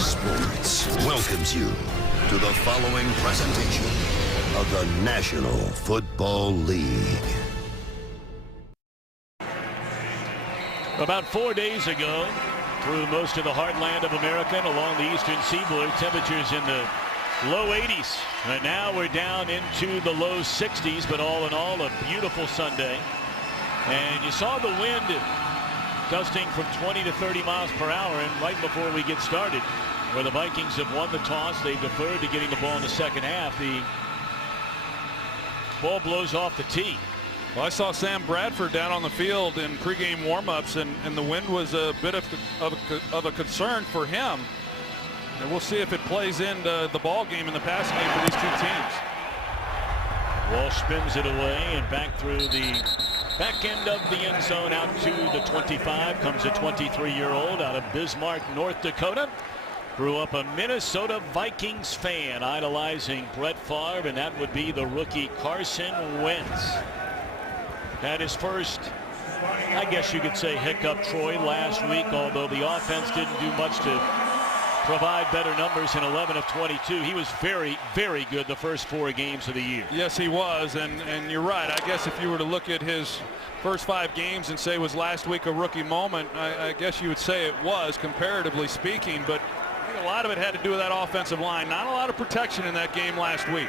Fox Sports welcomes you to the following presentation of the National Football League. About 4 days ago, through most of the heartland of America and along the eastern seaboard, temperatures in the low 80s. And now we're down into the low 60s, but all in all, a beautiful Sunday. And you saw the wind gusting from 20 to 30 miles per hour. And right before we get started, where the Vikings have won the toss, they deferred to getting the ball in the second half. The ball blows off the tee. Well, I saw Sam Bradford down on the field in pregame warm-ups, and the wind was a bit of a concern for him. And we'll see if it plays into the ball game in the passing game for these two teams. Walsh spins it away and back through the back end of the end zone out to the 25. Comes a 23-year-old out of Bismarck, North Dakota. Grew up a Minnesota Vikings fan, idolizing Brett Favre, and that would be the rookie Carson Wentz. Had his first, I guess you could say, hiccup, Troy, last week, although the offense didn't do much to provide better numbers in 11 of 22. He was very, very good the first 4 games of the year. Yes, he was, and you're right. I guess if you were to look at his first 5 games and say, was last week a rookie moment, I guess you would say it was, comparatively speaking, but I think a lot of it had to do with that offensive line. Not a lot of protection in that game last week.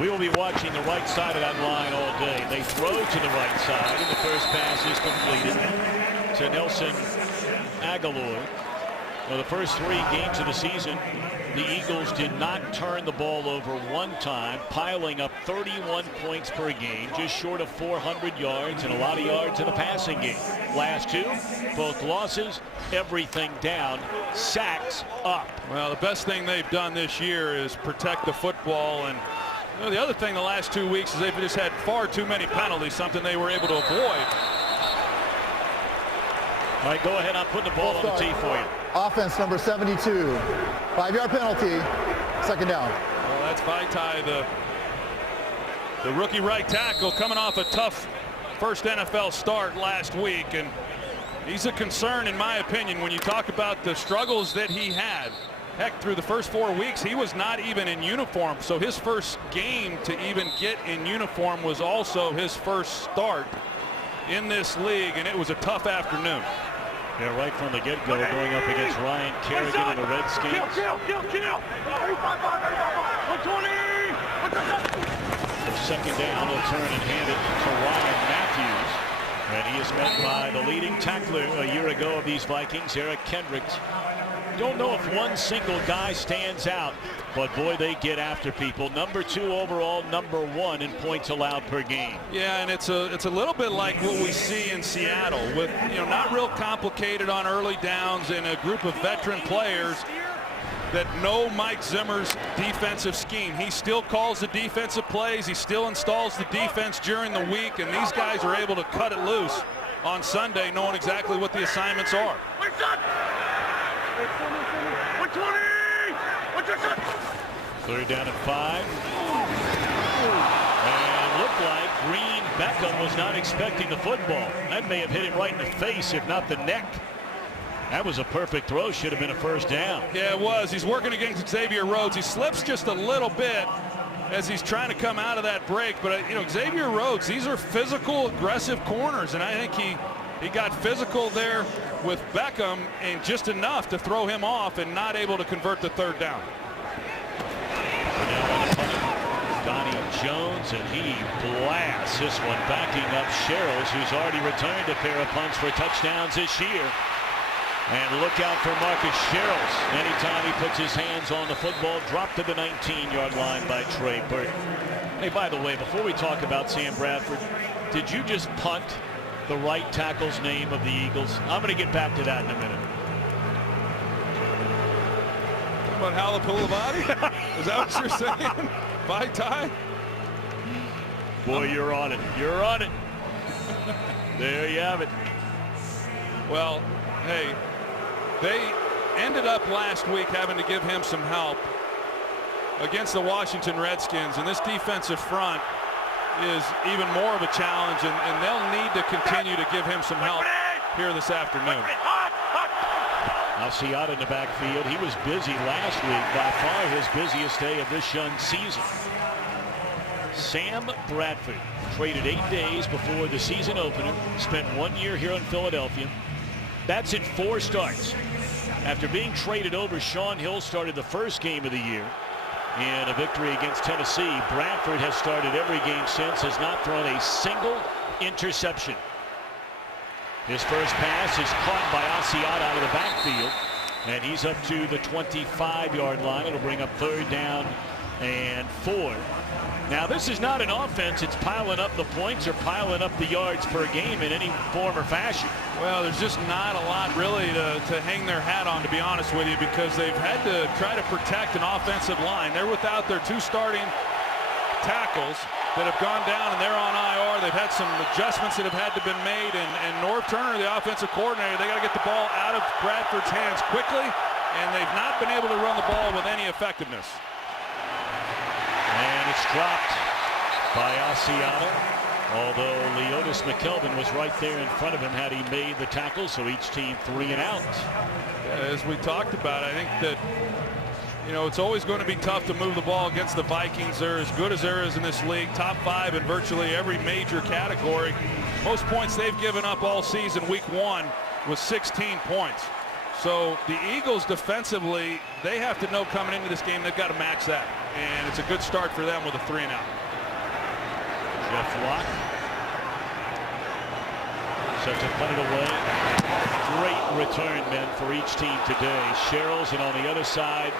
We will be watching the right side of that line all day. They throw to the right side, and the first pass is completed to Nelson Aguilar. Well, the first 3 games of the season, the Eagles did not turn the ball over one time, piling up 31 points per game, just short of 400 yards and a lot of yards in the passing game. Last 2, both losses, everything down, sacks up. Well, the best thing they've done this year is protect the football. And you know, the other thing the last 2 weeks is they've just had far too many penalties, something they were able to avoid. All right, go ahead. I'm putting the ball on the tee for you. Offense number 72. 5-yard penalty. Second down. Well, that's Vaitai, the rookie right tackle, coming off a tough first NFL start last week. And he's a concern, in my opinion, when you talk about the struggles that he had. Heck, through the first 4 weeks, he was not even in uniform. So his first game to even get in uniform was also his first start in this league, and it was a tough afternoon. Yeah, right from the get-go, going up against Ryan Kerrigan and the Redskins. For second down, they'll turn and hand it to Ryan Matthews. And he is met by the leading tackler a year ago of these Vikings, Eric Kendricks. Don't know if one single guy stands out, but boy, they get after people. Number 2 overall, number 1 in points allowed per game. Yeah, and it's a little bit like what we see in Seattle, with not real complicated on early downs and a group of veteran players that know Mike Zimmer's defensive scheme. He still calls the defensive plays. He still installs the defense during the week, and these guys are able to cut it loose on Sunday, knowing exactly what the assignments are. Third down at 5. And it looked like Green Beckham was not expecting the football. That may have hit him right in the face, if not the neck. That was a perfect throw. Should have been a first down. Yeah, it was. He's working against Xavier Rhodes. He slips just a little bit as he's trying to come out of that break. But, Xavier Rhodes, these are physical, aggressive corners. And I think he got physical there with Beckham, and just enough to throw him off and not able to convert the third down. Donnie Jones, and he blasts this one, backing up Sherrills, who's already returned a pair of punts for touchdowns this year. And look out for Marcus Sherrills. Anytime he puts his hands on the football, dropped to the 19-yard line by Trey Burton. Hey, by the way, before we talk about Sam Bradford, did you just punt the right tackle's name of the Eagles? I'm going to get back to that in a minute. About Halapoulivaati? Is that what you're saying? Vaitai? Boy, you're on it. You're on it. There you have it. Well, hey, they ended up last week having to give him some help against the Washington Redskins, and this defensive front is even more of a challenge, and they'll need to continue to give him some help here this afternoon. Asiata in the backfield. He was busy last week, by far his busiest day of this young season. Sam Bradford traded 8 days before the season opener. Spent 1 year here in Philadelphia. That's in 4 starts. After being traded over, Sean Hill started the first game of the year in a victory against Tennessee. Bradford has started every game since, has not thrown a single interception. His first pass is caught by Asiata out of the backfield, and he's up to the 25-yard line. It'll bring up 3rd down and 4. Now, this is not an offense that's piling up the points or piling up the yards per game in any form or fashion. Well, there's just not a lot really to hang their hat on, to be honest with you, because they've had to try to protect an offensive line. They're without their 2 starting tackles that have gone down, and they're on IR. They've had some adjustments that have had to be made, and Norv Turner, the offensive coordinator, they got to get the ball out of Bradford's hands quickly, and they've not been able to run the ball with any effectiveness. And it's dropped by Asiata, although Leotis McKelvin was right there in front of him had he made the tackle, so each team 3 and out. Yeah, as we talked about, I think that, you know, it's always going to be tough to move the ball against the Vikings. They're as good as there is in this league, top 5 in virtually every major category. Most points they've given up all season, week 1, was 16 points. So the Eagles defensively, they have to know coming into this game they've got to match that. And it's a good start for them with a 3 and out. Jeff Locke sets to punt it away. Great return men for each team today. Sherrills, and on the other side,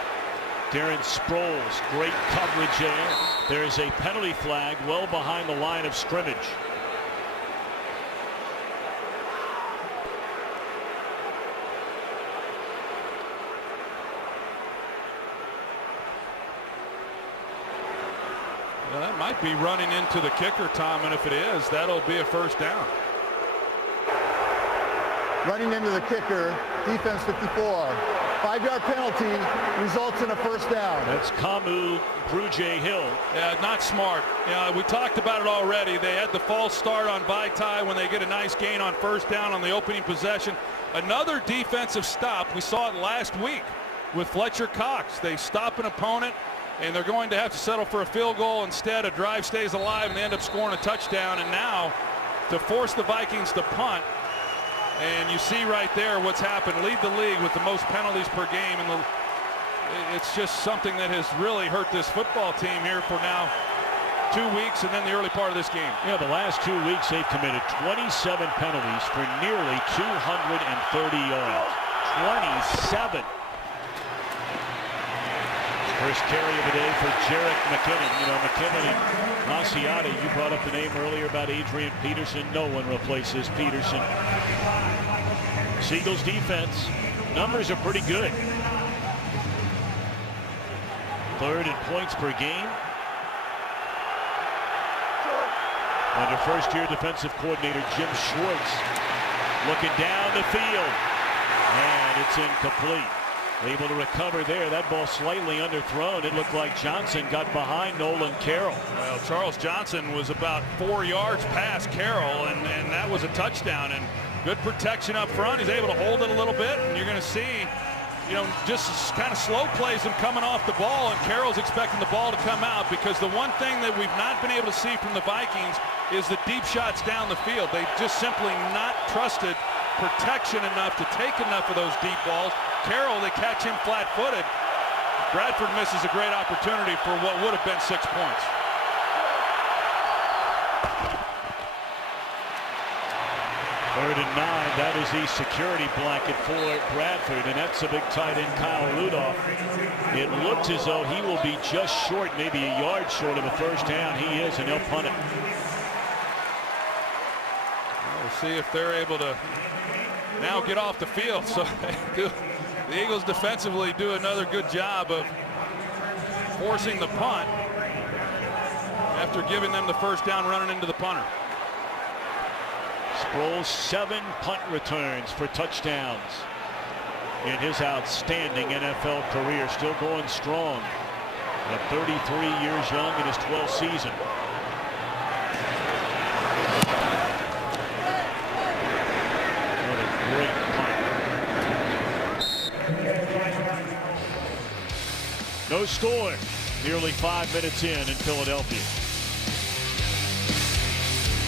Darren Sproles. Great coverage there. There's a penalty flag well behind the line of scrimmage. Well, that might be running into the kicker, Tom, and if it is, that'll be a 1st down. Running into the kicker, defense 54. 5-yard penalty results in a 1st down. That's Kamu Brugge-Hill. Yeah, not smart. Yeah, we talked about it already. They had the false start on Vaitai when they get a nice gain on 1st down on the opening possession. Another defensive stop. We saw it last week with Fletcher Cox. They stop an opponent, and they're going to have to settle for a field goal. Instead, a drive stays alive, and they end up scoring a touchdown. And now, to force the Vikings to punt, and you see right there what's happened. Lead the league with the most penalties per game, and it's just something that has really hurt this football team here for now 2 weeks, and then the early part of this game. Yeah, the last 2 weeks they've committed 27 penalties for nearly 230 yards. 27. First carry of the day for Jerick McKinnon. You know, McKinnon and Asiata, you brought up the name earlier about Adrian Peterson. No one replaces Peterson. Seagulls defense, numbers are pretty good. 3rd in points per game. Under first-year defensive coordinator Jim Schwartz. Looking down the field, and it's incomplete. Able to recover there. That ball slightly underthrown. It looked like Johnson got behind Nolan Carroll. Well, Charles Johnson was about 4 yards past Carroll, and that was a touchdown. And good protection up front. He's able to hold it a little bit, and you're going to see, you know, just kind of slow plays him coming off the ball, and Carroll's expecting the ball to come out, because the one thing that we've not been able to see from the Vikings is the deep shots down the field. They've just simply not trusted protection enough to take enough of those deep balls. Carroll, they catch him flat-footed. Bradford misses a great opportunity for what would have been 6 points. Third and 9. That is the security blanket for Bradford, and that's a big tight end, Kyle Rudolph. It looks as though he will be just short, maybe a yard short of a 1st down. He is, and they'll punt it. We'll see if they're able to now get off the field. So the Eagles defensively do another good job of forcing the punt after giving them the 1st down running into the punter. Sproles 7 punt returns for touchdowns in his outstanding NFL career. Still going strong at 33 years young in his 12th season. What a great punt. No score. Nearly 5 minutes in Philadelphia.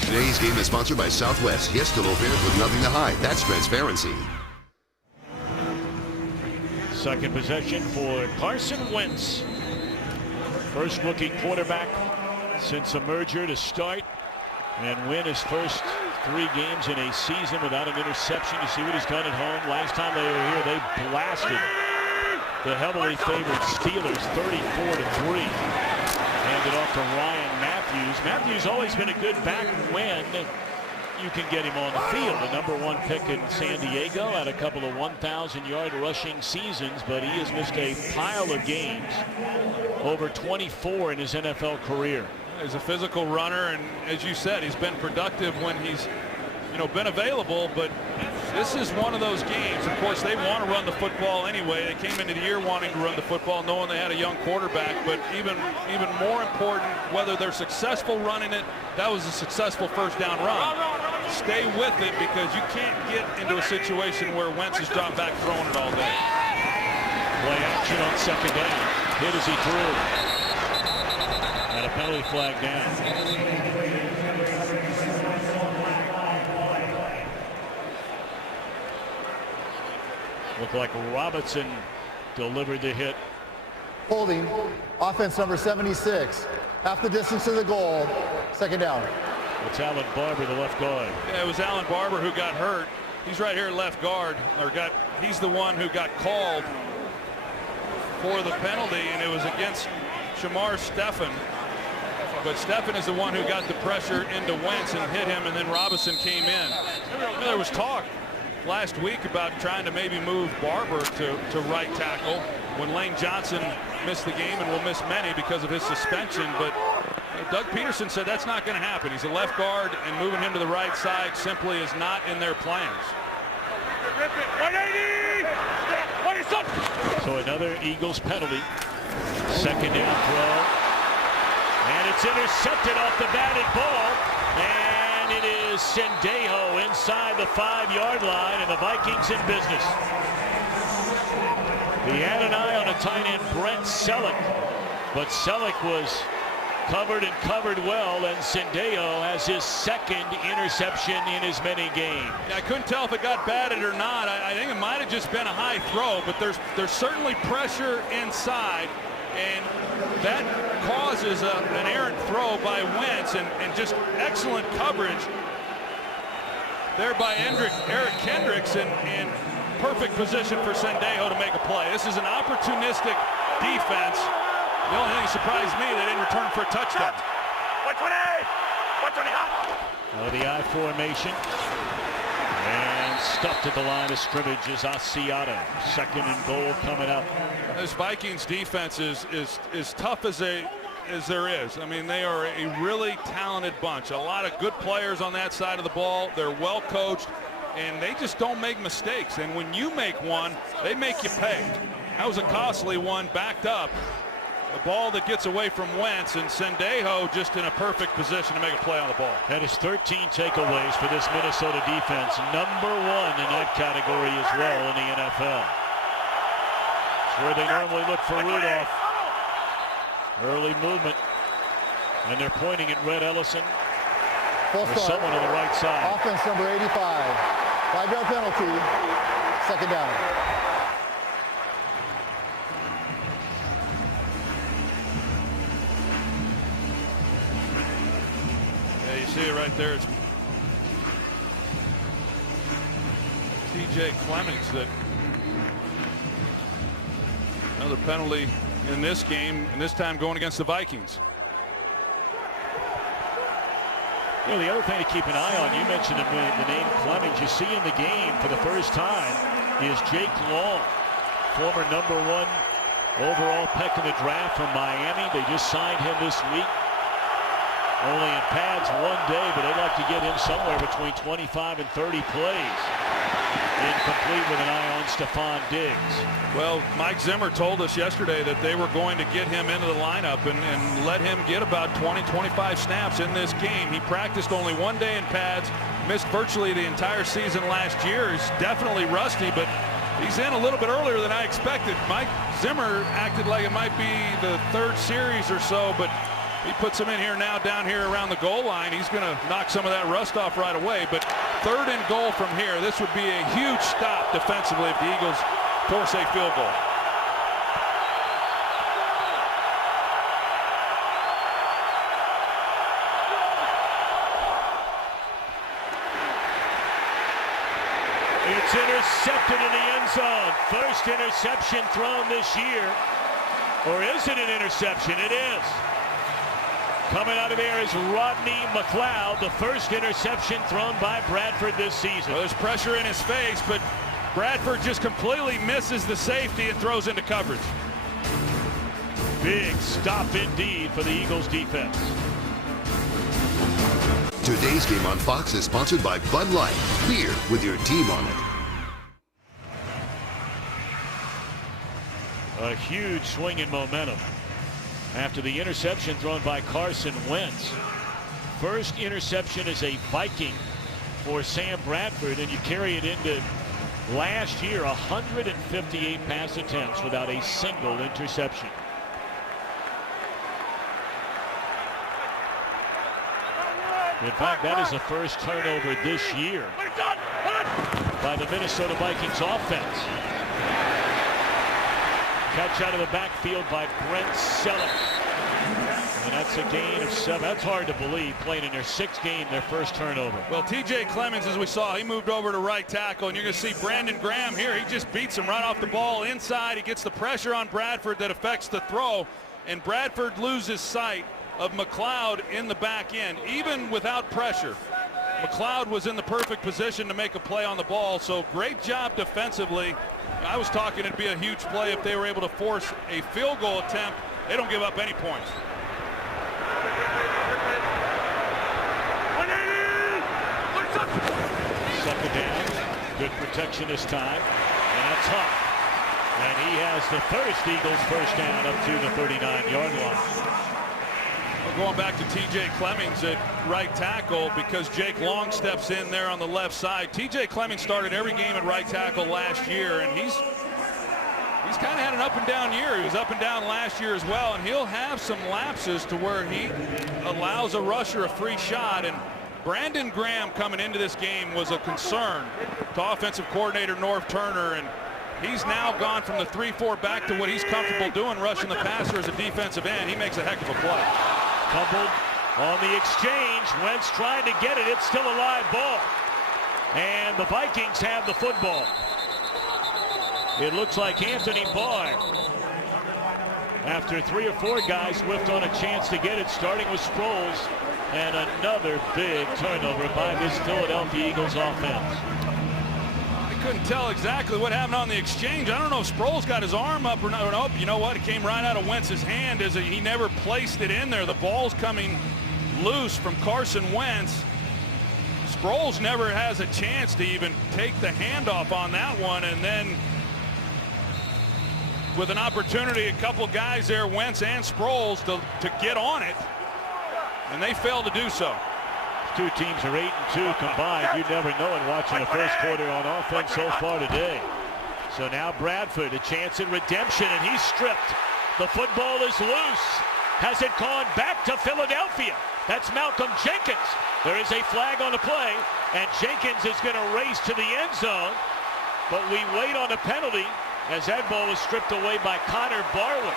Today's game is sponsored by Southwest. Yes to low fares with nothing to hide. That's transparency. Second possession for Carson Wentz. First rookie quarterback since a merger to start and win his first 3 games in a season without an interception. You see what he's done at home. Last time they were here, they blasted the heavily favored Steelers 34-3. Handed off to Ryan Matthews. Matthews always been a good back when you can get him on the field. The #1 pick in San Diego, had a couple of 1,000-yard rushing seasons, but he has missed a pile of games, over 24 in his NFL career. He's a physical runner, and as you said, he's been productive when he's, been available, but this is one of those games. Of course, they want to run the football anyway. They came into the year wanting to run the football, knowing they had a young quarterback, but even more important, whether they're successful running it, that was a successful first down run. Stay with it, because you can't get into a situation where Wentz is dropped back throwing it all day. Play action on second down. Hit as he threw. And a penalty flag down. Looked like Robinson delivered the hit. Holding, offense number 76. Half the distance to the goal, second down. It's Alan Barber, the left guard. Yeah, it was Alan Barber who got hurt. He's right here at left guard, he's the one who got called for the penalty, and it was against Shamar Stephen. But Stephen is the one who got the pressure into Wentz and hit him, and then Robinson came in. There was talk last week about trying to maybe move Barber to right tackle when Lane Johnson missed the game and will miss many because of his suspension. But Doug Peterson said that's not going to happen. He's a left guard, and moving him to the right side simply is not in their plans. So another Eagles penalty. Second down throw. And it's intercepted off the batted ball. And it is Sendejo inside the 5-yard line, and the Vikings in business. He had an eye on a tight end, Brent Selleck, but Selleck was covered and covered well, and Sendejo has his second interception in as many games. Yeah, I couldn't tell if it got batted or not. I think it might have just been a high throw, but there's certainly pressure inside, and that causes an errant throw by Wentz, and just excellent coverage there by Eric Kendricks, and perfect position for Sendejo to make a play. This is an opportunistic defense. The only thing that surprised me, they didn't return for a touchdown. 120. The I formation. And stuffed at the line of scrimmage is Asiata. Second and goal coming up. This Vikings defense is tough as there is. I mean, they are a really talented bunch. A lot of good players on that side of the ball. They're well coached, and they just don't make mistakes. And when you make one, they make you pay. That was a costly one, backed up. A ball that gets away from Wentz, and Sendejo just in a perfect position to make a play on the ball. That is 13 takeaways for this Minnesota defense. #1 in that category as well in the NFL. It's where they normally look for Rudolph. Early movement. And they're pointing at Red Ellison. Full There's start. someone on the right side. Offense number 85. 5-yard penalty, second down. Yeah, you see it right there. It's TJ Clemmings. That another penalty in this game, and this time going against the Vikings. The other thing to keep an eye on, you mentioned the name Clemmings. You see in the game for the first time is Jake Long, former #1 overall pick in the draft from Miami. They just signed him this week. Only in pads one day, but they'd like to get him somewhere between 25 and 30 plays. Incomplete with an eye on Stephon Diggs. Well, Mike Zimmer told us yesterday that they were going to get him into the lineup and let him get about 20-25 snaps in this game. He practiced only one day in pads, missed virtually the entire season last year. He's definitely rusty, but He's in a little bit earlier than I expected. Mike Zimmer acted like it might be the third series or so, but he puts him in here now down here around the goal line. He's going to knock some of that rust off right away. But 3rd and goal from here. This would be a huge stop defensively if the Eagles force a field goal. It's intercepted in the end zone. First interception thrown this year. Or is it an interception? It is. Coming out of there is Rodney McLeod, the first interception thrown by Bradford this season. Well, there's pressure in his face, but Bradford just completely misses the safety and throws into coverage. Big stop indeed for the Eagles defense. Today's game on Fox is sponsored by Bud Light, beer with your team on it. A huge swing in momentum after the interception thrown by Carson Wentz. First interception as a Viking for Sam Bradford, and you carry it into last year, 158 pass attempts without a single interception. In fact, that is the first turnover this year by the Minnesota Vikings offense. Catch out of the backfield by Brent Selleck. And that's a gain of 7. That's hard to believe, playing in their 6th game, their first turnover. Well, TJ Clemmings, as we saw, he moved over to right tackle, and you're going to see Brandon Graham here. He just beats him right off the ball inside. He gets the pressure on Bradford that affects the throw, and Bradford loses sight of McLeod in the back end. Even without pressure, McLeod was in the perfect position to make a play on the ball, so great job defensively. I was talking it'd be a huge play if they were able to force a field goal attempt. They don't give up any points. Second down, good protection this time, and that's Huff. And he has the first Eagles first down up to the 39-yard line. Going back to TJ Clemmings at right tackle because Jake Long steps in there on the left side. TJ Clemmings started every game at right tackle last year, and he's kind of had an up and down year. He was up and down last year as well, and he'll have some lapses to where he allows a rusher a free shot. And Brandon Graham coming into this game was a concern to offensive coordinator Norv Turner, and he's now gone from the 3-4 back to what he's comfortable doing, rushing the passer as a defensive end. He makes a heck of a play. Fumbled on the exchange. Wentz trying to get it. It's still a live ball. And the Vikings have the football. It looks like Anthony Barr, after 3 or 4 guys whiffed on a chance to get it, starting with Sproles, and another big turnover by this Philadelphia Eagles offense. I couldn't tell exactly what happened on the exchange. I don't know if Sproles got his arm up or not. Nope, you know what? It came right out of Wentz's hand as he never placed it in there. The ball's coming loose from Carson Wentz. Sproles never has a chance to even take the handoff on that one, and then with an opportunity, a couple guys there, Wentz and Sproles, to get on it, and they failed to do so. Two teams are 8-2 combined. You never know in watching the first quarter on offense so far today. So now Bradford, a chance at redemption, and he's stripped. The football is loose. Has it gone back to Philadelphia? That's Malcolm Jenkins. There is a flag on the play, and Jenkins is going to race to the end zone, but we wait on a penalty as that ball is stripped away by Connor Barwin.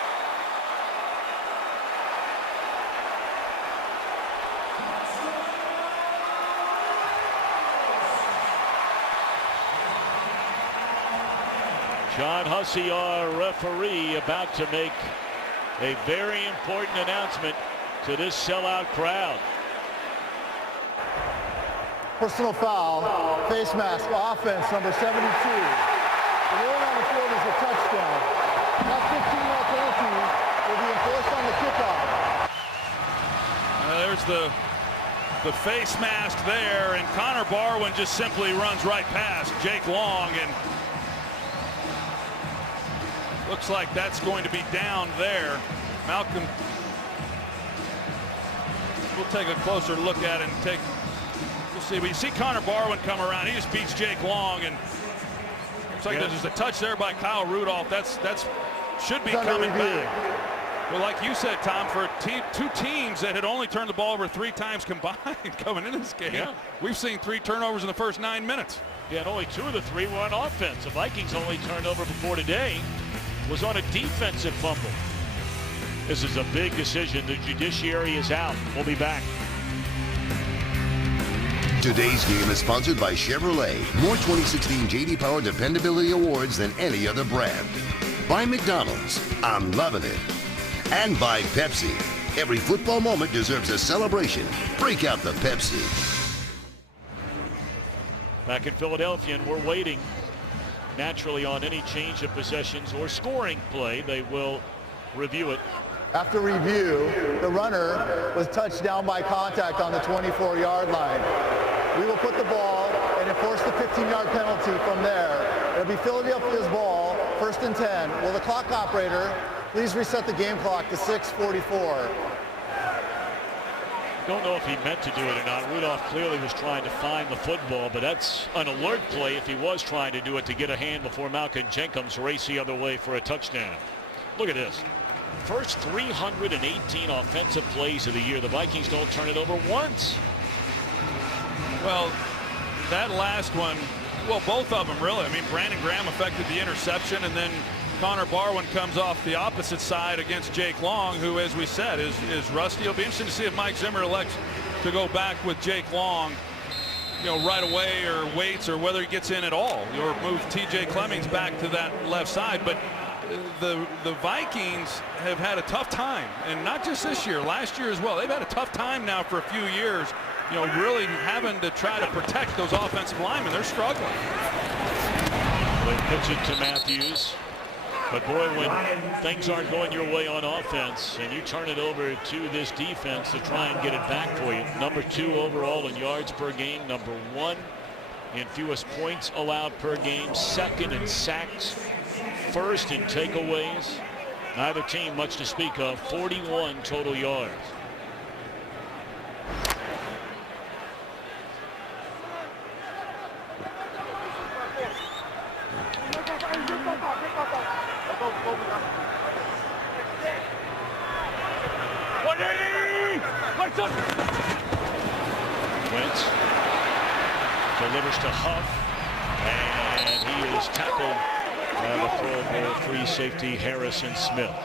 John Hussey, our referee, about to make a very important announcement to this sellout crowd. Personal foul, face mask, offense, number 72. The ruling on the field is a touchdown. That 15-yard penalty will be enforced on the kickoff. There's the face mask there, and Connor Barwin just simply runs right past Jake Long, and looks like that's going to be down there. Malcolm, we'll take a closer look at it and we'll see. But you see Connor Barwin come around. He just beats Jake Long, and It's like there's a touch there by Kyle Rudolph. That's should be coming back. Well, like you said, Tom, for two teams that had only turned the ball over 3 times combined coming into this game, we've seen 3 turnovers in the first 9 minutes. Yeah, and only 2 of the 3 were on offense. The Vikings' only turnover before today was on a defensive fumble. This is a big decision. The judiciary is out. We'll be back. Today's game is sponsored by Chevrolet. More 2016 J.D. Power Dependability Awards than any other brand. By McDonald's. I'm loving it. And by Pepsi. Every football moment deserves a celebration. Break out the Pepsi. Back in Philadelphia, and we're waiting. Naturally, on any change of possessions or scoring play, they will review it. After review, the runner was touched down by contact on the 24-yard line. We will put the ball and enforce the 15-yard penalty from there. It'll be Philadelphia's ball, 1st and 10. Will the clock operator please reset the game clock to 6:44? Don't know if he meant to do it or not. Rudolph clearly was trying to find the football, but that's an alert play if he was trying to do it to get a hand before Malcolm Jenkins race the other way for a touchdown. Look at this. First 318 offensive plays of the year. The Vikings don't turn it over once. Well, that last one, well, both of them really. I mean, Brandon Graham affected the interception, and then Connor Barwin comes off the opposite side against Jake Long, who, as we said, is rusty. It'll be interesting to see if Mike Zimmer elects to go back with Jake Long, right away, or waits, or whether he gets in at all, or move T.J. Clemmings back to that left side. But the Vikings have had a tough time, and not just this year, last year as well. They've had a tough time now for a few years, really having to try to protect those offensive linemen. They're struggling. They pitch it to Matthews. But boy, when things aren't going your way on offense and you turn it over to this defense to try and get it back for you. Number 2 overall in yards per game. Number 1 in fewest points allowed per game. 2nd in sacks. 1st in takeaways. Neither team much to speak of. 41 total yards. Wentz delivers to Huff, and he is tackled by the Pro Bowl free safety Harrison Smith.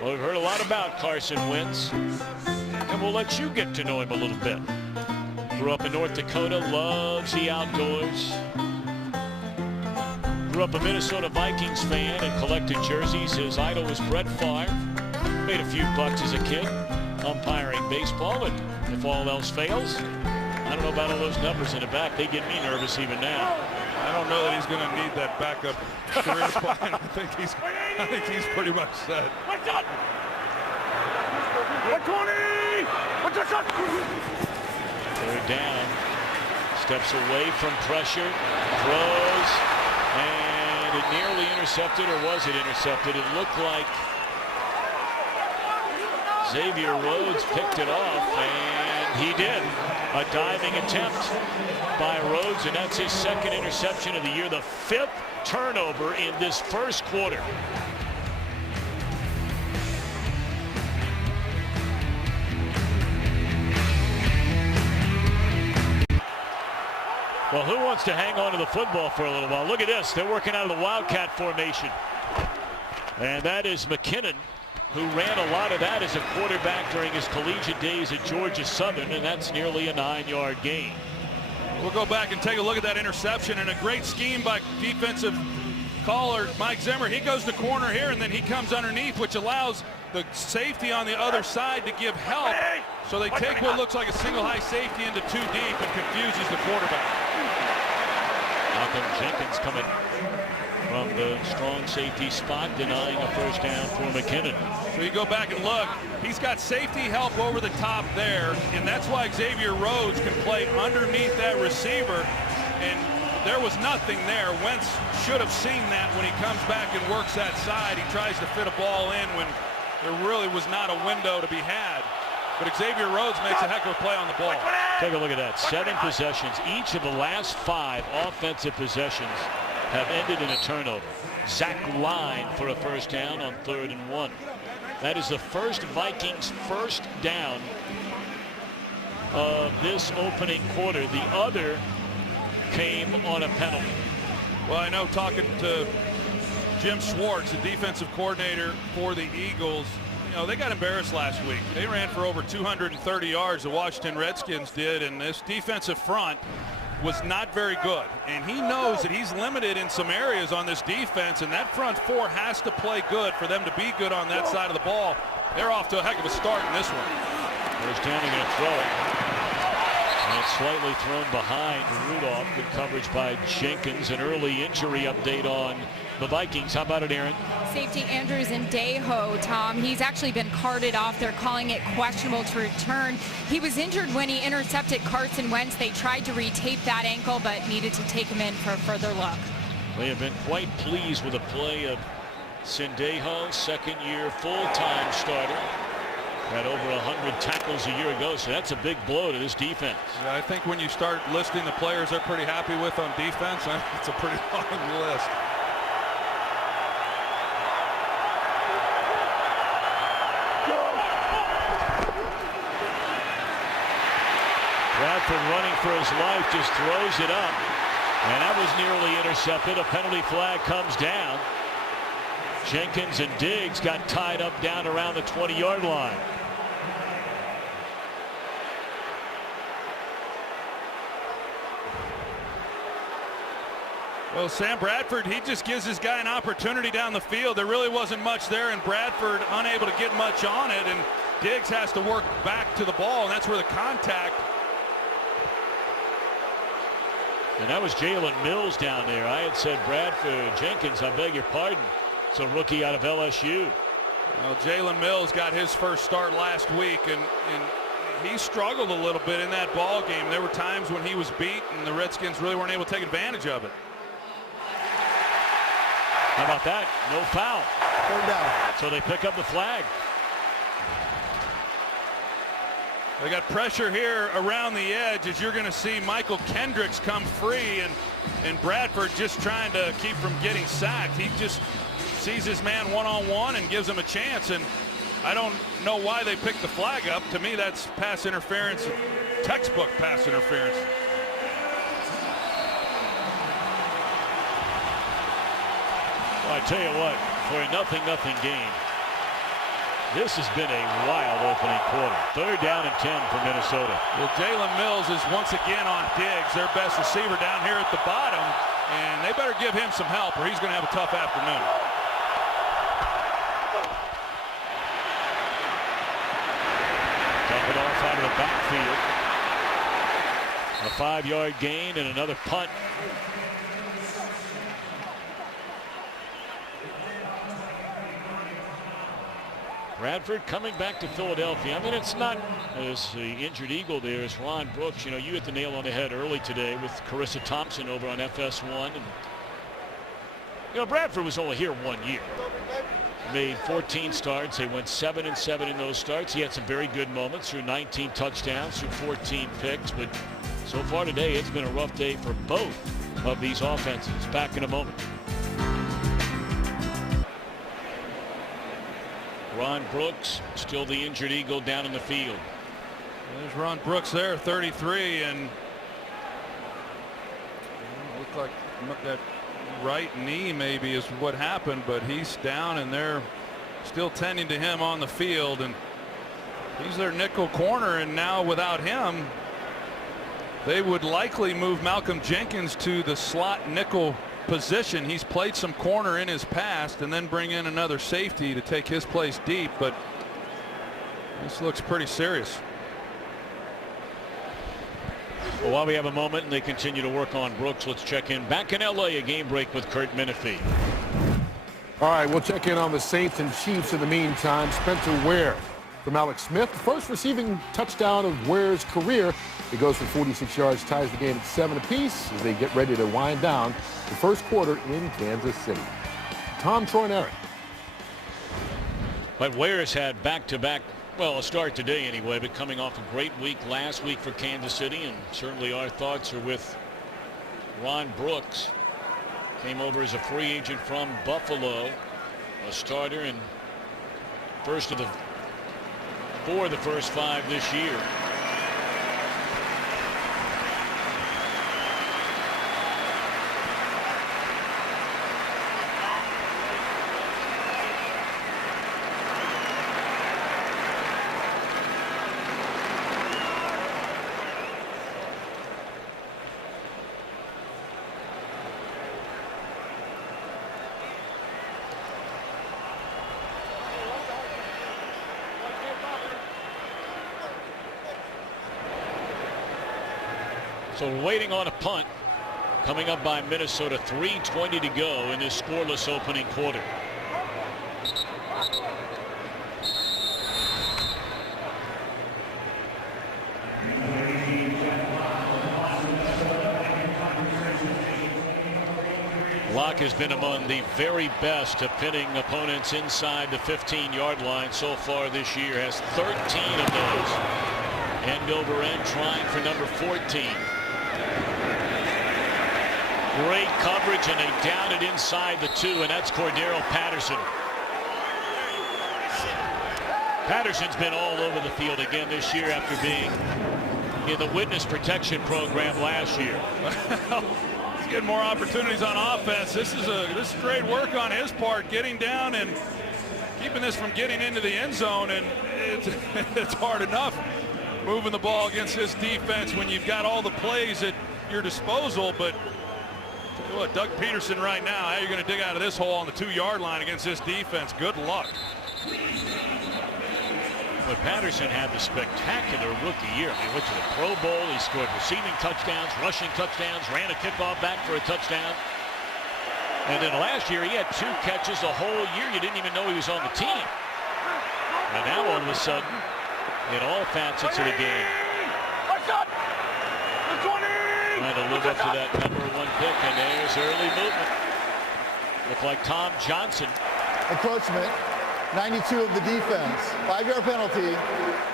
Well, we've heard a lot about Carson Wentz, and we'll let you get to know him a little bit. Grew up in North Dakota, loves the outdoors. Grew up a Minnesota Vikings fan and collected jerseys. His idol was Brett Favre. Made a few bucks as a kid umpiring baseball, and if all else fails, I don't know about all those numbers in the back. They get me nervous even now. I don't know that he's going to need that backup career plan. I think he's pretty much set. Third down. Steps away from pressure. Throws. And it nearly intercepted, or was it intercepted? It looked like Xavier Rhodes picked it off, and he did. A diving attempt by Rhodes, and that's his 2nd interception of the year, the 5th turnover in this first quarter. Well, who wants to hang on to the football for a little while? Look at this. They're working out of the Wildcat formation. And that is McKinnon, who ran a lot of that as a quarterback during his collegiate days at Georgia Southern, and that's nearly a 9-yard gain. We'll go back and take a look at that interception, and a great scheme by defensive caller Mike Zimmer. He goes to corner here, and then he comes underneath, which allows the safety on the other side to give help. So they take what looks like a single high safety into 2 deep and confuses the quarterback. Malcolm Jenkins coming from the strong safety spot, denying a first down for McKinnon. So you go back and look, he's got safety help over the top there, and that's why Xavier Rhodes can play underneath that receiver, and there was nothing there. Wentz should have seen that when he comes back and works that side. He tries to fit a ball in when there really was not a window to be had. But Xavier Rhodes makes a heck of a play on the ball. Take a look at that. 7 possessions. Each of the last 5 offensive possessions have ended in a turnover. Zach Line for a first down on 3rd and 1. That is the first Vikings first down of this opening quarter. The other came on a penalty. Well, I know, talking to Jim Schwartz, the defensive coordinator for the Eagles, you know, they got embarrassed last week. They ran for over 230 yards, the Washington Redskins did, and this defensive front was not very good. And he knows that he's limited in some areas on this defense, and that front four has to play good for them to be good on that side of the ball. They're off to a heck of a start in this one. First down, they're going to throw it. And it's slightly thrown behind Rudolph. Good coverage by Jenkins. An early injury update on the Vikings. How about it, Aaron? Safety Andrews Ndejo, Tom. He's actually been carted off. They're calling it questionable to return. He was injured when he intercepted Carson Wentz. They tried to retape that ankle, but needed to take him in for a further look. They have been quite pleased with the play of Ndejo, second-year full-time starter. Had over 100 tackles a year ago, so that's a big blow to this defense. Yeah, I think when you start listing the players they're pretty happy with on defense, it's a pretty long list. Bradford running for his life, just throws it up, and that was nearly intercepted. A penalty flag comes down. Jenkins and Diggs got tied up down around the 20-yard line. Well, Sam Bradford, he just gives his guy an opportunity down the field. There really wasn't much there, and Bradford unable to get much on it, and Diggs has to work back to the ball, and that's where the contact. And that was Jalen Mills down there. I had said Bradford. Jenkins, I beg your pardon. It's a rookie out of LSU. Well, Jalen Mills got his first start last week, and he struggled a little bit in that ball game. There were times when he was beat, and the Redskins really weren't able to take advantage of it. How about that? No foul. 3rd down. So they pick up the flag. They got pressure here around the edge, as you're going to see Michael Kendricks come free, and Bradford just trying to keep from getting sacked. He just sees his man one-on-one and gives him a chance, and I don't know why they picked the flag up. To me, that's pass interference, textbook pass interference. Well, I tell you what, for a 0-0 game, this has been a wild opening quarter. 3rd down and 10 for Minnesota. Well, Jalen Mills is once again on Diggs, their best receiver down here at the bottom, and they better give him some help or he's going to have a tough afternoon. Dump it off out of the backfield. A 5-yard gain and another punt. Bradford coming back to Philadelphia. I mean, it's not as the injured Eagle there is Ron Brooks. You know, you hit the nail on the head early today with Carissa Thompson over on FS1. And, you know, Bradford was only here 1 year. Made 14 starts. They went 7-7 in those starts. He had some very good moments through 19 touchdowns, through 14 picks. But so far today, it's been a rough day for both of these offenses. Back in a moment. Ron Brooks, still the injured Eagle down in the field. There's Ron Brooks there, 33, and looked like that right knee maybe is what happened, but he's down and they're still tending to him on the field, and he's their nickel corner, and now without him they would likely move Malcolm Jenkins to the slot nickel position. He's played some corner in his past and then bring in another safety to take his place deep, but this looks pretty serious. Well, while we have a moment and they continue to work on Brooks, let's check in back in LA, a game break with Kurt Menefee. All right, we'll check in on the Saints and Chiefs in the meantime. Spencer Ware from Alex Smith, the first receiving touchdown of Ware's career. It goes for 46 yards, ties the game at 7 apiece as they get ready to wind down the first quarter in Kansas City. Tom, Troy, and Eric. But Ware's had back-to-back, well, a start today anyway, but coming off a great week last week for Kansas City, and certainly our thoughts are with Ron Brooks. Came over as a free agent from Buffalo. A starter and first of the first 5 this year. So we're waiting on a punt coming up by Minnesota. 3:20 to go in this scoreless opening quarter. Locke has been among the very best of pinning opponents inside the 15-yard line so far this year. Has 13 of those. End over end trying for number 14. Great coverage, and they down it inside the 2, and that's Cordero Patterson. Patterson's been all over the field again this year after being in the witness protection program last year. He's getting more opportunities on offense. This is great work on his part, getting down and keeping this from getting into the end zone, and it's hard enough moving the ball against this defense when you've got all the plays at your disposal. But look, Doug Peterson right now, how you're going to dig out of this hole on the 2-yard line against this defense? Good luck. But Patterson had the spectacular rookie year. He went to the Pro Bowl. He scored receiving touchdowns, rushing touchdowns, ran a kickoff back for a touchdown. And then last year, he had 2 catches the whole year. You didn't even know he was on the team. And now all of a sudden, in all facets of the game, trying to live up to that number 1 pick, and there's early movement. Look like Tom Johnson. Encroachment, 92 of the defense. 5-yard penalty,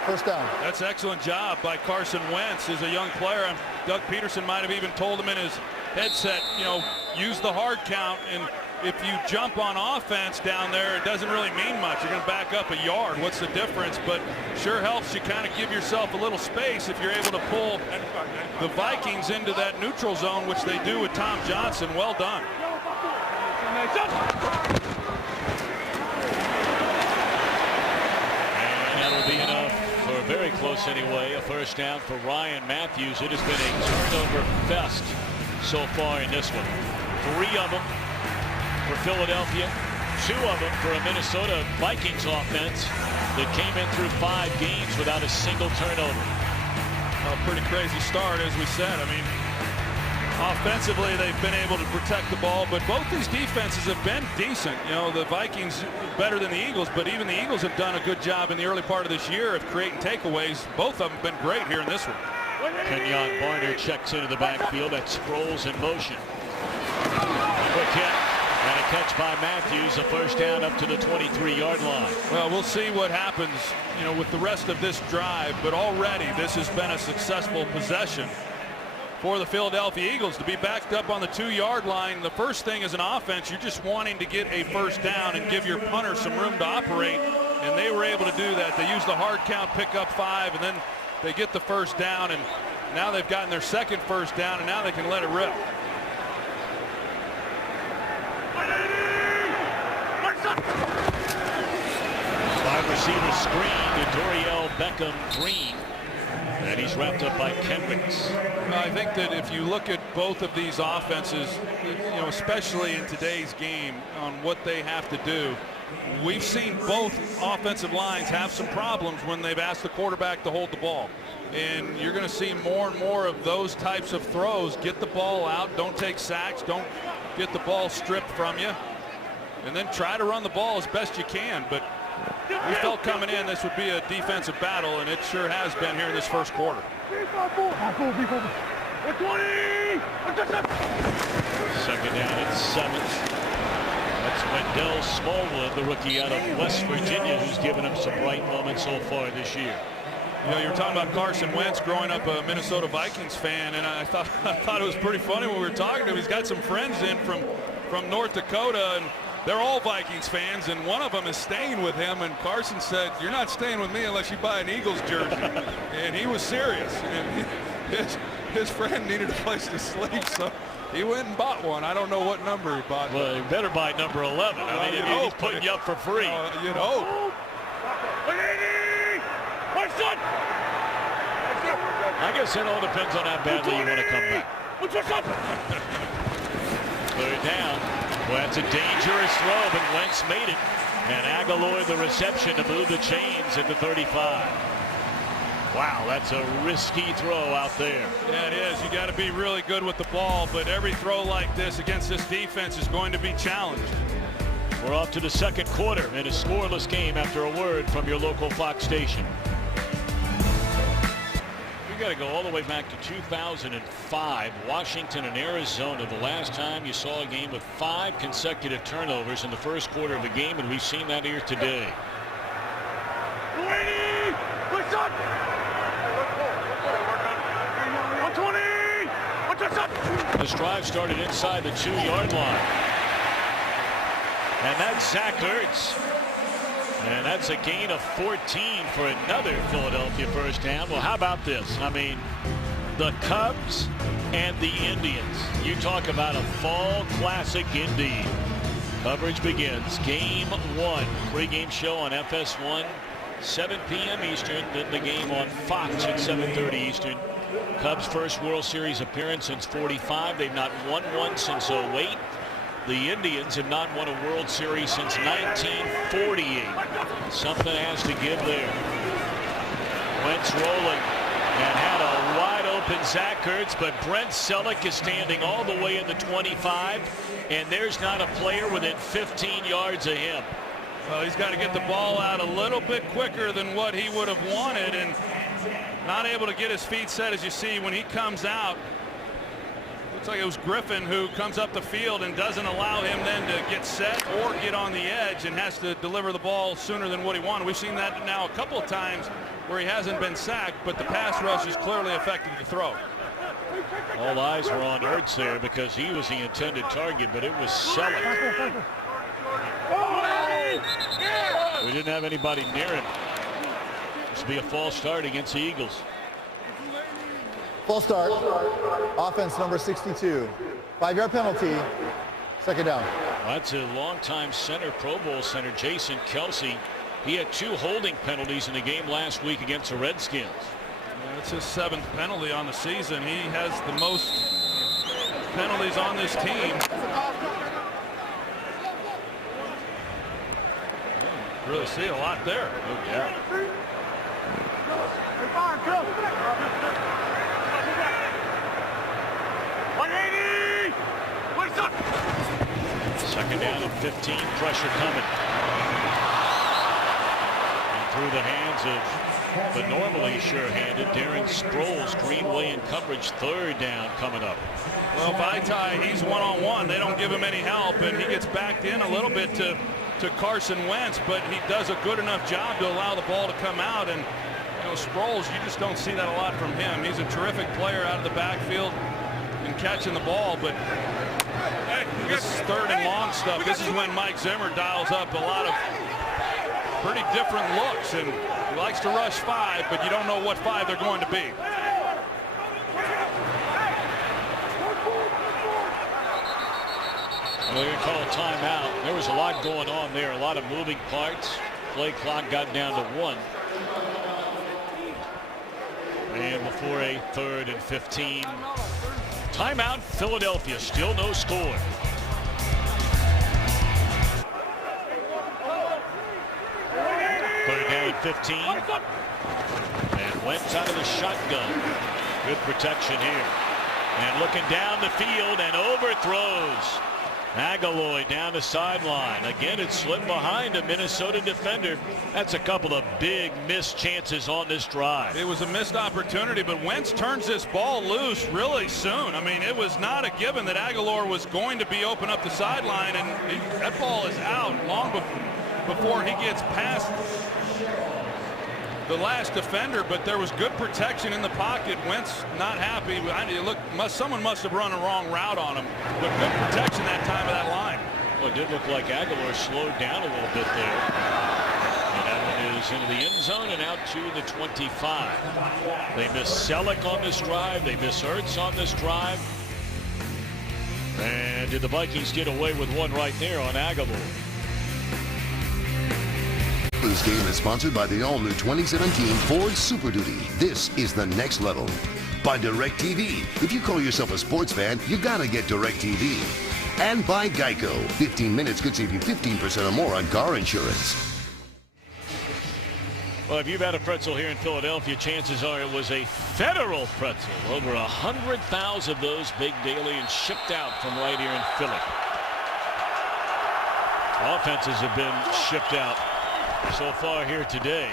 first down. That's excellent job by Carson Wentz as a young player. Doug Peterson might have even told him in his headset, use the hard count, and if you jump on offense down there, it doesn't really mean much. You're going to back up a yard. What's the difference? But sure helps you kind of give yourself a little space if you're able to pull the Vikings into that neutral zone, which they do with Tom Johnson. Well done. And that'll be enough for very close anyway. A first down for Ryan Matthews. It has been a turnover fest so far in this one. 3 of them for Philadelphia, 2 of them for a Minnesota Vikings offense that came in through 5 games without a single turnover. A pretty crazy start, as we said. I mean, offensively, they've been able to protect the ball, but both these defenses have been decent. The Vikings better than the Eagles, but even the Eagles have done a good job in the early part of this year of creating takeaways. Both of them have been great here in this one. Kenyon Barner checks into the backfield. That Sproles in motion. Quick hit. And a catch by Matthews, a first down up to the 23-yard line. Well, we'll see what happens, with the rest of this drive, but already this has been a successful possession for the Philadelphia Eagles to be backed up on the 2-yard line. The first thing as an offense, you're just wanting to get a first down and give your punter some room to operate, and they were able to do that. They used the hard count, pick up 5, and then they get the first down, and now they've gotten their second first down, and now they can let it rip. Wide receiver screen to Doriel Beckham-Green, and he's wrapped up by Kendricks. I think that if you look at both of these offenses, especially in today's game, on what they have to do, we've seen both offensive lines have some problems when they've asked the quarterback to hold the ball. And you're going to see more and more of those types of throws. Get the ball out, don't take sacks, don't get the ball stripped from you, and then try to run the ball as best you can. But we felt coming in this would be a defensive battle, and it sure has been here in this first quarter. Second down at 7. That's Wendell Smallwood, the rookie out of West Virginia, who's given him some bright moments so far this year. You were talking about Carson Wentz, growing up a Minnesota Vikings fan, and I thought it was pretty funny when we were talking to him. He's got some friends in from from North Dakota, and they're all Vikings fans, and one of them is staying with him, and Carson said, "You're not staying with me unless you buy an Eagles jersey." And he was serious, and his friend needed a place to sleep, so he went and bought one. I don't know what number he bought. Well, he better buy number 11. I mean, he's putting you up for free. You'd hope. I guess it all depends on how badly you want to come back. Third down. Well, that's a dangerous throw, but Wentz made it. And Aguilar the reception to move the chains at the 35. Wow, that's a risky throw out there. Yeah, it is. You got to be really good with the ball, but every throw like this against this defense is going to be challenged. We're off to the second quarter in a scoreless game after a word from your local Fox station. We got to go all the way back to 2005, Washington and Arizona, the last time you saw a game with 5 consecutive turnovers in the first quarter of a game, and we've seen that here today. This drive started inside the 2-yard line. And that's Zach Ertz. And that's a gain of 14 for another Philadelphia first down. Well, how about this? I mean, the Cubs and the Indians. You talk about a fall classic indeed. Coverage begins. Game 1. Pre-game show on FS1, 7 p.m. Eastern. Then the game on Fox at 7:30 Eastern. Cubs' first World Series appearance since '45. They've not won one since '08. The Indians have not won a World Series since 1948. Something has to give there. Wentz rolling and had a wide open Zach Ertz, but Brent Selleck is standing all the way in the 25, and there's not a player within 15 yards of him. Well, he's got to get the ball out a little bit quicker than what he would have wanted, and not able to get his feet set. As you see when he comes out, looks like it was Griffin who comes up the field and doesn't allow him then to get set or get on the edge, and has to deliver the ball sooner than what he wanted. We've seen that now a couple of times where he hasn't been sacked, but the pass rush is clearly affecting the throw. All eyes were on Ertz there because he was the intended target, but it was Selleck. We didn't have anybody near him. This will be a false start against the Eagles. False start. Offense number 62. 5-yard penalty. Second down. Well, that's a longtime center, Pro Bowl center, Jason Kelsey. He had 2 holding penalties in the game last week against the Redskins. That's his 7th penalty on the season. He has the most penalties on this team. Really see a lot there. Oh, yeah. Second down and 15. Pressure coming. And through the hands of the normally sure-handed Darren Sproles. Greenway in coverage. Third down coming up. Well, Vaitai, he's one-on-one. They don't give him any help, and he gets backed in a little bit to Carson Wentz, but he does a good enough job to allow the ball to come out. And you know, Sproles, you just don't see that a lot from him. He's a terrific player out of the backfield and catching the ball, but this is third and long stuff. This is when Mike Zimmer dials up a lot of pretty different looks, and he likes to rush 5, but you don't know what 5 they're going to be. They're going to call a timeout. There was a lot going on there, a lot of moving parts. Play clock got down to 1. And before a 3rd and 15. Timeout, Philadelphia, still no score. Third down and 15. And Wentz out of the shotgun. Good protection here. And looking down the field and overthrows. Aguilar down the sideline. Again, it slipped behind a Minnesota defender. That's a couple of big missed chances on this drive. It was a missed opportunity, but Wentz turns this ball loose really soon. I mean, it was not a given that Aguilar was going to be open up the sideline, and that ball is out long before he gets past the last defender, but there was good protection in the pocket. Wentz not happy. Someone must have run a wrong route on him, but good protection that time of that line. Well, it did look like Aguilar slowed down a little bit there. And that one is into the end zone and out to the 25. They miss Selleck on this drive. They miss Ertz on this drive. And did the Vikings get away with one right there on Aguilar? This game is sponsored by the all-new 2017 Ford Super Duty. This is the next level. By DirecTV. If you call yourself a sports fan, you gotta get DirecTV. And by Geico. 15 minutes could save you 15% or more on car insurance. Well, if you've had a pretzel here in Philadelphia, chances are it was a federal pretzel. Over 100,000 of those big daily and shipped out from right here in Philly. Offenses have been shipped out so far here today.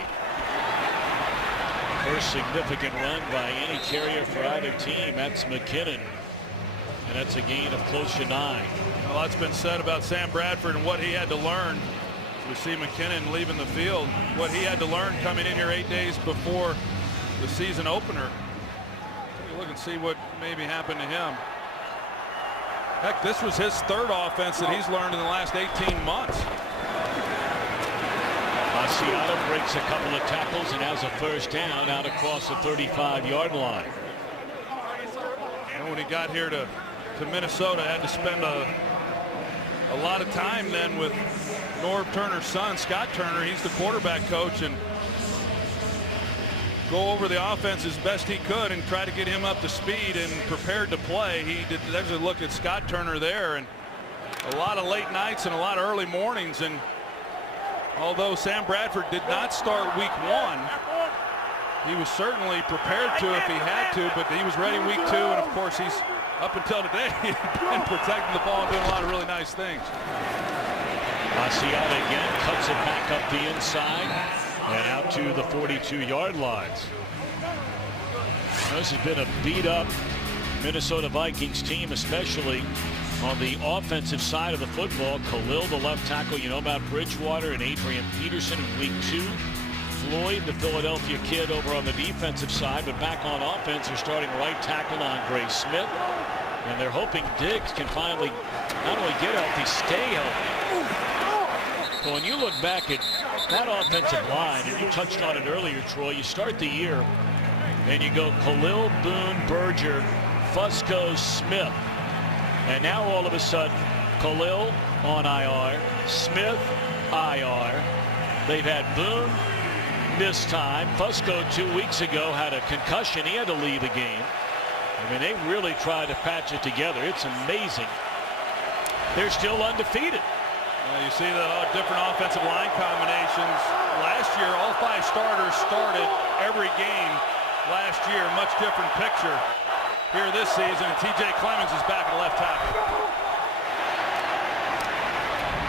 First significant run by any carrier for either team. That's McKinnon. And that's a gain of close to 9. A lot's been said about Sam Bradford and what he had to learn. We see McKinnon leaving the field. What he had to learn coming in here 8 days before the season opener. Take a look and see what maybe happened to him. Heck, this was his third offense that he's learned in the last 18 months. Seattle breaks a couple of tackles and has a first down out across the 35-yard line. And when he got here to Minnesota, had to spend a lot of time then with Norv Turner's son, Scott Turner. He's the quarterback coach, and go over the offense as best he could and try to get him up to speed and prepared to play. There's a look at Scott Turner there, and a lot of late nights and a lot of early mornings. And although Sam Bradford did not start week 1, he was certainly prepared to if he had to, but he was ready week 2, and of course he's up until today been protecting the ball and doing a lot of really nice things. Asiata again cuts it back up the inside and out to the 42-yard lines. This has been a beat-up Minnesota Vikings team, especially on the offensive side of the football. Khalil, the left tackle, you know about Bridgewater and Adrian Peterson in week 2. Floyd, the Philadelphia kid, over on the defensive side, but back on offense, they're starting right tackle Andre Smith. And they're hoping Diggs can finally not only get healthy, stay healthy. So when you look back at that offensive line, and you touched on it earlier, Troy, you start the year and you go Khalil, Boone, Berger, Fusco, Smith. And now all of a sudden, Khalil on IR, Smith IR. They've had Boone miss time. Fusco 2 weeks ago had a concussion. He had to leave the game. I mean, they really tried to patch it together. It's amazing. They're still undefeated. You see the different offensive line combinations. Last year, all 5 starters started every game last year. Much different picture here this season, and T.J. Clemens is back at left tackle.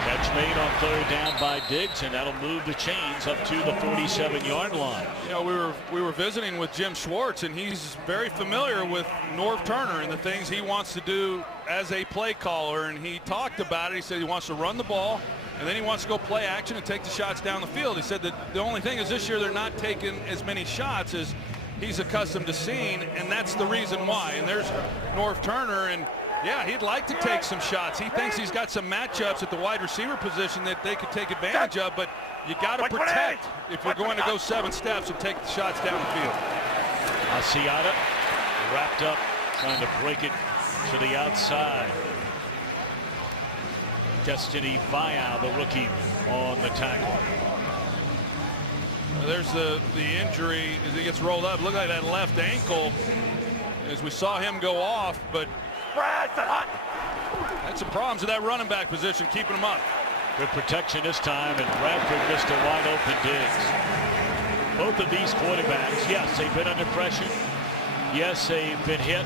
Catch made on third down by Diggs, and that'll move the chains up to the 47-yard line. You know, we were visiting with Jim Schwartz, and he's very familiar with Norv Turner and the things he wants to do as a play caller, and he talked about it. He said he wants to run the ball, and then he wants to go play action and take the shots down the field. He said that the only thing is this year they're not taking as many shots as he's accustomed to seeing, and that's the reason why. And there's Norv Turner, and yeah, he'd like to take some shots. He thinks he's got some matchups at the wide receiver position that they could take advantage of, but you got to protect if you're going to go 7 steps and take the shots down the field. Asiata wrapped up, trying to break it to the outside. Destiny Vial, the rookie, on the tackle. There's the injury as he gets rolled up. Look like that left ankle as we saw him go off, but had some problems with that running back position, keeping him up. Good protection this time, and Bradford missed a wide open Diggs. Both of these quarterbacks, yes, they've been under pressure. Yes, they've been hit.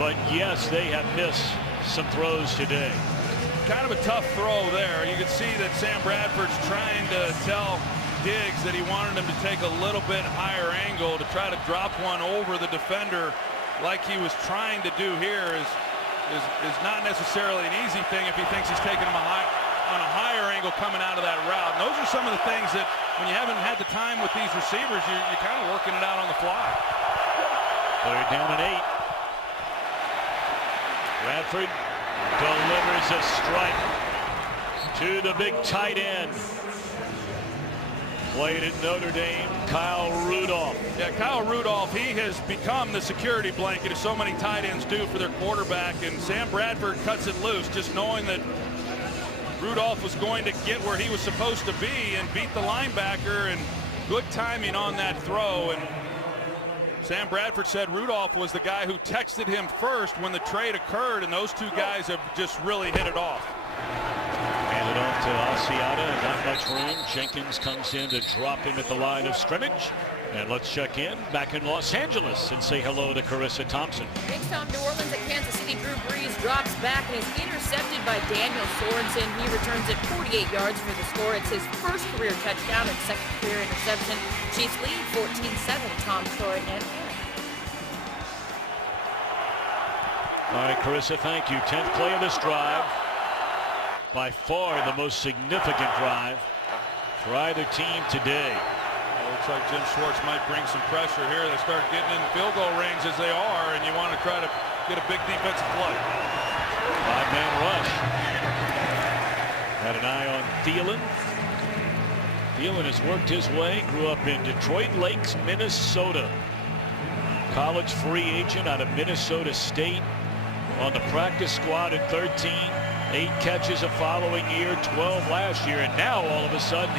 But yes, they have missed some throws today. Kind of a tough throw there. You can see that Sam Bradford's trying to tell Diggs that he wanted him to take a little bit higher angle to try to drop one over the defender like he was trying to do here is not necessarily an easy thing if he thinks he's taking him on a higher angle coming out of that route. And those are some of the things that when you haven't had the time with these receivers, you're kind of working it out on the fly. They're down at 8. Bradford delivers a strike to the big tight end. Played at Notre Dame, Kyle Rudolph. Yeah, Kyle Rudolph, he has become the security blanket as so many tight ends do for their quarterback, and Sam Bradford cuts it loose, just knowing that Rudolph was going to get where he was supposed to be and beat the linebacker, and good timing on that throw. And Sam Bradford said Rudolph was the guy who texted him first when the trade occurred, and those two guys have just really hit it off. Handed off to Asiata, and not much room. Jenkins comes in to drop him at the line of scrimmage. And let's check in back in Los Angeles and say hello to Carissa Thompson. Thanks, Tom. New Orleans at Kansas City. Drew Brees drops back and is intercepted by Daniel Sorensen. He returns it 48 yards for the score. It's his first career touchdown and second career interception. Chiefs lead 14-7. Tom, Troy, and Aaron. All right, Carissa, thank you. 10th play of this drive. By far the most significant drive for either team today. It looks like Jim Schwartz might bring some pressure here. They start getting in field goal range as they are, and you want to try to get a big defensive play. 5-man rush. Had an eye on Thielen. Thielen has worked his way, grew up in Detroit Lakes, Minnesota. College free agent out of Minnesota State. On the practice squad at 13. 8 catches a following year, 12 last year, and now all of a sudden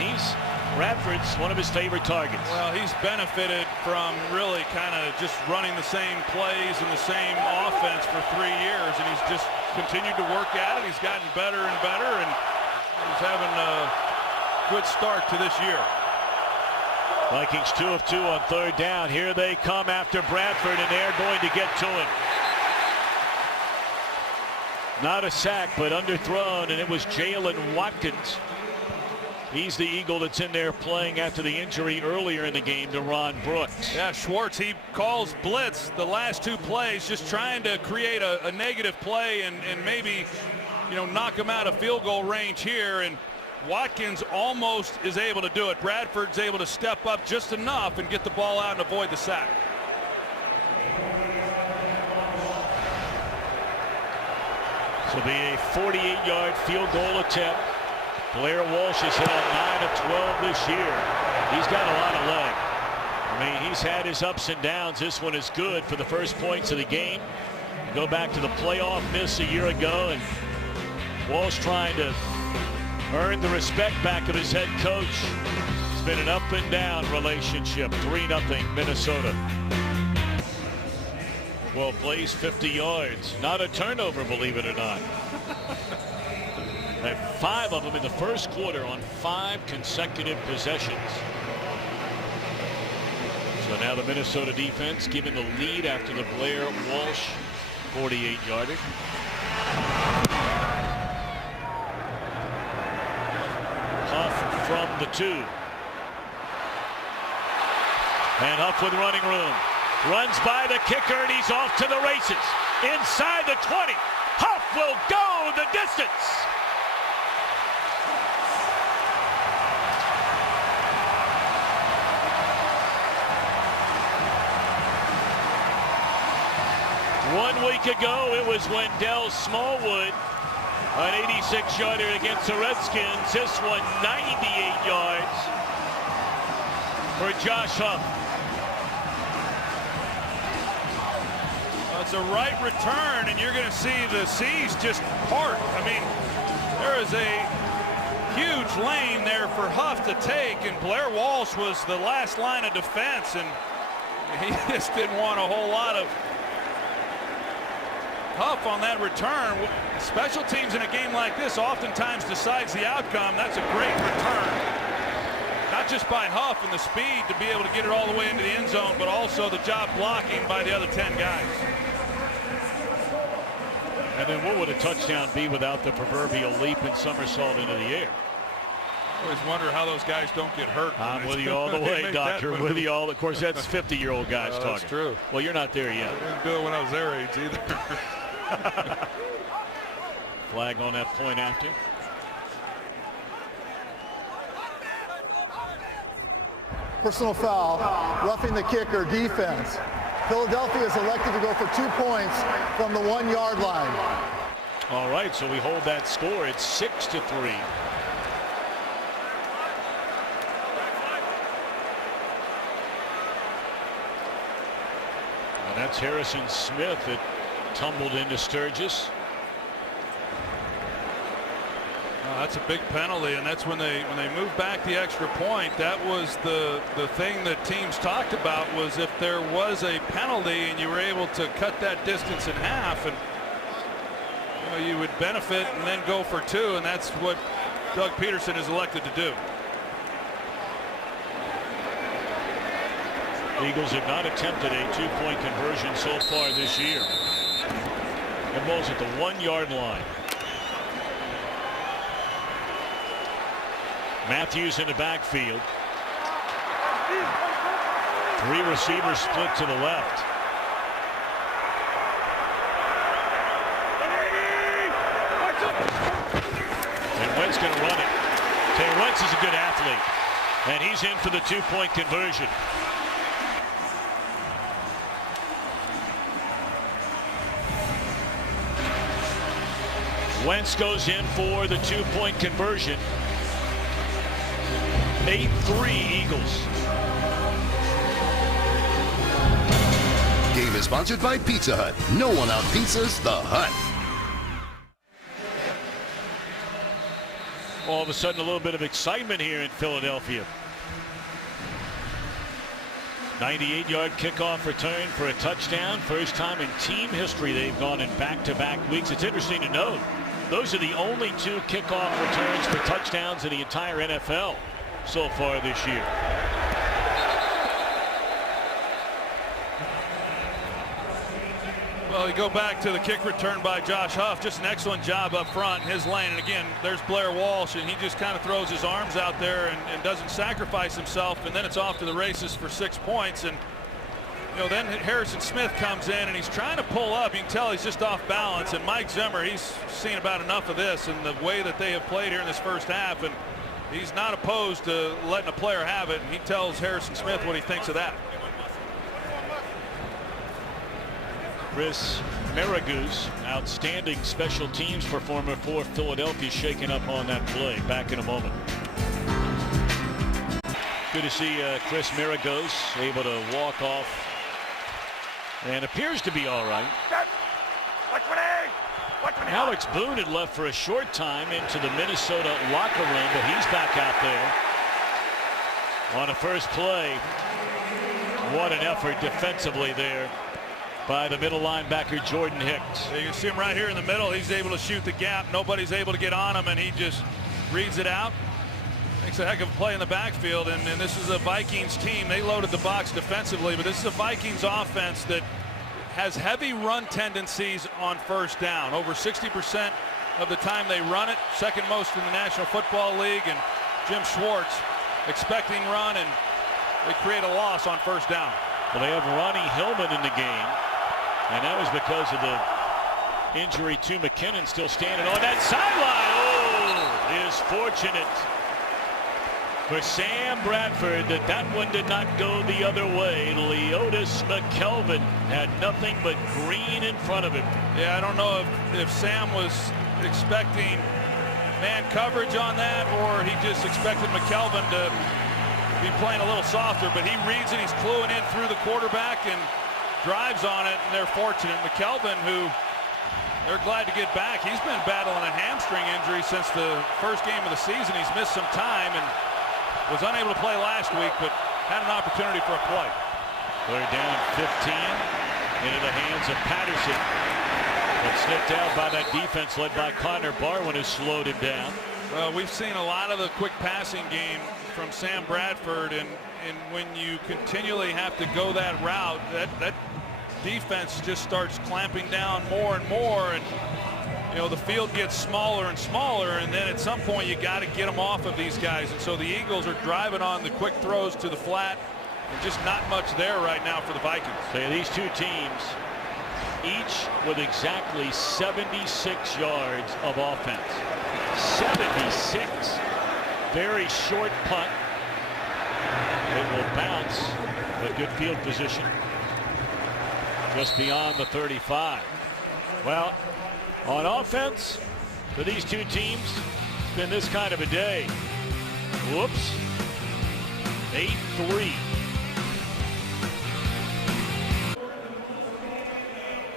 Bradford's one of his favorite targets. Well, he's benefited from really kind of just running the same plays and the same offense for 3 years, and he's just continued to work at it. He's gotten better and better, and he's having a good start to this year. Vikings 2 of 2 on 3rd down. Here they come after Bradford, and they're going to get to him. Not a sack, but underthrown, and it was Jalen Watkins. He's the Eagle that's in there playing after the injury earlier in the game to Ron Brooks. Yeah, Schwartz, he calls blitz the last 2 plays, just trying to create a negative play and maybe, knock him out of field goal range here. And Watkins almost is able to do it. Bradford's able to step up just enough and get the ball out and avoid the sack. This will be a 48-yard field goal attempt. Blair Walsh has hit on 9 of 12 this year. He's got a lot of leg. I mean, he's had his ups and downs. This one is good for the first points of the game. Go back to the playoff miss a year ago, and Walsh trying to earn the respect back of his head coach. It's been an up and down relationship. 3-0 Minnesota. Well, plays 50 yards. Not a turnover, believe it or not. Had 5 of them in the first quarter on 5 consecutive possessions. So now the Minnesota defense giving the lead after the Blair Walsh 48-yarder. Huff from the 2. And Huff with running room. Runs by the kicker, and he's off to the races. Inside the 20. Huff will go the distance. One week ago, it was Wendell Smallwood, an 86-yarder against the Redskins. This one, 98 yards for Josh Huff. It's a right return, and you're going to see the seas just part. I mean, there is a huge lane there for Huff to take, and Blair Walsh was the last line of defense, and he just didn't want a whole lot of Huff on that return. Special teams in a game like this oftentimes decides the outcome. That's a great return. Not just by Huff and the speed to be able to get it all the way into the end zone, but also the job blocking by the other 10 guys. And then what would a touchdown be without the proverbial leap and somersault into the air? I always wonder how those guys don't get hurt. I'm with you all the way, Doctor. With you all. Of course, that's 50-year-old guys talking. That's true. Well, you're not there yet. I didn't do it when I was their age either. Flag on that point after. Personal foul, roughing the kicker, defense. Philadelphia is elected to go for 2 points from the 1-yard line. All right, so we hold that score. It's 6-3. And that's Harrison Smith that tumbled into Sturgis. That's a big penalty, and that's when they moved back the extra point. That was the thing that teams talked about, was if there was a penalty and you were able to cut that distance in half, and you would benefit and then go for two, and that's what Doug Peterson is elected to do. Eagles have not attempted a two-point conversion so far this year. The ball's at the 1-yard line. Matthews in the backfield. 3 receivers split to the left. And Wentz going to run it. Okay, Wentz is a good athlete, and he's in for the two-point conversion. Wentz goes in for the two-point conversion. 8-3 Eagles. Game is sponsored by Pizza Hut. No one out-pizzas the Hut. All of a sudden, a little bit of excitement here in Philadelphia. 98-yard kickoff return for a touchdown. First time in team history they've gone in back-to-back weeks. It's interesting to note, those are the only 2 kickoff returns for touchdowns in the entire NFL so far this year. Well, you go back to the kick return by Josh Huff. Just an excellent job up front in his lane. And again, there's Blair Walsh, and he just kind of throws his arms out there and doesn't sacrifice himself. And then it's off to the races for 6 points. And then Harrison Smith comes in and he's trying to pull up. You can tell he's just off balance. And Mike Zimmer, he's seen about enough of this and the way that they have played here in this first half. And he's not opposed to letting a player have it. And he tells Harrison Smith what he thinks of that. Chris Maraguse, outstanding special teams performer for Philadelphia, shaken up on that play. Back in a moment. Good to see Chris Maraguse able to walk off and appears to be all right. Alex Boone had left for a short time into the Minnesota locker room, but he's back out there on a first play. What an effort defensively there by the middle linebacker Jordan Hicks. You can see him right here in the middle. He's able to shoot the gap. Nobody's able to get on him, and he just reads it out. Makes a heck of a play in the backfield, and this is a Vikings team. They loaded the box defensively, but this is a Vikings offense that has heavy run tendencies on first down. Over 60% of the time they run it, second most in the National Football League, and Jim Schwartz expecting run, and they create a loss on first down. Well, they have Ronnie Hillman in the game, and that was because of the injury to McKinnon, still standing on that sideline. Oh, it is fortunate for Sam Bradford that one did not go the other way. Leotis McKelvin had nothing but green in front of him. Yeah, I don't know if Sam was expecting man coverage on that, or he just expected McKelvin to be playing a little softer, but he reads it. He's cluing in through the quarterback and drives on it, and they're fortunate. McKelvin, who they're glad to get back. He's been battling a hamstring injury since the first game of the season. He's missed some time and was unable to play last week, but had an opportunity for a play. They're down 15 into the hands of Patterson, but snipped out by that defense led by Connor Barwin, who slowed him down. Well, we've seen a lot of the quick passing game from Sam Bradford, and when you continually have to go that route, that defense just starts clamping down more and more, and the field gets smaller and smaller, and then at some point you got to get them off of these guys. And so the Eagles are driving on the quick throws to the flat, and just not much there right now for the Vikings. So these two teams, each with exactly 76 yards of offense. 76. Very short punt. It will bounce, but good field position just beyond the 35. Well, On offense, for these two teams, it's been this kind of a day. Whoops. 8-3.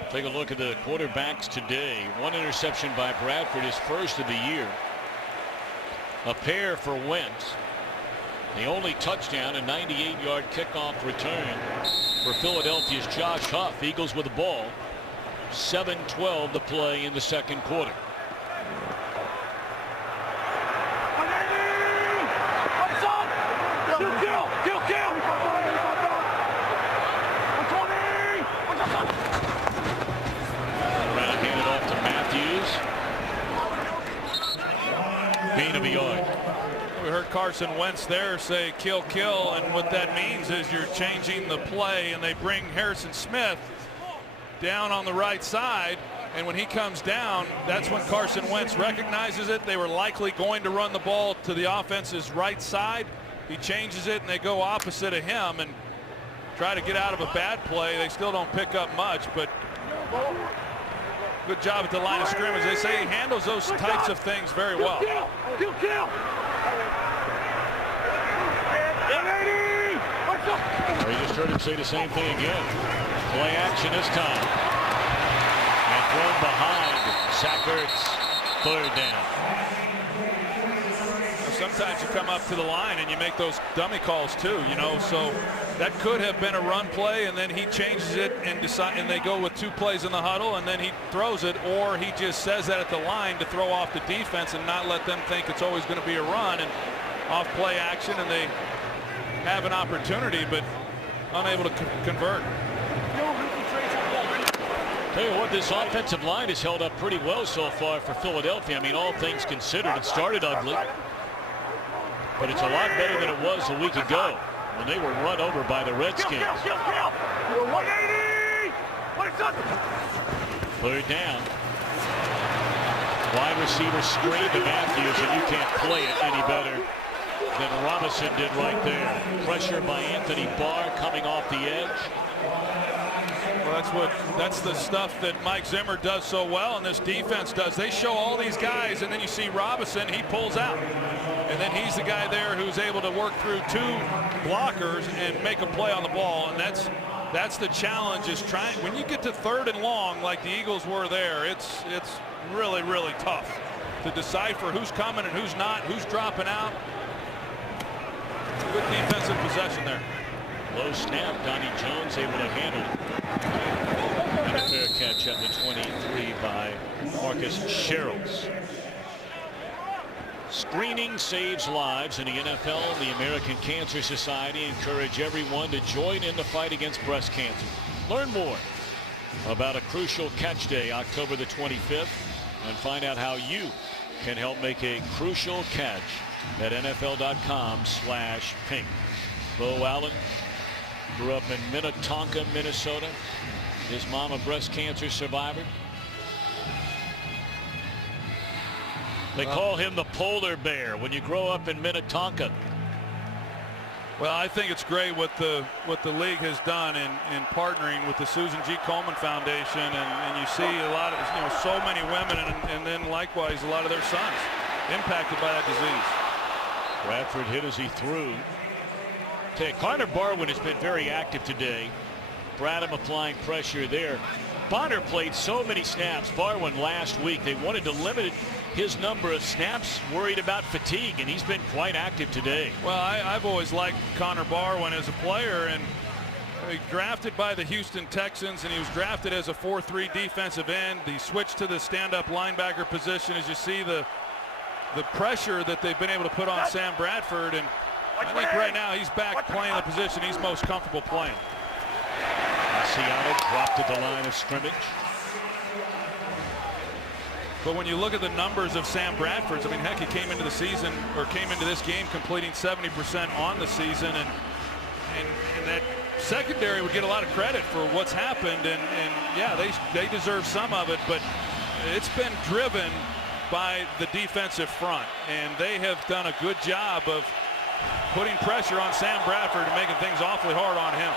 Take a look at the quarterbacks today. One interception by Bradford, his first of the year. A pair for Wentz. The only touchdown, a 98-yard kickoff return for Philadelphia's Josh Huff. Eagles with the ball. 7:12 to play in the second quarter. We heard Carson Wentz there say kill, kill, and what that means is you're changing the play, and they bring Harrison Smith down on the right side, and when he comes down, that's when Carson Wentz recognizes it. They were likely going to run the ball to the offense's right side. He changes it, and they go opposite of him and try to get out of a bad play. They still don't pick up much, but good job at the line of scrimmage. They say he handles those types of things very well. We just heard him say the same thing again. Play action this time. And thrown behind. Zach Ertz, third down. Sometimes you come up to the line and you make those dummy calls too, you know, so that could have been a run play, and then he changes it and they go with 2 plays in the huddle, and then he throws it, or he just says that at the line to throw off the defense and not let them think it's always going to be a run, and off play action, and they have an opportunity but unable to convert. Tell you what, this offensive line has held up pretty well so far for Philadelphia. I mean, all things considered, it started ugly, but it's a lot better than it was a week ago when they were run over by the Redskins. Third down. Wide receiver screen to Matthews, and you can't play it any better than Robinson did right there. Pressure by Anthony Barr coming off the edge. Well, that's the stuff that Mike Zimmer does so well, and this defense does. They show all these guys, and then you see Robinson, he pulls out. And then he's the guy there who's able to work through 2 blockers and make a play on the ball. And that's the challenge, is trying, when you get to 3rd and long like the Eagles were there, it's really, really tough to decipher who's coming and who's not, who's dropping out. Good defensive possession there. Low snap, Donnie Jones able to handle it. And a fair catch at the 23 by Marcus Sherrills. Screening saves lives in the NFL. The American Cancer Society encourage everyone to join in the fight against breast cancer. Learn more about a crucial catch day, October the 25th, and find out how you can help make a crucial catch at NFL.com/pink. Bo Allen grew up in Minnetonka, Minnesota. His mom a breast cancer survivor. They call him the polar bear when you grow up in Minnetonka. Well, I think it's great what the league has done in partnering with the Susan G. Komen Foundation, and you see a lot of, you know, so many women and then likewise a lot of their sons impacted by that disease. Bradford hit as he threw. Connor Barwin has been very active today. Bradham applying pressure there. Bonner played so many snaps. Barwin last week, they wanted to limit his number of snaps, worried about fatigue, and he's been quite active today. Well, I've always liked Connor Barwin as a player, and he drafted by the Houston Texans, and he was drafted as a 4-3 defensive end. He switched to the stand-up linebacker position. As you see the pressure that they've been able to put on Sam Bradford, and I think right now he's back playing the position he's most comfortable playing. Seattle dropped at the line of scrimmage. But when you look at the numbers of Sam Bradford's, I mean, heck, he came into the season, or came into this game completing 70% on the season, and that secondary would get a lot of credit for what's happened, and yeah, they deserve some of it, but it's been driven by the defensive front, and they have done a good job of putting pressure on Sam Bradford and making things awfully hard on him.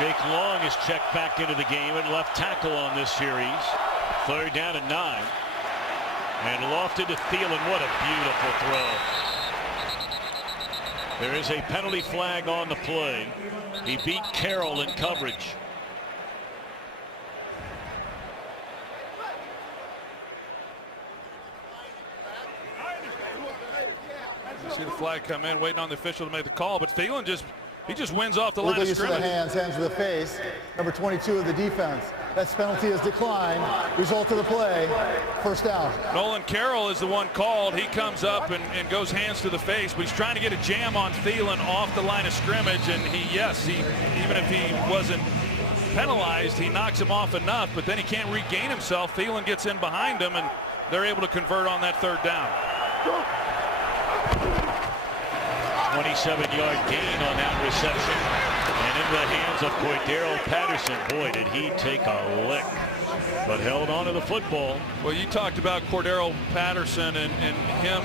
Jake Long is checked back into the game at left tackle on this series. 3rd down and 9. And lofted to Thielen. What a beautiful throw. There is a penalty flag on the play. He beat Carroll in coverage. You see the flag come in, waiting on the official to make the call, but Thielen just wins off the line of Use to the scrimmage. hands to the face. Number 22 of the defense. That penalty is declined. Result of the play, 1st down. Nolan Carroll is the one called. He comes up and goes hands to the face, but he's trying to get a jam on Thielen off the line of scrimmage, and even if he wasn't penalized, he knocks him off enough, but then he can't regain himself. Thielen gets in behind him, and they're able to convert on that 3rd down. 27-yard gain on that reception. And in the hands of Cordero Patterson. Boy, did he take a lick. But held on to the football. Well, you talked about Cordero Patterson and him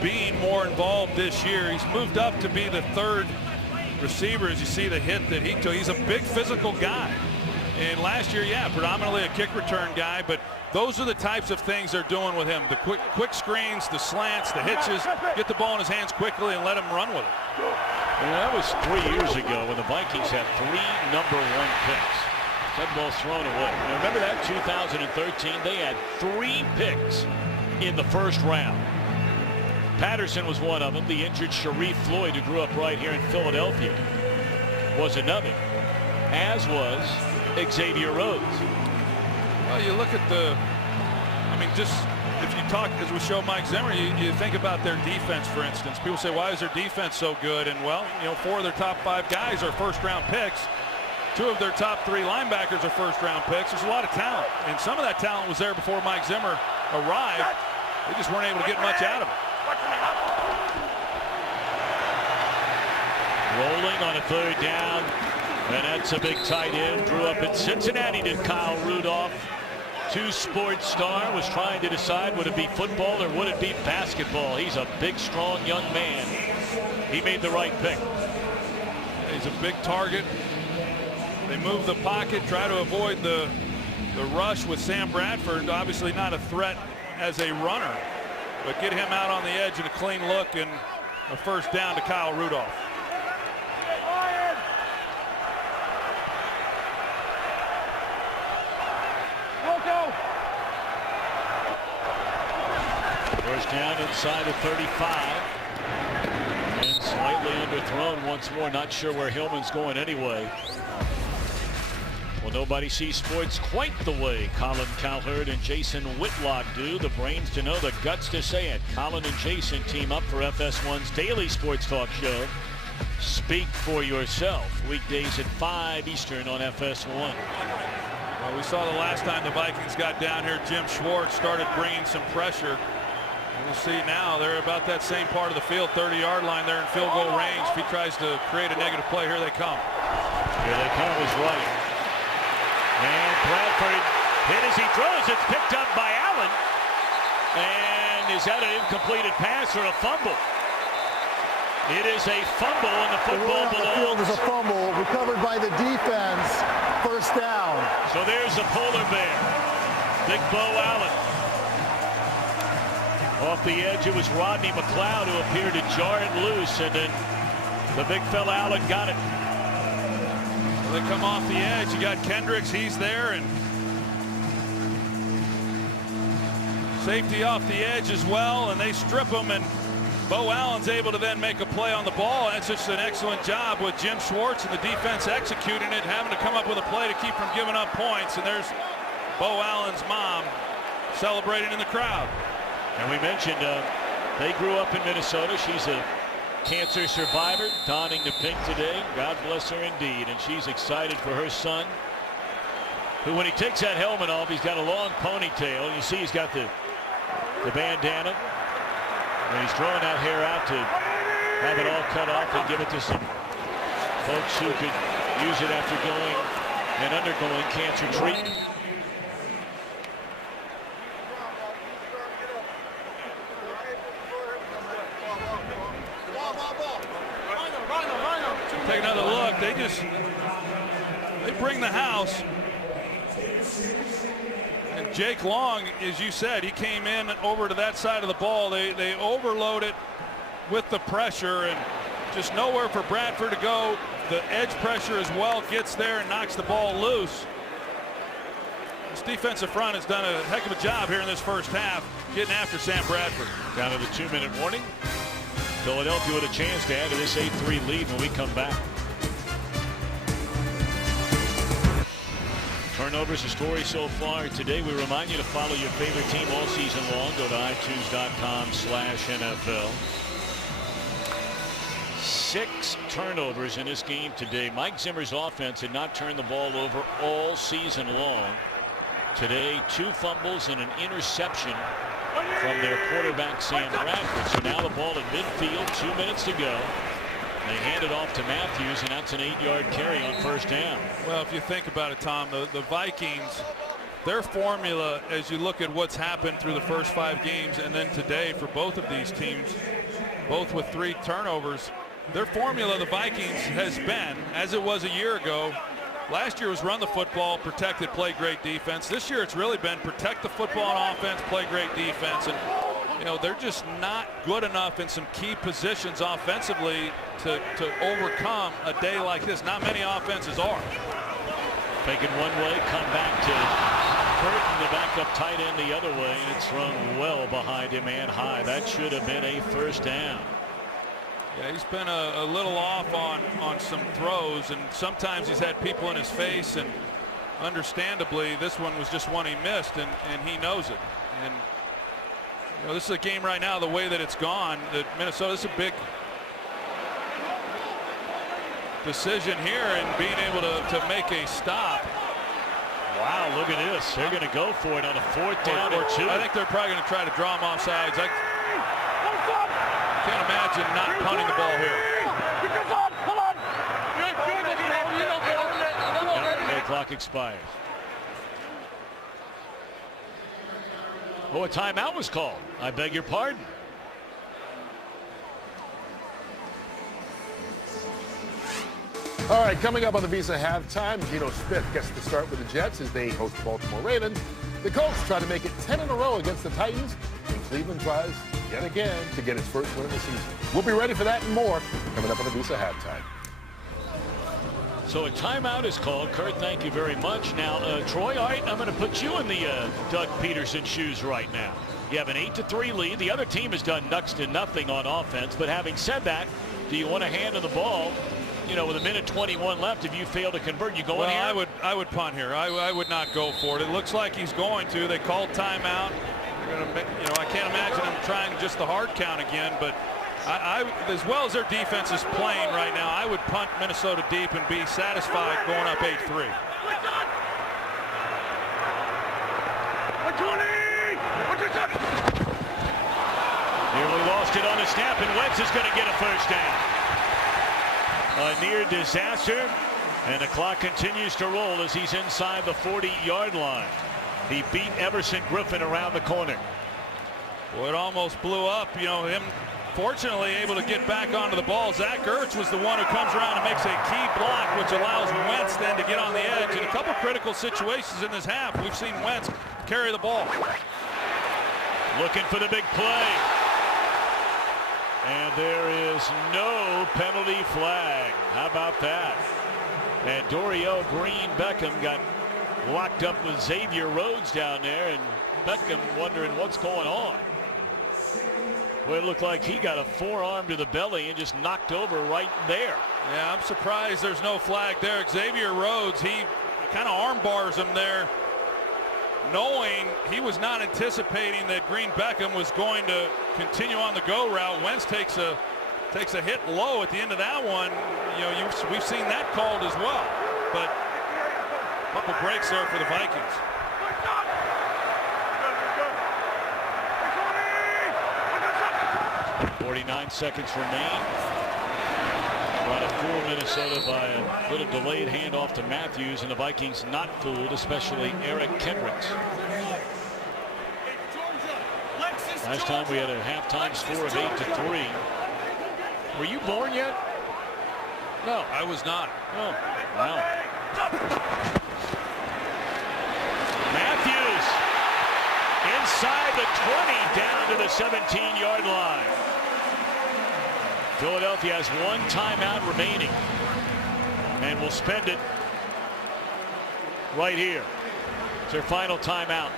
being more involved this year. He's moved up to be the 3rd receiver as you see the hit that he took. He's a big physical guy. And last year, yeah, predominantly a kick return guy, but those are the types of things they're doing with him. The quick screens, the slants, the hitches, get the ball in his hands quickly and let him run with it. And that was 3 years ago when the Vikings had 3 number 1 picks. That ball's thrown away. Now remember that 2013, they had 3 picks in the 1st round. Patterson was one of them. The injured Sharif Floyd, who grew up right here in Philadelphia, was another, as was Xavier Rhodes. Well, you look at just if you talk, as we show Mike Zimmer, you think about their defense, for instance. People say, why is their defense so good? And well, 4 of their top 5 guys are 1st-round picks. 2 of their top 3 linebackers are 1st-round picks. There's a lot of talent, and some of that talent was there before Mike Zimmer arrived. They just weren't able to get much out of it. Rolling on a 3rd down, and that's a big tight end. Grew up in Cincinnati, did Kyle Rudolph. 2 sports star, was trying to decide would it be football or would it be basketball. He's a big, strong young man. He made the right pick. He's a big target. They move the pocket, try to avoid the rush with Sam Bradford. Obviously not a threat as a runner, but get him out on the edge and a clean look and a 1st down to Kyle Rudolph. First down inside the 35. And slightly underthrown once more. Not sure where Hillman's going anyway. Well, nobody sees sports quite the way Colin Cowherd and Jason Whitlock do. The brains to know, the guts to say it. Colin and Jason team up for FS1's daily sports talk show. Speak for yourself. Weekdays at 5 Eastern on FS1. Well, we saw the last time the Vikings got down here, Jim Schwartz started bringing some pressure. We'll see now they're about that same part of the field, 30-yard line. They're in field goal range. If he tries to create a negative play, here they come. Here they come is right. And Bradford hit as he throws. It's picked up by Allen. And is that an incompleted pass or a fumble? It is a fumble, and the football belongs. The field is a fumble recovered by the defense. 1st down. So there's the polar bear, Big Bo Allen. Off the edge, it was Rodney McLeod who appeared to jar it loose, and then the big fella Allen got it. They come off the edge. You got Kendricks, he's there, and safety off the edge as well, and they strip him, and Bo Allen's able to then make a play on the ball. And it's just an excellent job with Jim Schwartz and the defense executing it, having to come up with a play to keep from giving up points. And there's Bo Allen's mom celebrating in the crowd. And we mentioned they grew up in Minnesota. She's a cancer survivor, donning the pink today. God bless her indeed. And she's excited for her son, who, when he takes that helmet off, he's got a long ponytail. You see he's got the bandana. And he's throwing that hair out to have it all cut off and give it to some folks who could use it after going and undergoing cancer treatment. Take another look. they bring the house. And Jake Long, as you said, he came in over to that side of the ball. They overload it with the pressure and just nowhere for Bradford to go. The edge pressure as well gets there and knocks the ball loose. This defensive front has done a heck of a job here in this first half getting after Sam Bradford. Down to the 2-minute warning. Philadelphia with a chance to add to this 8-3 lead when we come back. Turnovers, a story so far today. We remind you to follow your favorite team all season long. Go to iTunes.com/NFL. 6 turnovers in this game today. Mike Zimmer's offense had not turned the ball over all season long. Today, 2 fumbles and an interception from their quarterback, Sam Bradford. So now the ball at midfield, 2 minutes to go. They hand it off to Matthews, and that's an 8-yard carry on first down. Well, if you think about it, Tom, the Vikings, their formula, as you look at what's happened through the first 5 games and then today for both of these teams, both with 3 turnovers, their formula, the Vikings, has been, as it was a year ago, last year was run the football, protect it, play great defense. This year it's really been protect the football on offense, play great defense. And, you know, they're just not good enough in some key positions offensively to overcome a day like this. Not many offenses are. Taken one way, come back to Burton, the backup tight end the other way, and it's thrown well behind him and high. That should have been a first down. Yeah, he's been a little off on some throws, and sometimes he's had people in his face, and understandably this one was just one he missed, and he knows it. And you know, this is a game right now, the way that it's gone, that Minnesota, this is a big decision here and being able to make a stop. Wow, look at this. They're going to go for it on a 4th down or 2. I think they're probably going to try to draw him off sides. I can't imagine not punting the ball here. The clock expires. Oh, a timeout was called. I beg your pardon. All right, coming up on the Visa halftime, Geno Smith gets to start with the Jets as they host the Baltimore Ravens. The Colts try to make it 10 in a row against the Titans, and Cleveland tries yet again to get its first win of the season. We'll be ready for that and more coming up on the Visa halftime. So a timeout is called. Kurt, thank you very much. Now, Troy, all right, I'm going to put you in the Doug Peterson shoes right now. You have an 8-3 lead. The other team has done next to nothing on offense. But having said that, do you want to hand on the ball? You know, with 1:21 left, if you fail to convert, you go in here? I would punt here. I would not go for it. It looks like he's going to. They called timeout. You know, I can't imagine him trying just the hard count again. But as well as their defense is playing right now, I would punt Minnesota deep and be satisfied going up 8-3. Nearly lost it on the snap, and Wentz is going to get a first down. A near disaster, and the clock continues to roll as he's inside the 40-yard line. He beat Everson Griffin around the corner. Well, it almost blew up. You know, him fortunately able to get back onto the ball. Zach Ertz was the one who comes around and makes a key block, which allows Wentz then to get on the edge. In a couple critical situations in this half, we've seen Wentz carry the ball. Looking for the big play. And there is no penalty flag. How about that? And Dorial Green Beckham got locked up with Xavier Rhodes down there, and Beckham wondering what's going on. Well, it looked like he got a forearm to the belly and just knocked over right there. Yeah, I'm surprised there's no flag there. Xavier Rhodes, he kind of arm bars him there, knowing he was not anticipating that Green Beckham was going to continue on the go route. Wentz takes a hit low at the end of that one. You know, we've seen that called as well. But a couple breaks there for the Vikings. .49 seconds remain. Trying to fool Minnesota by a little delayed handoff to Matthews, and the Vikings not fooled, especially Eric Kendricks. Last time we had a halftime score of 8-3. Were you born yet? No, I was not. Oh, wow. Matthews inside the 20, down to the 17-yard line. Philadelphia has one timeout remaining and will spend it right here. It's their final timeout.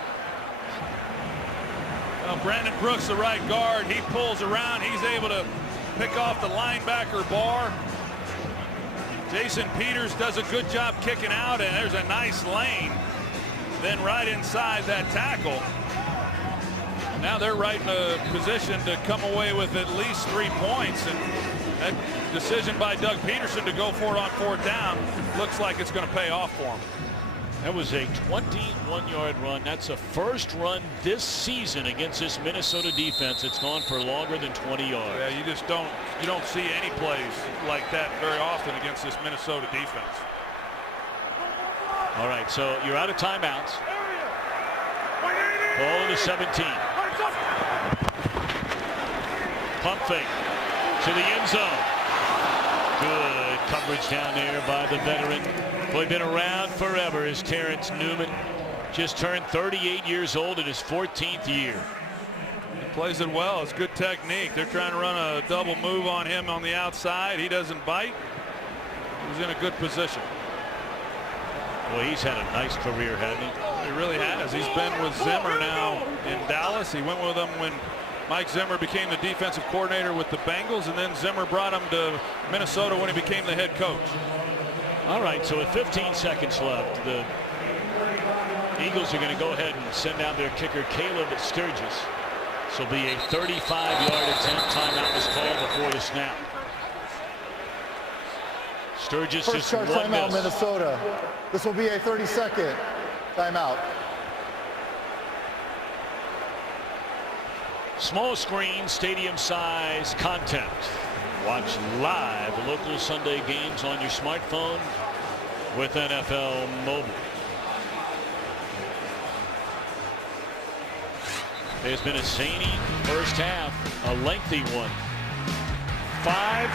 Well, Brandon Brooks, the right guard, he pulls around. He's able to pick off the linebacker bar. Jason Peters does a good job kicking out, and there's a nice lane. Then right inside that tackle. Now they're right in a position to come away with at least 3 points, and that decision by Doug Peterson to go for it on 4th down looks like it's going to pay off for him. That was a 21-yard run. That's a first run this season against this Minnesota defense. It's gone for longer than 20 yards. Yeah, you just don't see any plays like that very often against this Minnesota defense. All right, so you're out of timeouts. Ball in the 17. Pump fake to the end zone. Good coverage down there by the veteran. Boy, been around forever is Terrence Newman. Just turned 38 years old in his 14th year. He plays it well. It's good technique. They're trying to run a double move on him on the outside. He doesn't bite. He's in a good position. Well, he's had a nice career, hasn't he? He really has. He's been with Zimmer now in Dallas. He went with him when Mike Zimmer became the defensive coordinator with the Bengals, and then Zimmer brought him to Minnesota when he became the head coach. All right, so with 15 seconds left, the Eagles are going to go ahead and send out their kicker, Caleb Sturgis. This will be a 35-yard attempt. Timeout was called before the snap. Sturgis First just charge one timeout, miss. Minnesota. This will be a 30-second timeout. Small screen, stadium size content. Watch live local Sunday games on your smartphone with NFL Mobile. There's been a zany first half, a lengthy one. 5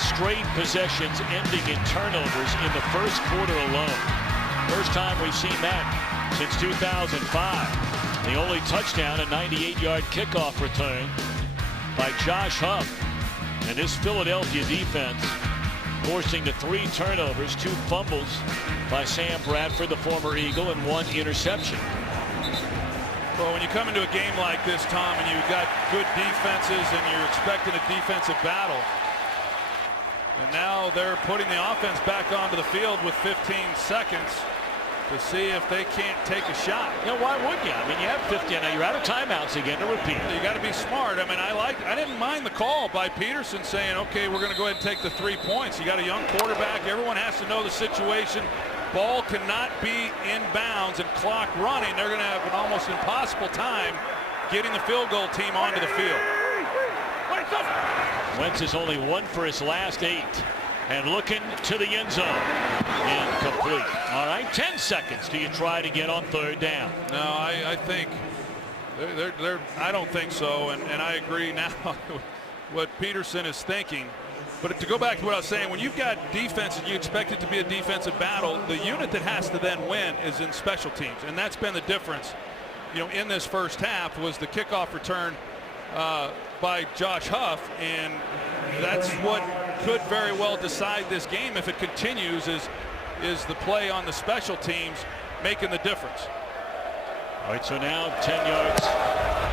straight possessions ending in turnovers in the first quarter alone. First time we've seen that since 2005. The only touchdown, a 98-yard kickoff return by Josh Huff. And this Philadelphia defense forcing the 3 turnovers, 2 fumbles by Sam Bradford, the former Eagle, and 1 interception. Well, when you come into a game like this, Tom, and you've got good defenses and you're expecting a defensive battle, and now they're putting the offense back onto the field with 15 seconds to see if they can't take a shot. You know, why wouldn't you? I mean, you have 50, now you're out of timeouts again to repeat. You got to be smart. I mean, I didn't mind the call by Peterson saying, okay, we're going to go ahead and take the 3 points. You got a young quarterback. Everyone has to know the situation. Ball cannot be in bounds and clock running. They're going to have an almost impossible time getting the field goal team onto the field. Wentz is only 1 for his last 8. And looking to the end zone. Incomplete. All right, 10 seconds. Do you try to get on 3rd down? No, I think I don't think so, and I agree now what Peterson is thinking. But to go back to what I was saying, when you've got defense and you expect it to be a defensive battle, the unit that has to then win is in special teams, and that's been the difference. You know, in this first half was the kickoff return by Josh Huff, and that's what could very well decide this game if it continues. Is the play on the special teams making the difference? All right, so now 10 yards,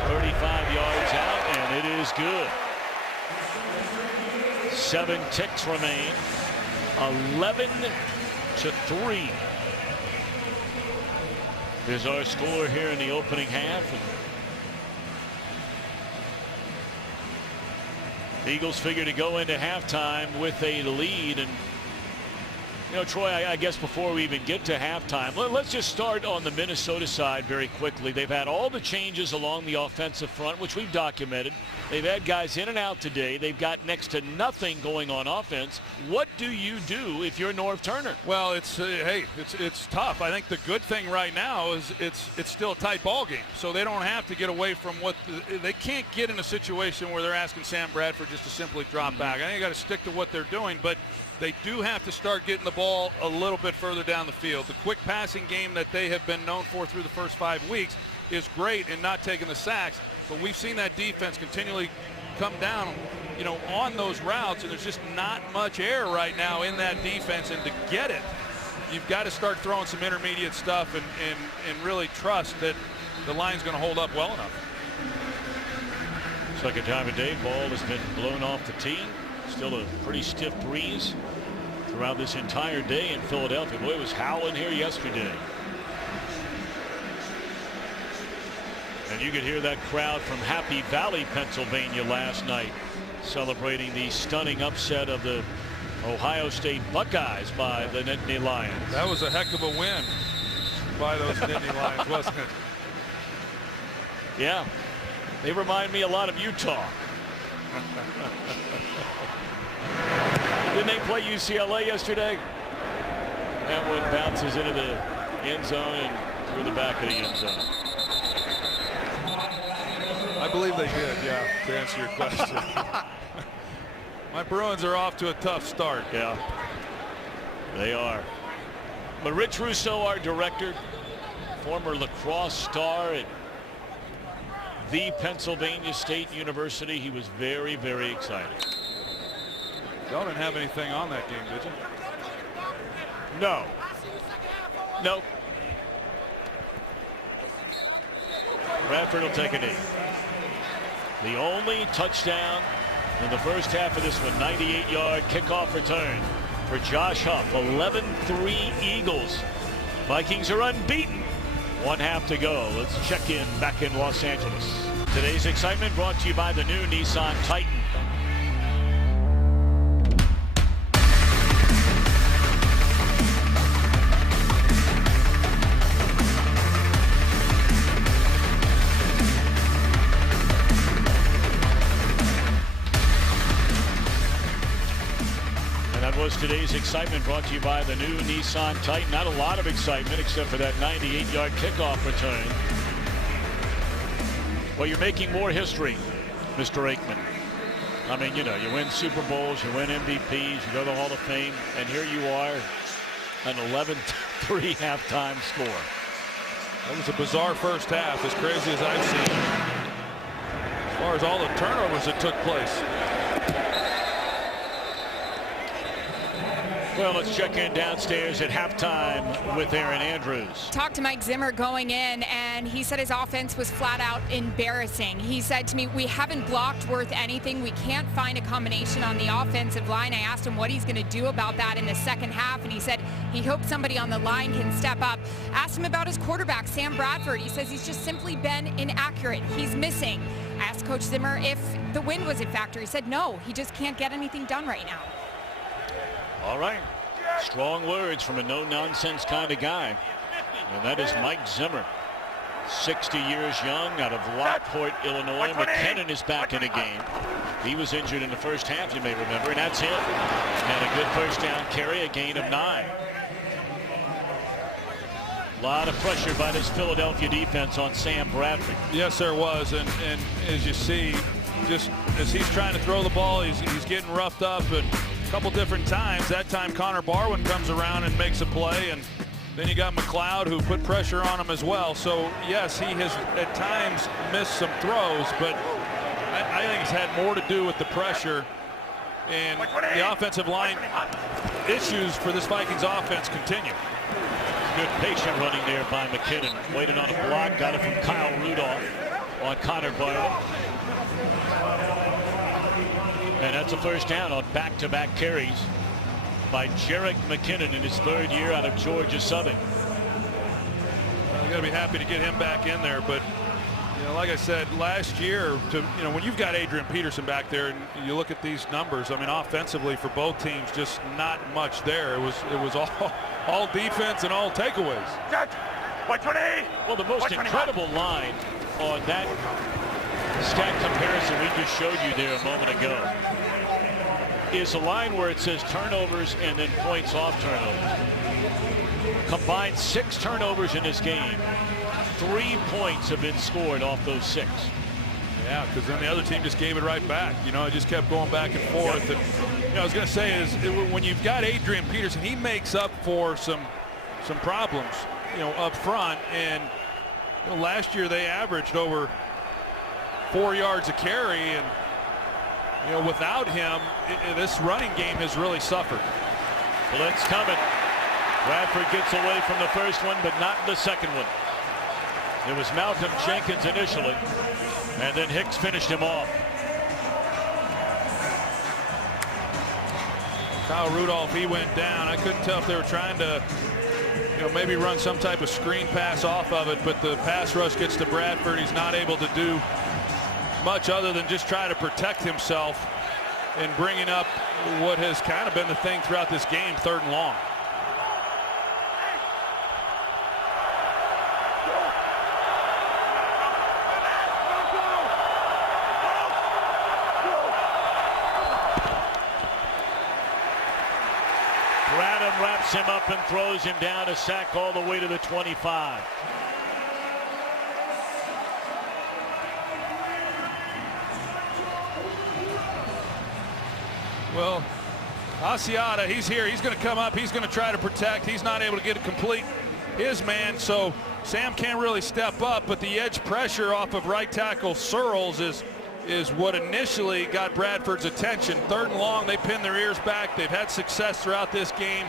35 yards out, and it is good. 7 ticks remain. 11-3 is our score here in the opening half. The Eagles figure to go into halftime with a lead. And you know, Troy, I guess before we even get to halftime, let's just start on the Minnesota side very quickly. They've had all the changes along the offensive front, which we've documented. They've had guys in and out today. They've got next to nothing going on offense. What do you do if you're Norv Turner? Well, it's tough. I think the good thing right now is it's still a tight ball game, so they don't have to get away from what they can't get in a situation where they're asking Sam Bradford just to simply drop back. I think you got to stick to what they're doing, but they do have to start getting the ball a little bit further down the field. The quick passing game that they have been known for through the first 5 weeks is great in not taking the sacks, but we've seen that defense continually come down, on those routes, and there's just not much air right now in that defense. And to get it, you've got to start throwing some intermediate stuff and really trust that the line's going to hold up well enough. Second time of day, ball has been blown off the tee. Still a pretty stiff breeze throughout this entire day in Philadelphia. Boy, it was howling here yesterday. And you could hear that crowd from Happy Valley, Pennsylvania last night celebrating the stunning upset of the Ohio State Buckeyes by the Nittany Lions. That was a heck of a win by those Nittany Lions, wasn't it? Yeah, they remind me a lot of Utah. Didn't they play UCLA yesterday? That one bounces into the end zone and through the back of the end zone. I believe they did, yeah, to answer your question. My Bruins are off to a tough start. Yeah, they are. But Rich Russo, our director, former lacrosse star at the Pennsylvania State University, he was very, very excited. Y'all didn't have anything on that game, did you? No. Nope. Bradford will take a knee. The only touchdown in the first half of this one, 98-yard kickoff return for Josh Huff. 11-3 Eagles. Vikings are unbeaten. 1 half to go. Let's check in back in Los Angeles. Today's excitement brought to you by the new Nissan Titan. Was today's excitement brought to you by the new Nissan Titan. Not a lot of excitement except for that 98-yard kickoff return. Well, you're making more history, Mr. Aikman. I mean, you win Super Bowls, you win MVPs, you go to the Hall of Fame, and here you are, an 11-3 halftime score. That was a bizarre first half, as crazy as I've seen. As far as all the turnovers that took place. Well, let's check in downstairs at halftime with Aaron Andrews. Talked to Mike Zimmer going in, and he said his offense was flat out embarrassing. He said to me, we haven't blocked worth anything. We can't find a combination on the offensive line. I asked him what he's going to do about that in the second half, and he said he hopes somebody on the line can step up. Asked him about his quarterback, Sam Bradford. He says he's just simply been inaccurate. He's missing. I asked Coach Zimmer if the wind was a factor. He said no, he just can't get anything done right now. All right. Strong words from a no-nonsense kind of guy. And that is Mike Zimmer. 60 years young, out of Lockport, Illinois. McKinnon is back in the game. He was injured in the first half, you may remember, and that's him. And a good first down carry, a gain of 9. A lot of pressure by this Philadelphia defense on Sam Bradford. Yes, there was. And as you see, just as he's trying to throw the ball, he's getting roughed up. And a couple different times. That time Connor Barwin comes around and makes a play, and then you got McLeod who put pressure on him as well. So yes, he has at times missed some throws, but I think it's had more to do with the pressure, and the offensive line issues for this Vikings offense continue. Good patient running there by McKinnon. Waited on a block, got it from Kyle Rudolph on Connor Barwin. And that's a first down on back-to-back carries by Jerick McKinnon in his 3rd year out of Georgia Southern. We've got to be happy to get him back in there, but like I said last year, when you've got Adrian Peterson back there and you look at these numbers, I mean, offensively for both teams, just not much there. It was all defense and all takeaways. Well, the most incredible line on that stat comparison we just showed you there a moment ago is a line where it says turnovers and then points off turnovers. Combined 6 turnovers in this game. 3 points have been scored off those 6. Yeah, because then the other team just gave it right back. You know, it just kept going back and forth. And, you know, I was going to say is when you've got Adrian Peterson, he makes up for some problems, you know, up front. And you know, last year they averaged over 4 yards a carry, and you know, without him, this running game has really suffered. Blitz coming. Bradford gets away from the first one, but not the second one. It was Malcolm Jenkins initially, and then Hicks finished him off. Kyle Rudolph, he went down. I couldn't tell if they were trying to, you know, maybe run some type of screen pass off of it, but the pass rush gets to Bradford. He's not able to do much other than just try to protect himself and bringing up what has kind of been the thing throughout this game, 3rd and long. Bradham wraps him up and throws him down, a sack all the way to the 25. Well, Asiata, he's here. He's going to come up. He's going to try to protect. He's not able to get it complete his man, so Sam can't really step up, but the edge pressure off of right tackle Searles is what initially got Bradford's attention. 3rd and long, they pin their ears back. They've had success throughout this game,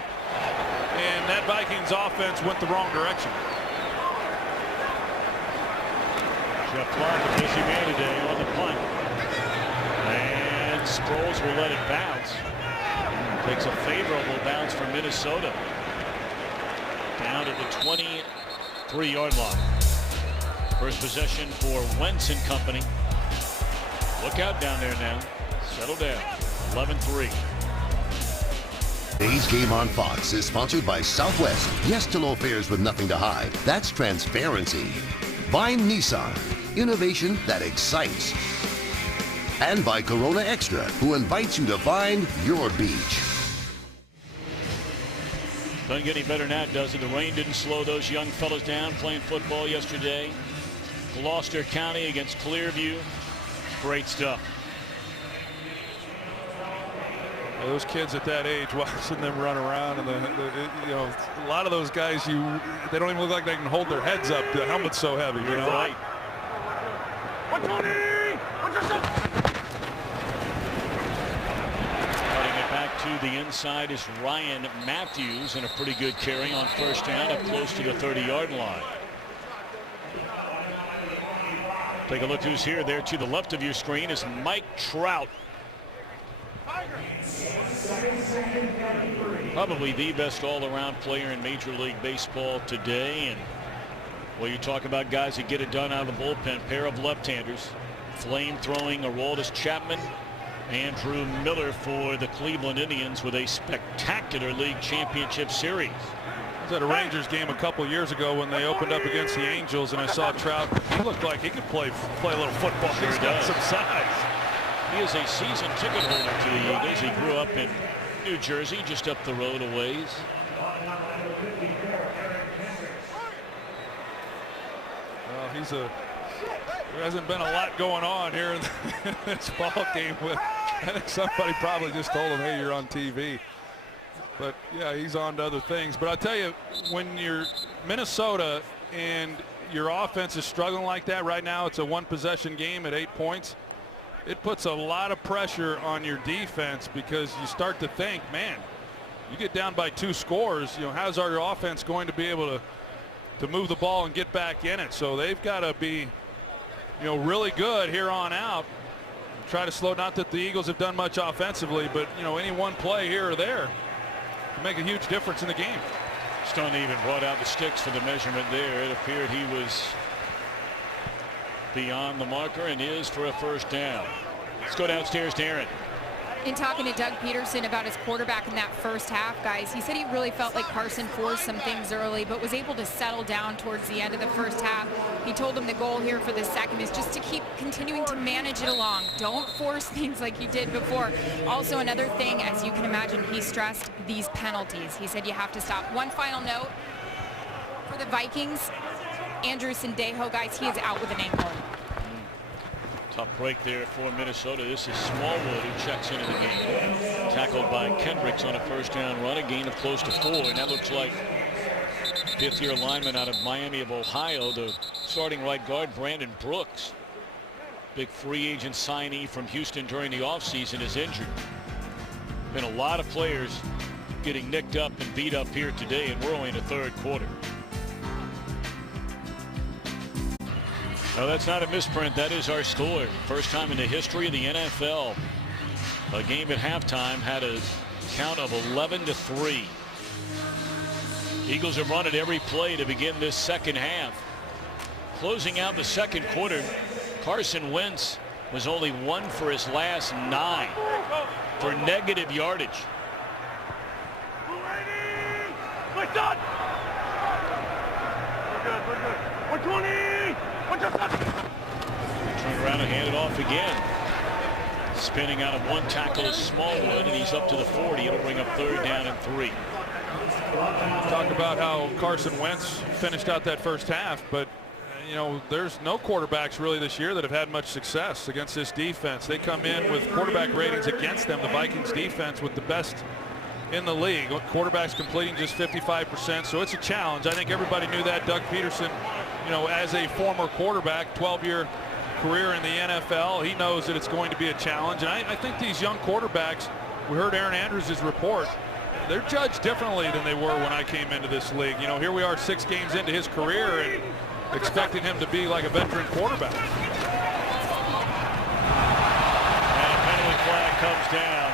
and that Vikings offense went the wrong direction. Jeff Clark, a busy man today on the punt. And Sproles will let it bounce. Takes a favorable bounce from Minnesota. Down at the 23-yard line. First possession for Wentz and company. Look out down there now. Settle down. 11-3. Today's game on Fox is sponsored by Southwest. Yes to low fares with nothing to hide. That's transparency. By Nissan. Innovation that excites. And by Corona Extra, who invites you to find your beach. Doesn't get any better than that, does it? The rain didn't slow those young fellas down playing football yesterday. Gloucester County against Clearview. Great stuff. Those kids at that age, watching them run around, and you know, a lot of those guys, they don't even look like they can hold their heads up. The helmet's so heavy, you know. Right. Cutting it back to the inside is Ryan Matthews, and a pretty good carry on first down up close to the 30-yard line. Take a look who's here. There to the left of your screen is Mike Trout. Probably the best all-around player in Major League Baseball today. And well, you talk about guys that get it done out of the bullpen. Pair of left-handers. Flame-throwing Aroldis Chapman. Andrew Miller for the Cleveland Indians with a spectacular league championship series. I was at a Rangers game a couple years ago when they opened up against the Angels, and I saw Trout. He looked like he could play a little football. Sure He's got does. some size. He is a season ticket holder to the Eagles. He grew up in New Jersey, just up the road a ways. Well, there hasn't been a lot going on here in this ball game. I think somebody probably just told him, hey, you're on TV. But yeah, he's on to other things. But I tell you, when you're Minnesota and your offense is struggling like that right now, it's a 1-possession game at 8 points. It puts a lot of pressure on your defense, because you start to think, man, you get down by 2 scores, you know, how's our offense going to be able to move the ball and get back in it? So they've got to be, you know, really good here on out. Try to slow, not that the Eagles have done much offensively, but you know, any one play here or there can make a huge difference in the game. Stone even brought out the sticks for the measurement there. It appeared he was beyond the marker and is for a first down. Let's go downstairs to Aaron. In talking to Doug Peterson about his quarterback in that first half, guys, he said he really felt like Carson forced some things early, but was able to settle down towards the end of the first half. He told him the goal here for the second is just to keep continuing to manage it along. Don't force things like you did before. Also, another thing, as you can imagine, he stressed these penalties. He said you have to stop. One final note for the Vikings, Andrew Sendejo, guys, he is out with an ankle. Tough break there for Minnesota. This is Smallwood who checks into the game. Tackled by Kendricks on a first down run, a gain of close to 4. And that looks like fifth-year lineman out of Miami of Ohio, the starting right guard, Brandon Brooks. Big free agent signee from Houston during the offseason, is injured. Been a lot of players getting nicked up and beat up here today, and we're only in the third quarter. No, that's not a misprint. That is our score. First time in the history of the NFL. A game at halftime had a count of 11-3. Eagles have run it every play to begin this second half. Closing out the second quarter, Carson Wentz was only 1 for his last 9 for negative yardage. We're done. We're good. 120. Turn around and hand it off again. Spinning out of one tackle is Smallwood, and he's up to the 40. It'll bring up third down and 3. Talk about how Carson Wentz finished out that first half, but you know, there's no quarterbacks really this year that have had much success against this defense. They come in with quarterback ratings against them, the Vikings defense, with the best in the league. Quarterbacks completing just 55%, so it's a challenge. I think everybody knew that. Doug Peterson, you know, as a former quarterback, 12-year career in the NFL, he knows that it's going to be a challenge. And I think these young quarterbacks, we heard Aaron Andrews' report, they're judged differently than they were when I came into this league. You know, here we are 6 games into his career and expecting him to be like a veteran quarterback. And a penalty flag comes down.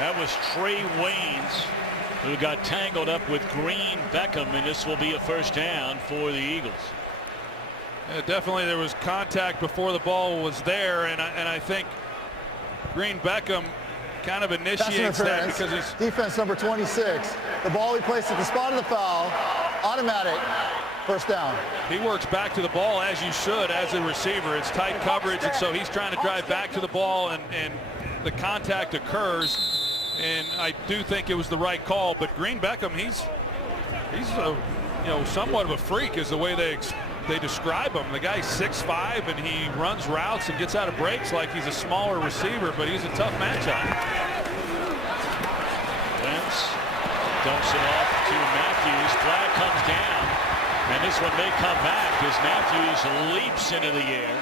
That was Trey Waynes, who got tangled up with Green Beckham, and this will be a first down for the Eagles. Yeah, definitely there was contact before the ball was there, and I think Green Beckham kind of initiates that because he's defense number 26. The ball he placed at the spot of the foul, automatic first down. He works back to the ball as you should as a receiver. It's tight coverage, and so he's trying to drive back to the ball, and the contact occurs. And I do think it was the right call, but Green Beckham, he's a, you know, somewhat of a freak is the way they describe him. The guy's 6'5", and he runs routes and gets out of breaks like he's a smaller receiver, but he's a tough matchup. Wentz dumps it off to Matthews. Flag comes down, and this one may come back as Matthews leaps into the air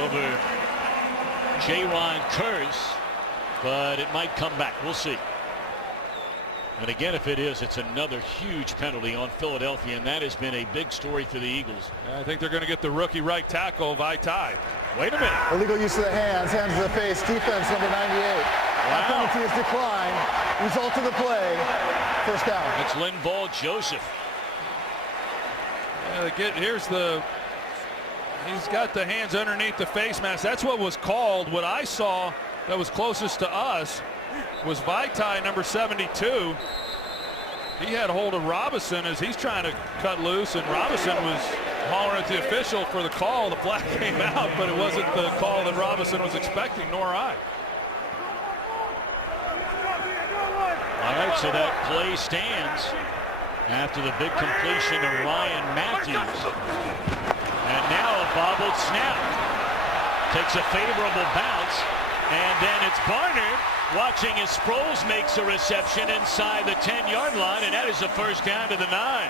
over Jaron Kearse, but it might come back. We'll see. And again, if it is, it's another huge penalty on Philadelphia, and that has been a big story for the Eagles. I think they're going to get the rookie right tackle, Vaitai. Wait a minute. Illegal use of the hands to the face, defense number 98. That penalty is declined. Result of the play, first down. It's Linval Joseph. He's got the hands underneath the face mask. That's what was called. What I saw that was closest to us was Vaitai, number 72. He had hold of Robinson as he's trying to cut loose, and Robinson was hollering at the official for the call. The flag came out, but it wasn't the call that Robinson was expecting, nor I. All right, so that play stands after the big completion of Ryan Matthews. And now a bobbled snap. Takes a favorable bounce, and then it's Barnard watching as Sproles makes a reception inside the 10-yard line, and that is a first down to the 9.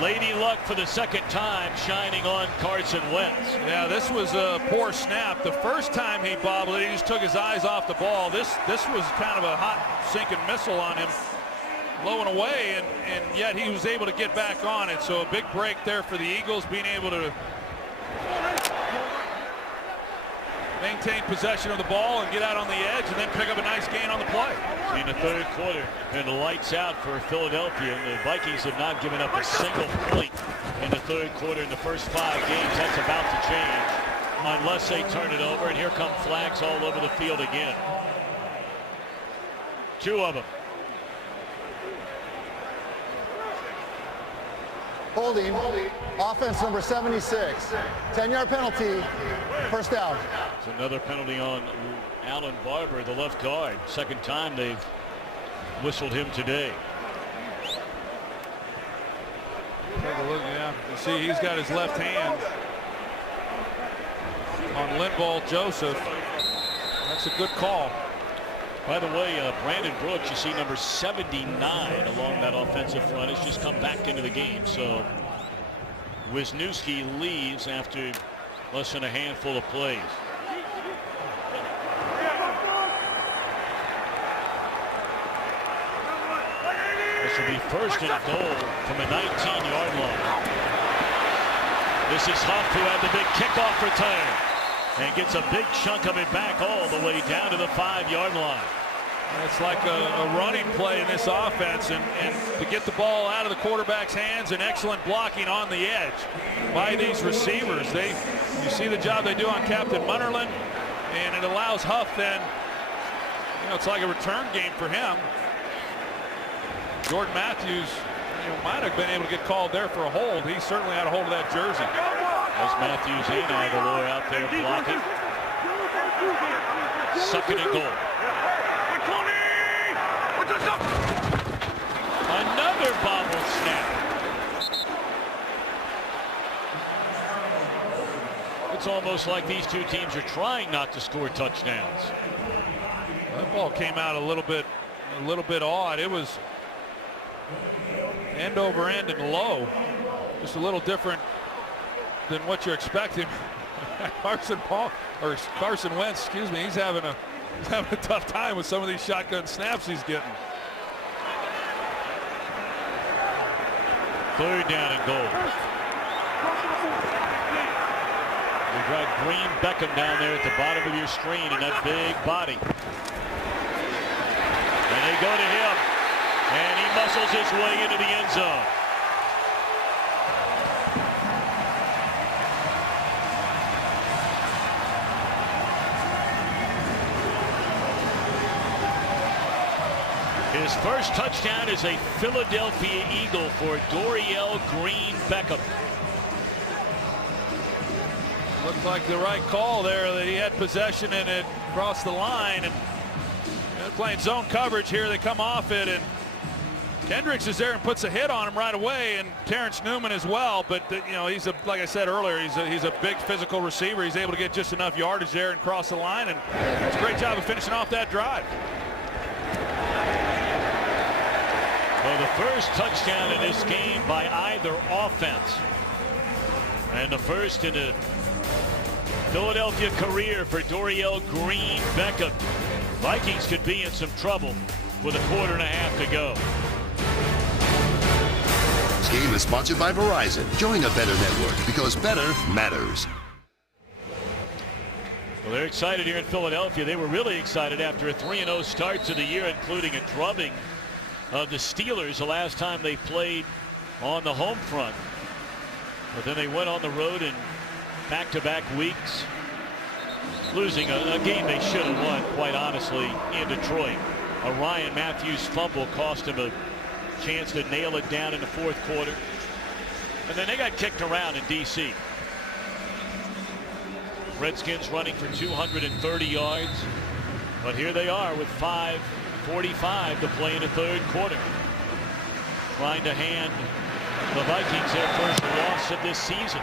Lady Luck for the second time shining on Carson Wentz. Yeah, this was a poor snap. The first time he bobbled it, he just took his eyes off the ball. This was kind of a hot sinking missile on him, low and away, and yet he was able to get back on it. So a big break there for the Eagles, being able to maintain possession of the ball and get out on the edge and then pick up a nice gain on the play. In the third quarter, and the lights out for Philadelphia. The Vikings have not given up a single point in the third quarter in the first 5 games. That's about to change unless they turn it over, and here come flags all over the field again. 2 of them. Holding, offense number 76. 10-yard penalty, first down. It's another penalty on Alan Barber, the left guard. Second time they've whistled him today. Look, yeah, you see he's got his left hand on Linval Joseph. That's a good call. By the way, Brandon Brooks, you see number 79 along that offensive front, has just come back into the game. So Wisniewski leaves after less than a handful of plays. This will be first and goal from the 19-yard line. This is Huff, who had the big kickoff return and gets a big chunk of it back all the way down to the 5-yard line. It's like a running play in this offense, and to get the ball out of the quarterback's hands and excellent blocking on the edge by these receivers. You see the job they do on Captain Munnerlyn, and it allows Huff then, it's like a return game for him. Jordan Matthews might have been able to get called there for a hold. He certainly had a hold of that jersey. As Matthews and Aguilar out there blocking. Second and goal. Another bobble snap. It's almost like these two teams are trying not to score touchdowns. That ball came out a little bit odd. It was end over end and low, just a little different than what you're expecting. Carson Wentz, excuse me, he's having a tough time with some of these shotgun snaps he's getting. Third down and goal. You've got Green Beckham down there at the bottom of your screen in that big body. And they go to him, and he muscles his way into the end zone. His first touchdown is a Philadelphia Eagle for Dorial Green Beckham. Looked like the right call there, that he had possession and it crossed the line. And they're playing zone coverage here. They come off it, and Kendricks is there and puts a hit on him right away, and Terrence Newman as well. But he's like I said earlier, he's a big physical receiver. He's able to get just enough yardage there and cross the line, and it's a great job of finishing off that drive. Well, the first touchdown in this game by either offense, and the first in a Philadelphia career for Dorial Green Beckham. Vikings could be in some trouble with a quarter and a half to go. This game is sponsored by Verizon. Join a better network because better matters. Well, they're excited here in Philadelphia. They were really excited after a 3-0 start to the year, including a drubbing of the Steelers the last time they played on the home front. But then they went on the road in back-to-back weeks, losing a game they should have won, quite honestly, in Detroit. A Ryan Matthews fumble cost him a chance to nail it down in the fourth quarter. And then they got kicked around in D.C. Redskins running for 230 yards. But here they are with 5:45 to play in the third quarter, trying to hand the Vikings their first loss of this season.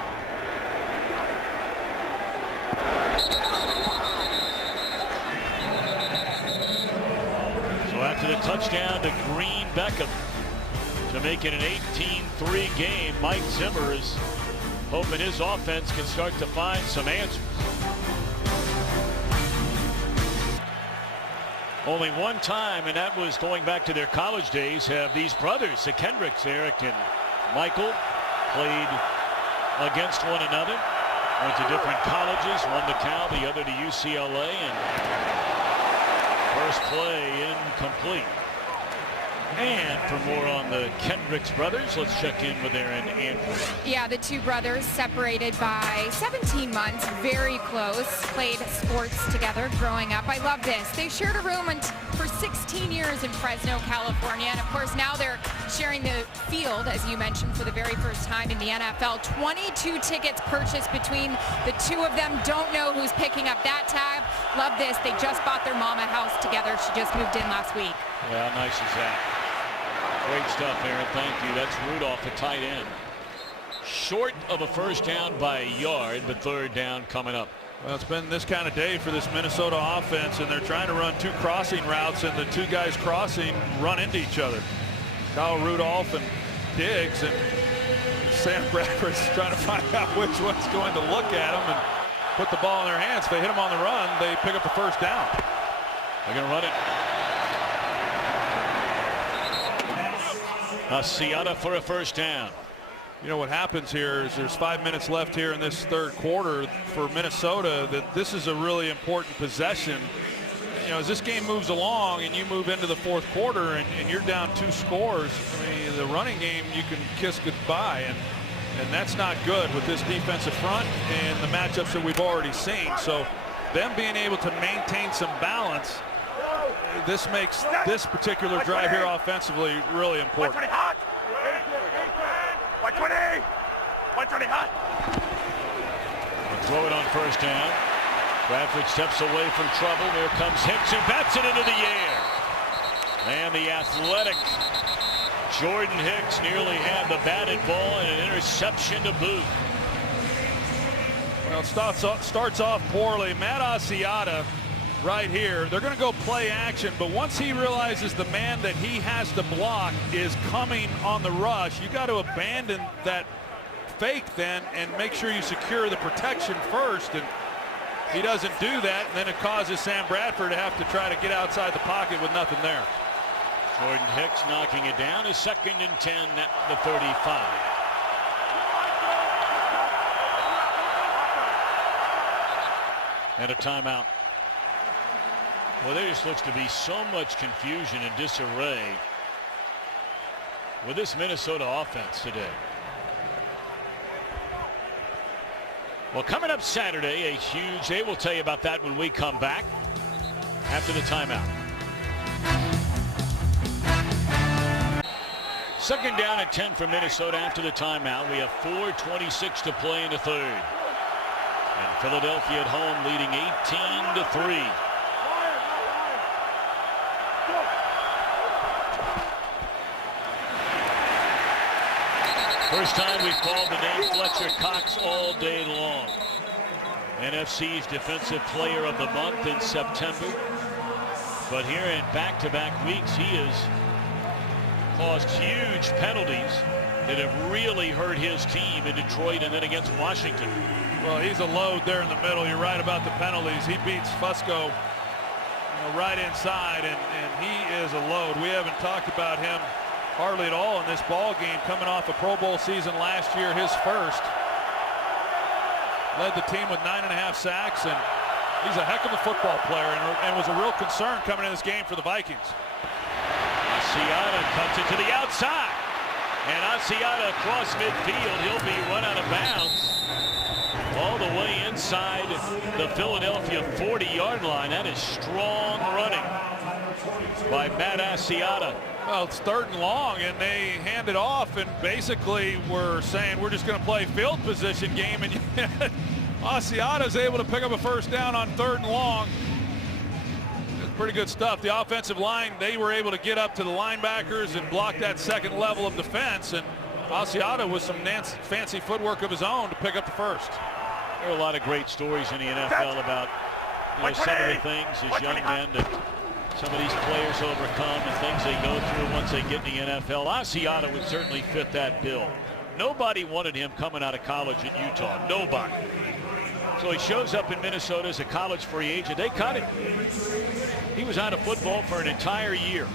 So after the touchdown to Green Beckham to make it an 18-3 game, Mike Zimmer is hoping his offense can start to find some answers. Only one time, and that was going back to their college days, have these brothers, the Kendricks, Eric and Michael, played against one another. Went to different colleges, one to Cal, the other to UCLA, and first play incomplete. And for more on the Kendricks brothers, let's check in with Aaron Andrews. Yeah, the two brothers separated by 17 months, very close, played sports together growing up. I love this. They shared a room for 16 years in Fresno, California, and of course now they're sharing the field, as you mentioned, for the very first time in the NFL. 22 tickets purchased between the two of them. Don't know who's picking up that tab. Love this. They just bought their mama house together. She just moved in last week. Yeah, how nice is that? Great stuff, Aaron. Thank you. That's Rudolph, the tight end. Short of a first down by a yard, but third down coming up. Well, it's been this kind of day for this Minnesota offense, and they're trying to run 2 crossing routes, and the 2 guys crossing run into each other. Kyle Rudolph and Diggs, and Sam Bradford's trying to find out which one's going to look at them and put the ball in their hands. If they hit them on the run, they pick up the first down. They're going to run it. Asiata for a first down. You know what happens here is there's 5 minutes left here in this third quarter for Minnesota, that this is a really important possession. You know, as this game moves along and you move into the fourth quarter and you're down 2 scores, I mean, the running game, you can kiss goodbye, and that's not good with this defensive front and the matchups that we've already seen. So them being able to maintain some balance, this makes this particular drive here offensively really important. 120 hot. We'll throw it on first down. Bradford steps away from trouble. There comes Hicks, who bats it into the air. And the athletic Jordan Hicks nearly had the batted ball and an interception to boot. Well, it starts off poorly. Matt Asiata right here. They're going to go play action, but once he realizes the man that he has to block is coming on the rush, you got to abandon that fake then and make sure you secure the protection first. And he doesn't do that, and then it causes Sam Bradford to have to try to get outside the pocket with nothing there. Jordan Hicks knocking it down. Is 2nd and 10 at the 35. And a timeout. Well, there just looks to be so much confusion and disarray with this Minnesota offense today. Well, coming up Saturday, a huge day. We'll tell you about that when we come back after the timeout. 2nd down and 10 for Minnesota after the timeout. We have 4:26 to play in the third. And Philadelphia at home leading 18-3. First time we've called the name Fletcher Cox all day long. NFC's Defensive Player of the Month in September. But here in back-to-back weeks, he has caused huge penalties that have really hurt his team in Detroit and then against Washington. Well, he's a load there in the middle. You're right about the penalties. He beats Fusco right inside, and he is a load. We haven't talked about him hardly at all in this ball game, coming off a Pro Bowl season last year, his first. Led the team with 9.5 sacks, and he's a heck of a football player, and was a real concern coming in this game for the Vikings. Asiata cuts it to the outside, and Asiata across midfield. He'll be run out of bounds all the way inside the Philadelphia 40-yard line. That is strong running by Matt Asiata. Well, it's 3rd and long, and they hand it off, and basically we're saying we're just going to play field position game, and Asiata is able to pick up a first down on 3rd and long. It's pretty good stuff. The offensive line, they were able to get up to the linebackers and block that second level of defense, and Asiata with some fancy footwork of his own to pick up the first. There are a lot of great stories in the NFL about some of the things as young men that some of these players overcome and things they go through once they get in the NFL. Asiata would certainly fit that bill. Nobody wanted him coming out of college at Utah. Nobody. So he shows up in Minnesota as a college free agent. They cut him. He was out of football for an entire year.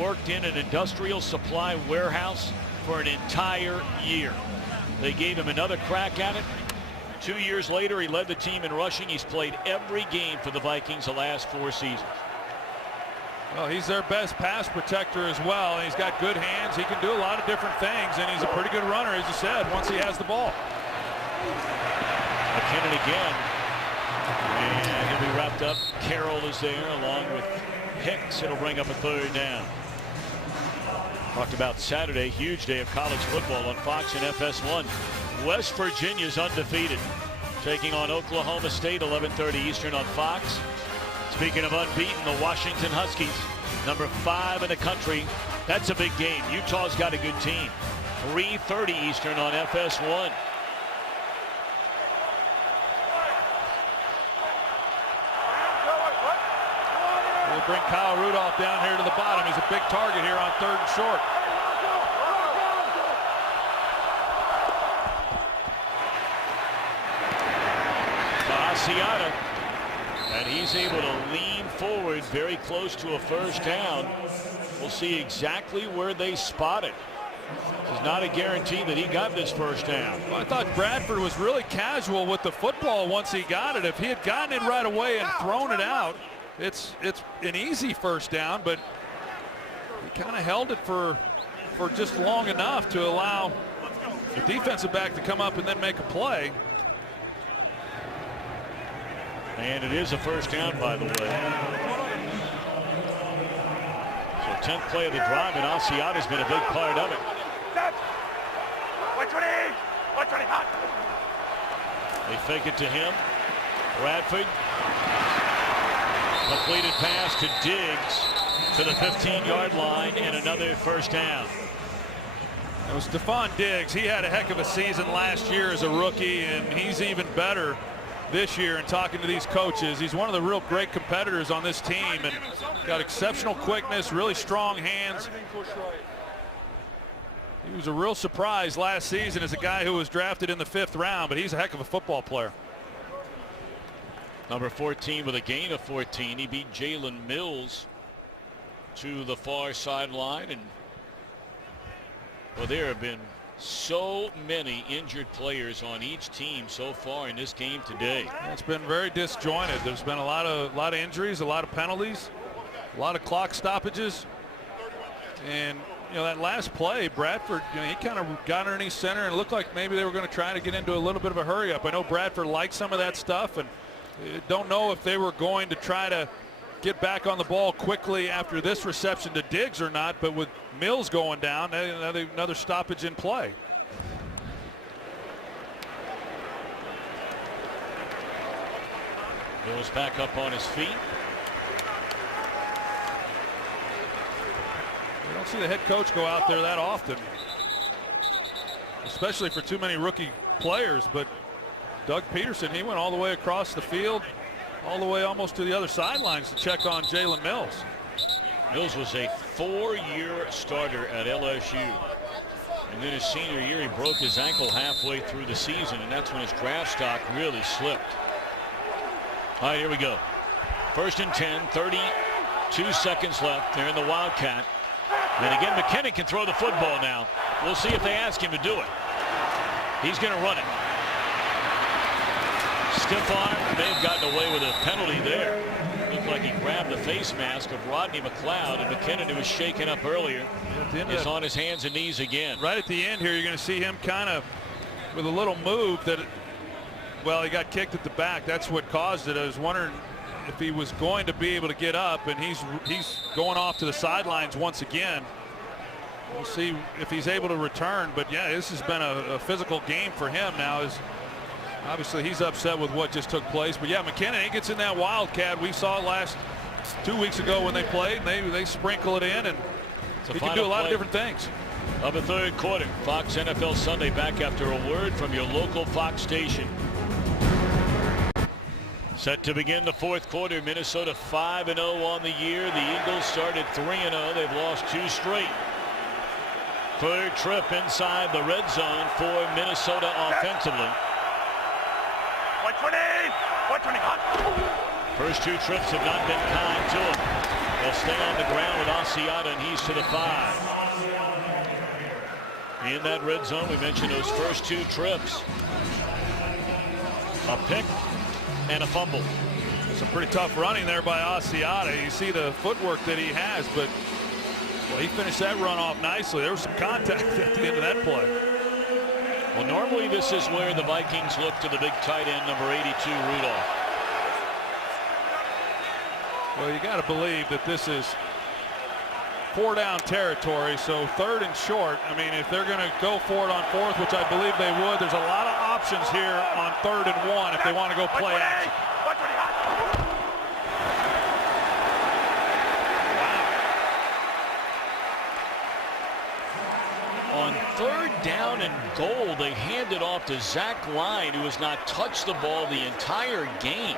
Worked in an industrial supply warehouse for an entire year. They gave him another crack at it. 2 years later, he led the team in rushing. He's played every game for the Vikings the last 4 seasons. Well, he's their best pass protector as well. And he's got good hands. He can do a lot of different things, and he's a pretty good runner, as you said, once he has the ball. McKinnon again. And he'll be wrapped up. Carroll is there along with Hicks. It'll bring up a 3rd down. Talked about Saturday, huge day of college football on Fox and FS1. West Virginia's undefeated, taking on Oklahoma State, 11:30 Eastern on Fox. Speaking of unbeaten, the Washington Huskies, number 5 in the country. That's a big game. Utah's got a good team. 3:30 Eastern on FS1. They bring Kyle Rudolph down here to the bottom. He's a big target here on 3rd and short. Asiata, and he's able to lean forward very close to a first down. We'll see exactly where they spot it. It's not a guarantee that he got this first down. Well, I thought Bradford was really casual with the football once he got it. If he had gotten it right away and thrown it out, it's an easy first down, but he kind of held it for just long enough to allow the defensive back to come up and then make a play. And it is a first down, by the way. So 10th play of the drive, and Asiata's been a big part of it. 120 hot. They fake it to him. Bradford. Completed pass to Diggs to the 15-yard line, and another first down. It was Stephon Diggs. He had a heck of a season last year as a rookie, and he's even better this year. And talking to these coaches, he's one of the real great competitors on this team and got exceptional quickness, really strong hands. He was a real surprise last season as a guy who was drafted in the 5th round, but he's a heck of a football player. Number 14 with a gain of 14. He beat Jalen Mills to the far sideline. And well, there have been so many injured players on each team so far in this game today. It's been very disjointed. There's been a lot of injuries, a lot of penalties, a lot of clock stoppages. And you know, that last play, Bradford, you know, he kind of got underneath center and it looked like maybe they were going to try to get into a little bit of a hurry up. I know Bradford liked some of that stuff, and don't know if they were going to try to get back on the ball quickly after this reception to Diggs or not, but with Mills going down, another stoppage in play. Mills back up on his feet. You don't see the head coach go out there that often, especially for too many rookie players, but Doug Peterson, he went all the way across the field, all the way almost to the other sidelines to check on Jalen Mills. Mills was a 4-year starter at LSU. And then his senior year, he broke his ankle halfway through the season, and that's when his draft stock really slipped. All right, here we go. 1st and 10, 32 seconds left. They're in the Wildcat. And again, McKinnon can throw the football now. We'll see if they ask him to do it. He's going to run it. Stiff arm, may have gotten away with a penalty there. Looked like he grabbed the face mask of Rodney McLeod, and McKinnon, who was shaken up earlier, is on his hands and knees again. Right at the end here, you're going to see him kind of with a little move that, well, he got kicked at the back. That's what caused it. I was wondering if he was going to be able to get up, and he's going off to the sidelines once again. We'll see if he's able to return, but yeah, this has been a physical game for him now. Obviously, he's upset with what just took place. But yeah, McKinnon, he gets in that Wildcat. We saw it last 2 weeks ago when they played, and they sprinkle it in, and he can do a lot of different things. Of the 3rd quarter, Fox NFL Sunday back after a word from your local Fox station. Set to begin the 4th quarter. Minnesota 5-0 on the year. The Eagles started 3-0. They've lost 2 straight. 3rd trip inside the red zone for Minnesota offensively. 120 hot. First 2 trips have not been kind to him. They'll stay on the ground with Asiata, and he's to the 5. In that red zone, we mentioned those first 2 trips. A pick and a fumble. Some pretty tough running there by Asiata. You see the footwork that he has, but well, he finished that run off nicely. There was some contact at the end of that play. Well, normally this is where the Vikings look to the big tight end, number 82, Rudolph. Well, you got to believe that this is 4-down territory, so 3rd and short. I mean, if they're going to go for it on 4th, which I believe they would, there's a lot of options here on 3rd and 1 if they want to go play action. On 3rd down and goal, they handed off to Zach Line, who has not touched the ball the entire game.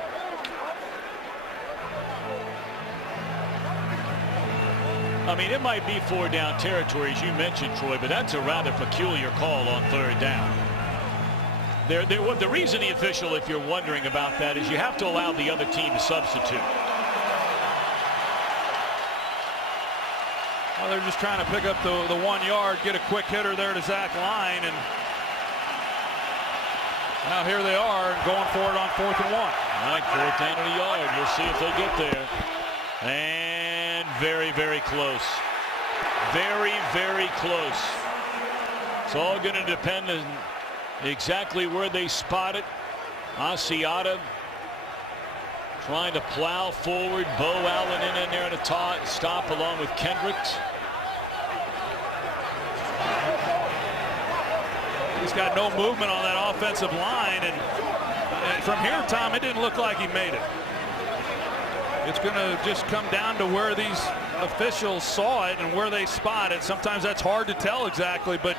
I mean, it might be 4 down territory, as you mentioned, Troy, but that's a rather peculiar call on 3rd down. The reason the official, if you're wondering about that, is you have to allow the other team to substitute. Well, they're just trying to pick up the 1 yard, get a quick hitter there to Zach Line, and now here they are going for it on 4th and 1. All right, 4th down and a yard. We'll see if they get there. And very, very close. Very, very close. It's all going to depend on exactly where they spot it. Asiata trying to plow forward. Bo Allen in there to stop along with Kendricks. He's got no movement on that offensive line, and from here, Tom, it didn't look like he made it. It's going to just come down to where these officials saw it and where they spot it. Sometimes that's hard to tell exactly, but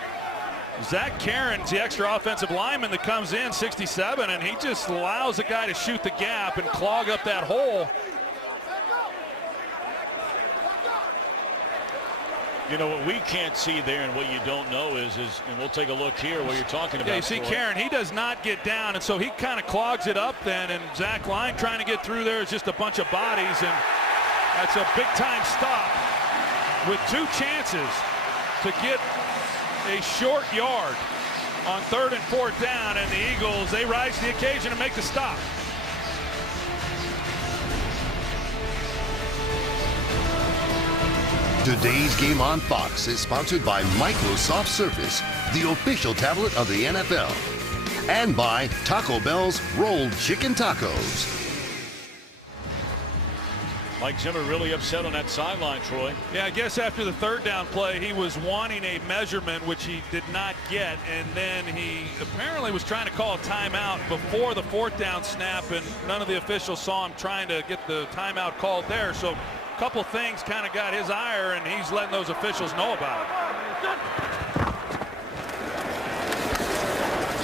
Zach Caron's the extra offensive lineman that comes in, 67, and he just allows the guy to shoot the gap and clog up that hole. You know, what we can't see there and what you don't know is and we'll take a look here what you're talking about. Yeah, you see Caron, he does not get down, and so he kind of clogs it up then, and Zach Line trying to get through there is just a bunch of bodies, and that's a big-time stop with 2 chances to get a short yard on 3rd and 4th down, and the Eagles, they rise to the occasion and make the stop. Today's game on Fox is sponsored by Microsoft Surface, the official tablet of the NFL, and by Taco Bell's Rolled Chicken Tacos. Mike Zimmer really upset on that sideline, Troy. Yeah, I guess after the 3rd down play, he was wanting a measurement, which he did not get, and then he apparently was trying to call a timeout before the 4th down snap, and none of the officials saw him trying to get the timeout called there. So a couple things kind of got his ire, and he's letting those officials know about it.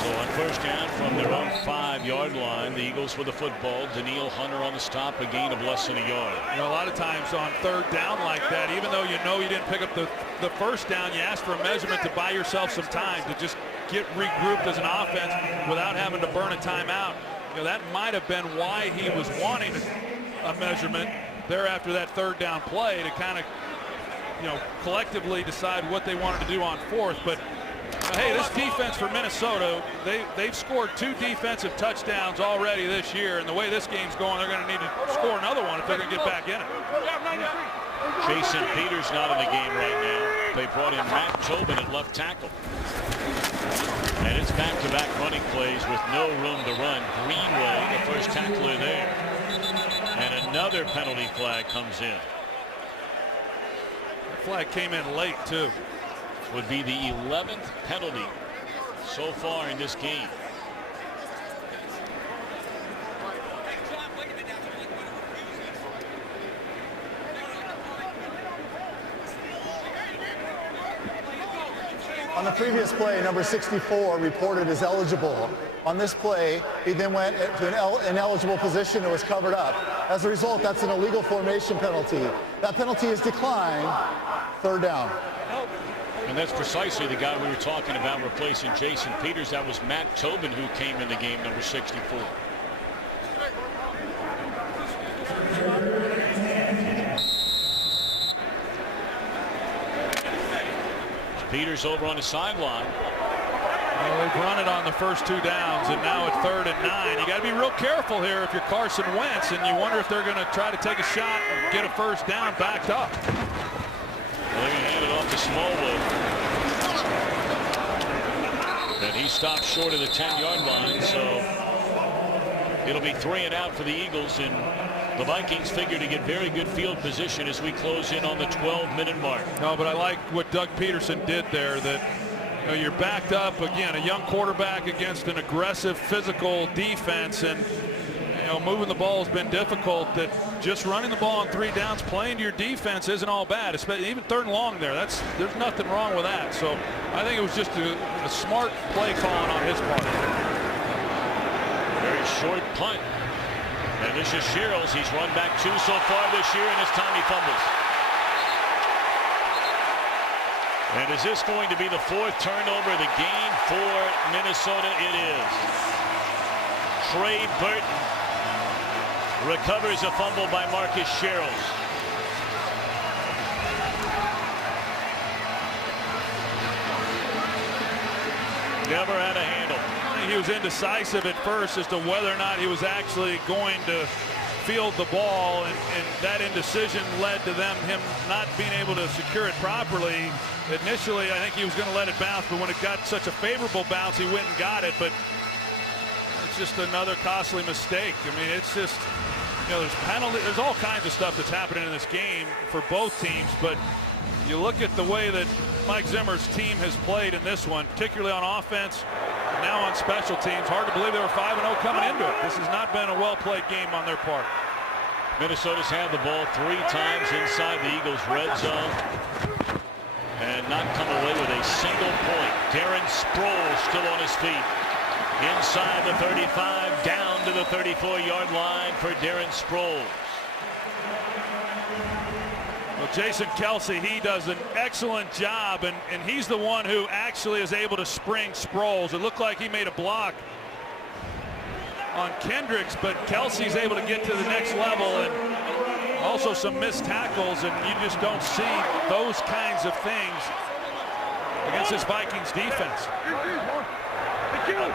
So on 1st down from their own 5-yard line, the Eagles with the football. Daniil Hunter on the stop, a gain of less than a yard. You know, a lot of times on 3rd down like that, even though you know you didn't pick up the 1st down, you ask for a measurement to buy yourself some time to just get regrouped as an offense without having to burn a timeout. You know, that might have been why he was wanting a measurement there after that 3rd down play to kind of, you know, collectively decide what they wanted to do on 4th. But hey, this defense for Minnesota, they've scored 2 defensive touchdowns already this year, and the way this game's going, they're going to need to score another one if they're going to get back in it. Jason Peters not in the game right now. They brought in Matt Tobin at left tackle. And it's back-to-back running plays with no room to run. Greenway, the first tackler there. And another penalty flag comes in. That flag came in late, too. Would be the 11th penalty so far in this game. On the previous play, number 64 reported as eligible. On this play, he then went to an ineligible position and was covered up. As a result, that's an illegal formation penalty. That penalty is declined. 3rd down. And that's precisely the guy we were talking about replacing Jason Peters. That was Matt Tobin who came in the game, number 64. Peters over on the sideline. Well, they've run it on the first 2 downs, and now at 3rd and 9. You got to be real careful here if you're Carson Wentz, and you wonder if they're going to try to take a shot and get a 1st down backed up. Well, they're going to hand it off to Smallwood. And he stopped short of the 10-yard line, so it'll be 3 and out for the Eagles, and the Vikings figure to get very good field position as we close in on the 12-minute mark. No, but I like what Doug Peterson did there, that you know, you're backed up again, a young quarterback against an aggressive physical defense, and moving the ball has been difficult. That just running the ball on 3 downs, playing to your defense isn't all bad. Especially even 3rd and long there. There's nothing wrong with that. So I think it was just a smart play calling on his part. Very short punt. And this is Shields. He's run back 2 so far this year, and this time he fumbles. And is this going to be the 4th turnover of the game for Minnesota? It is. Trey Burton recovers a fumble by Marcus Shields. Never had a handle. He was indecisive at first as to whether or not he was actually going to field the ball, and that indecision led to him not being able to secure it properly. Initially, I think he was going to let it bounce, but when it got such a favorable bounce, he went and got it. But it's just another costly mistake. I mean, it's just, there's penalty, there's all kinds of stuff that's happening in this game for both teams. But you look at the way that Mike Zimmer's team has played in this one, particularly on offense, now on special teams. Hard to believe they were 5-0 coming into it. This has not been a well-played game on their part. Minnesota's had the ball 3 times inside the Eagles' red zone and not come away with a single point. Darren Sproles still on his feet. Inside the 35, down to the 34-yard line for Darren Sproles. Well, Jason Kelsey, he does an excellent job, and he's the one who actually is able to spring Sproles. It looked like he made a block on Kendricks, but Kelsey's able to get to the next level, and also some missed tackles, and you just don't see those kinds of things against this Vikings defense. Kill it!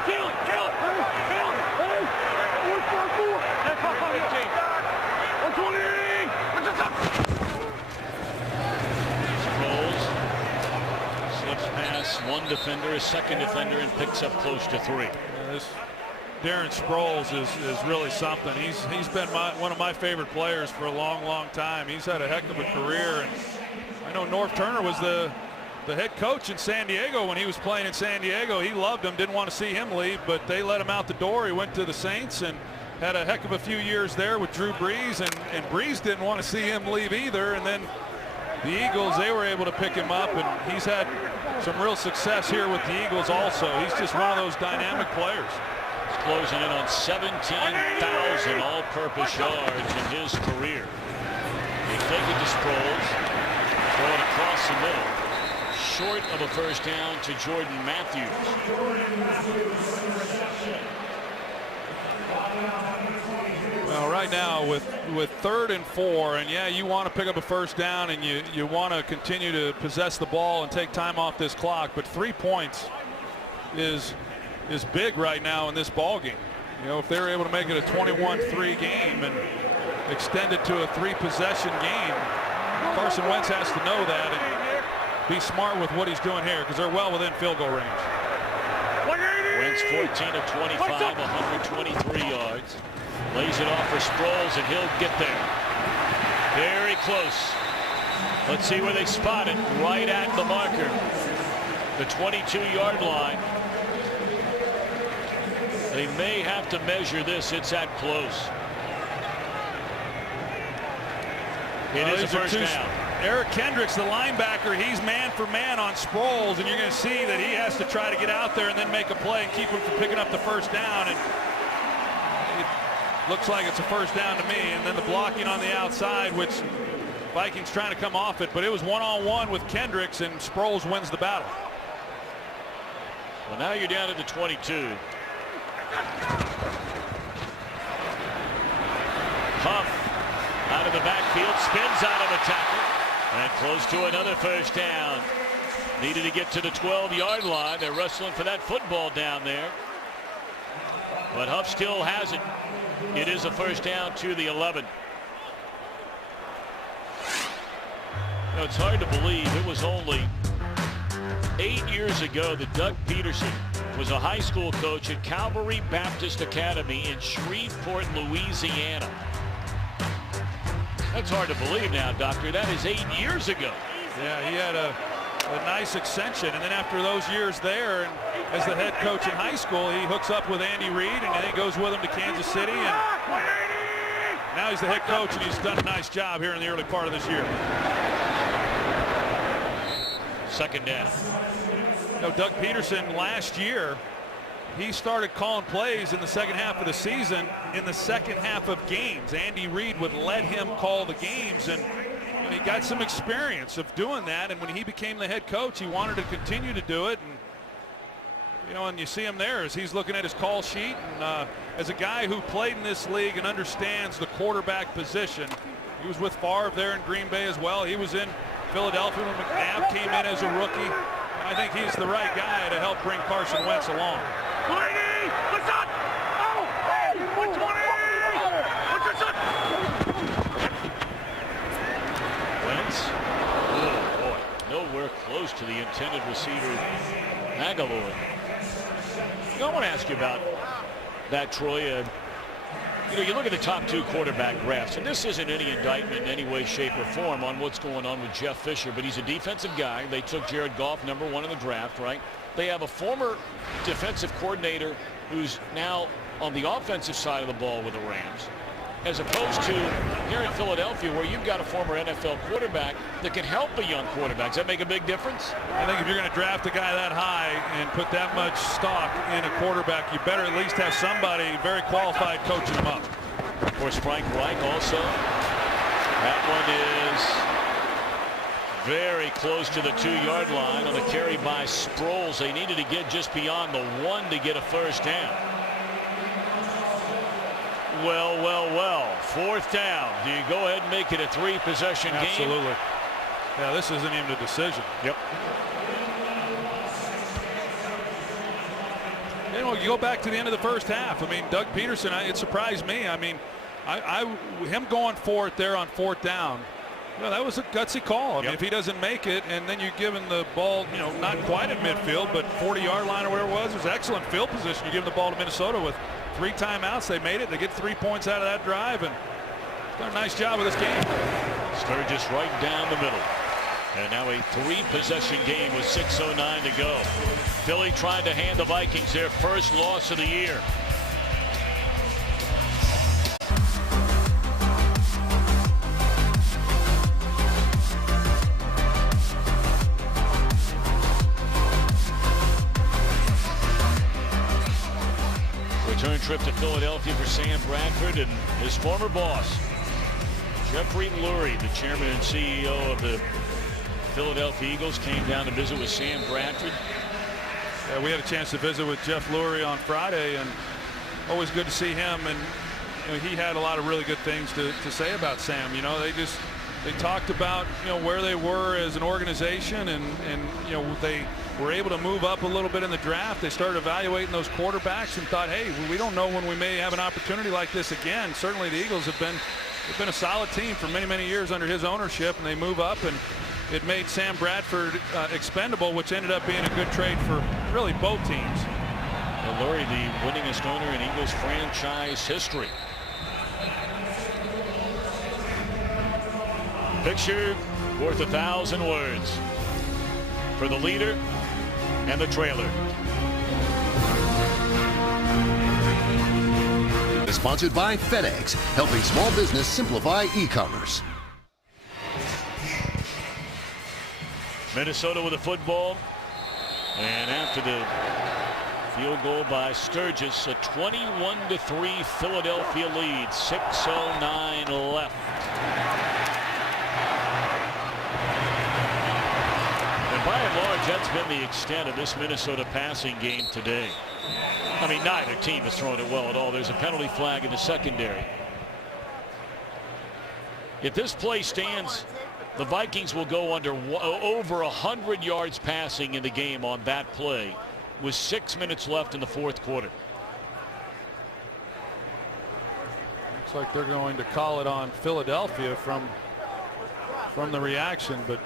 Slips past one defender, a second defender, and picks up close to 3. This Darren Sproles is really something. He's been one of my favorite players for a long time. He's had a heck of a career, and I know Norv Turner was the head coach in San Diego when he was playing in San Diego. He loved him, didn't want to see him leave, but they let him out the door. He went to the Saints and had a heck of a few years there with Drew Brees, and Brees didn't want to see him leave either. And then the Eagles, they were able to pick him up, and he's had some real success here with the Eagles also. He's just one of those dynamic players. He's closing in on 17,000 all-purpose yards in his career. They take it to Sproles, throw it across the middle. Short of a first down to Jordan Matthews. Well, right now with 3rd and 4, and yeah, you want to pick up a first down, and you want to continue to possess the ball and take time off this clock, but 3 points is big right now in this ball game. If they're able to make it a 21-3 game and extend it to a 3-possession game, Carson Wentz has to know that and be smart with what he's doing here, because they're well within field goal range. Wentz 14 of 25, 123 yards. Lays it off for Sproles, and he'll get there. Very close. Let's see where they spot it. Right at the marker. The 22-yard line. They may have to measure this. It's that close. It is a first down. Eric Kendricks, the linebacker, he's man for man on Sproles, and you're going to see that he has to try to get out there and then make a play and keep him from picking up the first down. And it looks like it's a first down to me. And then the blocking on the outside, which Vikings trying to come off it, but it was one-on-one with Kendricks, and Sproles wins the battle. Well, now you're down to the 22. Huff out of the backfield, spins out of a tackle, and close to another first down. Needed to get to the 12-yard line. They're wrestling for that football down there, but Huff still has it. It is a first down to the 11. It's hard to believe it was only 8 years ago that Doug Peterson was a high school coach at Calvary Baptist Academy in Shreveport, Louisiana. That's hard to believe now, Doctor. That is 8 years ago. Yeah, he had a a nice extension. And then after those years there, and as the head coach in high school, he hooks up with Andy Reid, and then he goes with him to Kansas City. And now he's the head coach, and he's done a nice job here in the early part of this year. Second down. You know, Doug Peterson last year, he started calling plays in the second half of the season in the second half of games. Andy Reid would let him call the games, and he got some experience of doing that. And when he became the head coach, he wanted to continue to do it. And you know, and you see him there as he's looking at his call sheet. And as a guy who played in this league and understands the quarterback position, he was with Favre there in Green Bay as well. He was in Philadelphia when McNabb came in as a rookie. I think he's the right guy to help bring Carson Wentz along. 20! What's up? Oh! Hey! 120! What's this up? Wentz. Oh, boy. Nowhere close to the intended receiver, Aguilar. You know, I want to ask you about that, Troy. You know, you look at the top two quarterback drafts, and this isn't any indictment in any way, shape, or form on what's going on with Jeff Fisher, but he's a defensive guy. They took Jared Goff #1 in the draft, right? They have a former defensive coordinator who's now on the offensive side of the ball with the Rams, as opposed to here in Philadelphia where you've got a former NFL quarterback that can help a young quarterback. Does that make a big difference? I think if you're going to draft a guy that high and put that much stock in a quarterback, you better at least have somebody very qualified coaching him up. Of course, Frank Reich also. That one is very close to the 2-yard line on the carry by Sproles. They needed to get just beyond the 1 to get a first down. Well, well, well. 4th down. Do you go ahead and make it a 3-possession game? Absolutely. Yeah, this isn't even a decision. Yep. You know, you go back to the end of the first half. I mean, Doug Peterson, it surprised me. I mean, him going for it there on 4th down, you know, that was a gutsy call. I mean, if he doesn't make it, and then you're giving the ball, you know, not quite at midfield, but 40-yard line or whatever it was excellent field position. You give the ball to Minnesota with 3 timeouts. They made it. They get 3 points out of that drive, and done a nice job of this game. Sturgis right down the middle. And now a 3-possession game with 6:09 to go. Philly trying to hand the Vikings their first loss of the year. Return trip to Philadelphia for Sam Bradford and his former boss, Jeffrey Lurie, the chairman and CEO of the Philadelphia Eagles, came down to visit with Sam Bradford. Yeah, we had a chance to visit with Jeff Lurie on Friday, and always good to see him. And you know, he had a lot of really good things to say about Sam. You know, they talked about, you know, where they were as an organization, and you know, they were able to move up a little bit in the draft. They started evaluating those quarterbacks and thought, hey, we don't know when we may have an opportunity like this again. Certainly the Eagles have been a solid team for many, many years under his ownership, and they move up, and it made Sam Bradford expendable, which ended up being a good trade for really both teams. Well, Lurie, the winningest owner in Eagles franchise history. Picture worth 1,000 words for the leader and the trailer. Sponsored by FedEx, helping small business simplify e-commerce. Minnesota with the football, and after the field goal by Sturgis, a 21-3 Philadelphia lead. 6:09 left. And by and large, that's been the extent of this Minnesota passing game today. I mean, neither team has thrown it well at all. There's a penalty flag in the secondary. If this play stands, the Vikings will go under over 100 yards passing in the game on that play with 6 minutes left in the 4th quarter. Looks like they're going to call it on Philadelphia from the reaction, but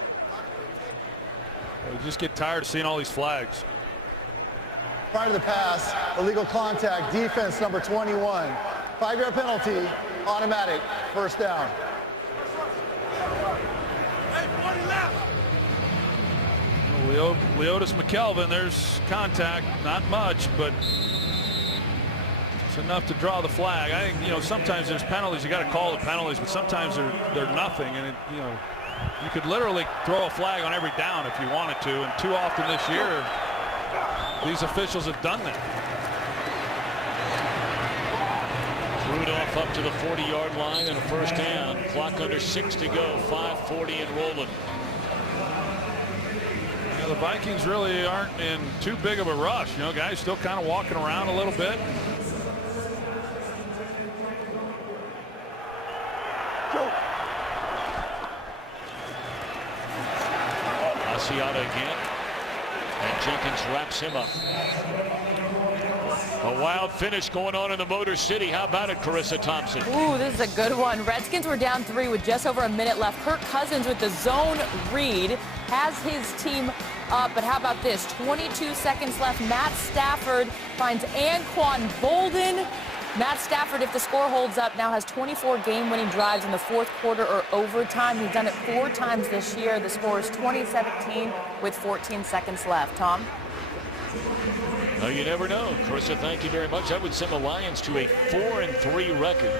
I just get tired of seeing all these flags. Prior to the pass, illegal contact, defense number 21. 5-yard penalty, automatic, 1st down. Leotis McKelvin, there's contact, not much, but it's enough to draw the flag. I think, you know, sometimes there's penalties, you got to call the penalties, but sometimes they're nothing, and it, you know, you could literally throw a flag on every down if you wanted to, and too often this year these officials have done that. Rudolph up to the 40-yard line and a first down. Clock under 6 to go. 5:40 and rolling. Yeah, the Vikings really aren't in too big of a rush. You know, guys still kind of walking around a little bit. Asiata again. And Jenkins wraps him up. A wild finish going on in the Motor City. How about it, Carissa Thompson? Ooh, this is a good one. Redskins were down 3 with just over a minute left. Kirk Cousins with the zone read has his team up, but how about this? 22 seconds left. Matt Stafford finds Anquan Bolden. Matt Stafford, if the score holds up, now has 24 game-winning drives in the fourth quarter or overtime. He's done it 4 times this year. The score is 20-17 with 14 seconds left. Tom? No, you never know. Carissa, thank you very much. That would send the Lions to a 4-3 record.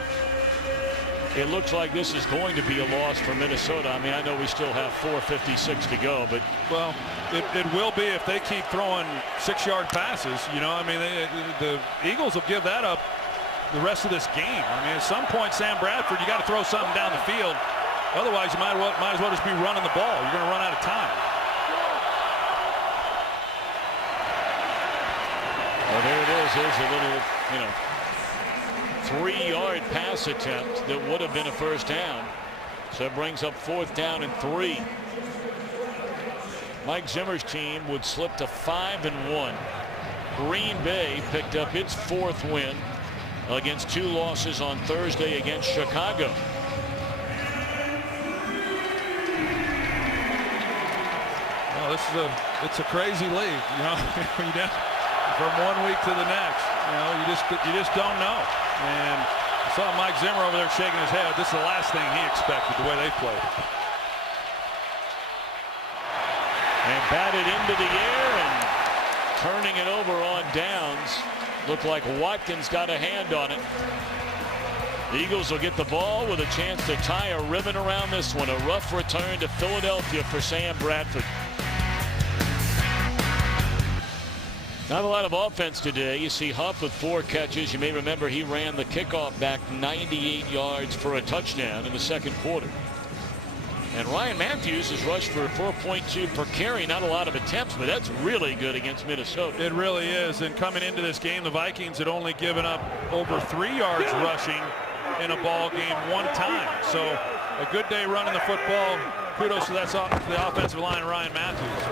It looks like this is going to be a loss for Minnesota. I mean, I know we still have 4:56 to go, but well, it will be if they keep throwing 6-yard passes. You know, I mean, the Eagles will give that up the rest of this game. I mean, at some point, Sam Bradford, you got to throw something down the field. Otherwise, you might as well just be running the ball. You're going to run out of time. Well, there it is. There's a little, 3-yard pass attempt that would have been a first down. So it brings up 4th down and 3. Mike Zimmer's team would slip to 5-1. Green Bay picked up its 4th win against 2 losses on Thursday against Chicago. Well, it's a crazy league, you know. From one week to the next, you know, you just don't know. And I saw Mike Zimmer over there shaking his head. This is the last thing he expected, the way they played. And batted into the air and turning it over on downs. Looked like Watkins got a hand on it. The Eagles will get the ball with a chance to tie a ribbon around this one. A rough return to Philadelphia for Sam Bradford. Not a lot of offense today. You see Huff with 4 catches. You may remember he ran the kickoff back 98 yards for a touchdown in the second quarter. And Ryan Matthews has rushed for 4.2 per carry. Not a lot of attempts, but that's really good against Minnesota. It really is. And coming into this game, the Vikings had only given up over 3 yards rushing in a ball game 1 time. So a good day running the football. Kudos to the offensive line, Ryan Matthews.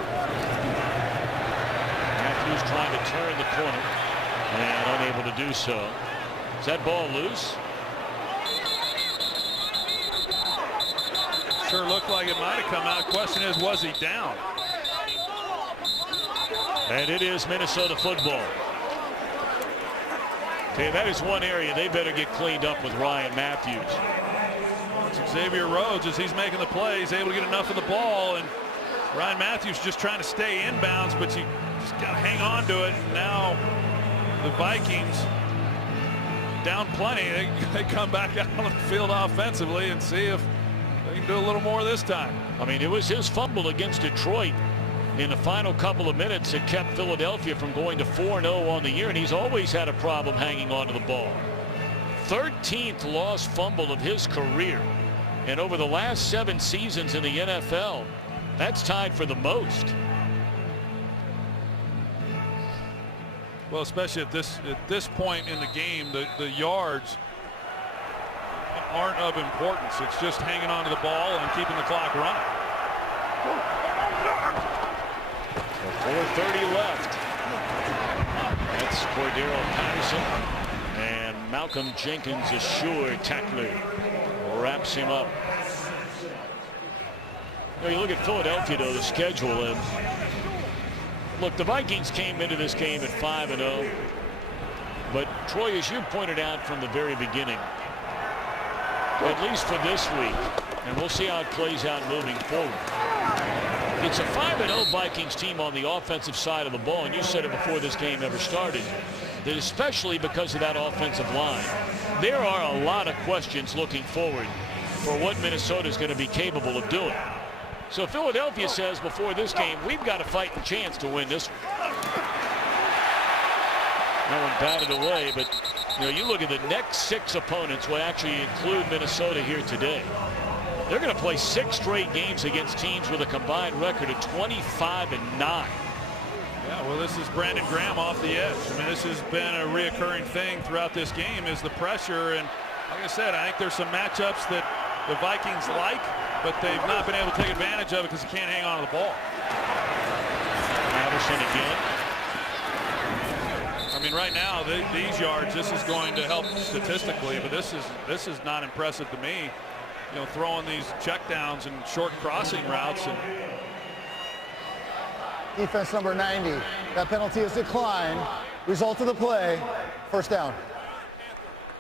Matthews trying to turn the corner and unable to do so. Is that ball loose? Sure looked like it might have come out. Question is, was he down? And it is Minnesota football. Okay, that is one area they better get cleaned up with Ryan Matthews. It's Xavier Rhodes, as he's making the plays, able to get enough of the ball, and Ryan Matthews just trying to stay inbounds, but you just got to hang on to it. Now the Vikings down plenty. They come back out on the field offensively and see if they can do a little more this time. I mean, it was his fumble against Detroit in the final couple of minutes that kept Philadelphia from going to 4-0 on the year, and he's always had a problem hanging on to the ball. 13th lost fumble of his career, and over the last 7 seasons in the NFL, that's tied for the most. Well, especially at this point in the game, the yards aren't of importance. It's just hanging on to the ball and keeping the clock running. 4:30 left. That's Cordero Patterson, and Malcolm Jenkins, a sure tackler, wraps him up. You look at Philadelphia, though, the schedule, and look, the Vikings came into this game at 5-0, but Troy, as you pointed out from the very beginning, at least for this week, and we'll see how it plays out moving forward. It's a 5-0 Vikings team on the offensive side of the ball, and you said it before this game ever started, that especially because of that offensive line, there are a lot of questions looking forward for what Minnesota is going to be capable of doing. So Philadelphia says before this game, we've got a fighting chance to win this one. No one batted away, but you look at the next 6 opponents will actually include Minnesota here today. They're going to play 6 straight games against teams with a combined record of 25-9. Yeah, well, this is Brandon Graham off the edge. I mean, this has been a reoccurring thing throughout this game is the pressure. And like I said, I think there's some matchups that the Vikings like, but they've not been able to take advantage of it because they can't hang on to the ball. Patterson again. I mean, right now, these yards, this is going to help statistically, but this is not impressive to me. Throwing these checkdowns and short crossing routes. And defense number 90. That penalty is declined. Result of the play, first down.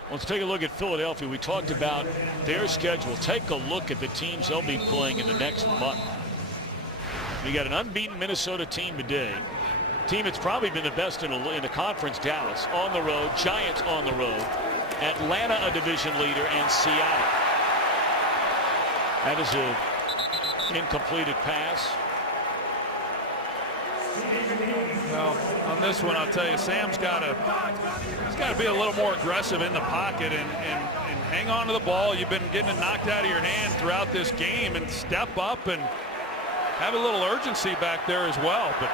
Let's take a look at Philadelphia. We talked about their schedule. Take a look at the teams they'll be playing in the next month. We got an unbeaten Minnesota team today. Team that's probably been the best in the conference, Dallas, on the road. Giants on the road. Atlanta, a division leader, and Seattle. That is an incompleted pass. Well, on this one, I'll tell you, Sam's got to be a little more aggressive in the pocket and hang on to the ball. You've been getting it knocked out of your hand throughout this game, and step up and have a little urgency back there as well. But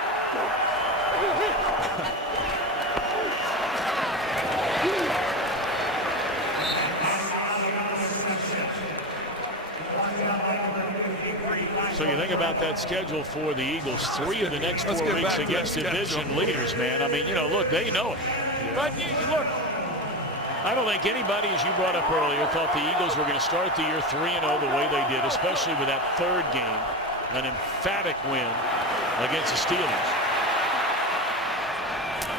so you think about that schedule for the Eagles, 3 of the next 4 weeks against division leaders, man. I mean, look, they know it. But look, I don't think anybody, as you brought up earlier, thought the Eagles were going to start the year 3-0 the way they did, especially with that 3rd game, an emphatic win against the Steelers.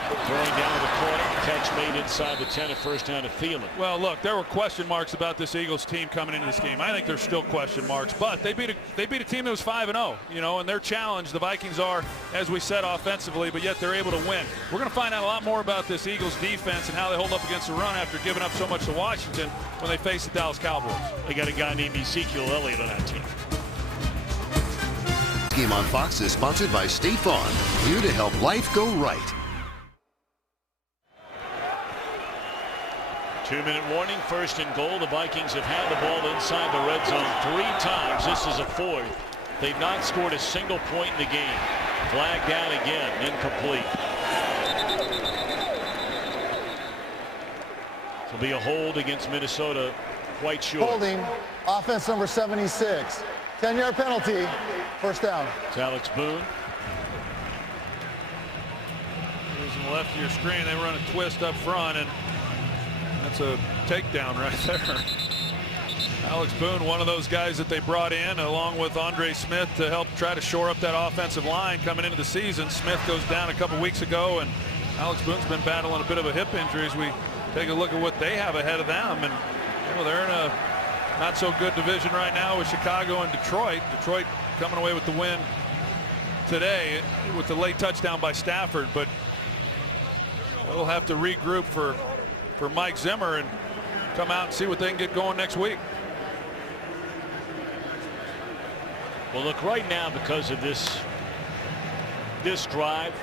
Throwing down the corner, catch made inside the 10, a first down to Thielen. Well, look, there were question marks about this Eagles team coming into this game. I think there's still question marks, but they beat a team that was 5-0, and they're challenged. The Vikings are, as we said, offensively, but yet they're able to win. We're going to find out a lot more about this Eagles defense and how they hold up against the run after giving up so much to Washington when they face the Dallas Cowboys. They got a guy named Ezekiel Elliott on that team. Game on Fox is sponsored by State Farm, here to help life go right. 2-minute warning, 1st and goal. The Vikings have had the ball inside the red zone 3 times. This is a 4th. They've not scored a single point in the game. Flag down again, incomplete. This will be a hold against Minnesota, quite sure. Holding, offense number 76. 10-yard penalty, first down. It's Alex Boone. Here's on the left of your screen. They run a twist up front, and that's a takedown right there. Alex Boone, one of those guys that they brought in along with Andre Smith to help try to shore up that offensive line coming into the season. Smith goes down a couple weeks ago, and Alex Boone's been battling a bit of a hip injury as we take a look at what they have ahead of them. And they're in a not so good division right now with Chicago and Detroit. Detroit coming away with the win today with the late touchdown by Stafford, but they'll have to regroup for Mike Zimmer and come out and see what they can get going next week. Well, look, right now, because of this drive,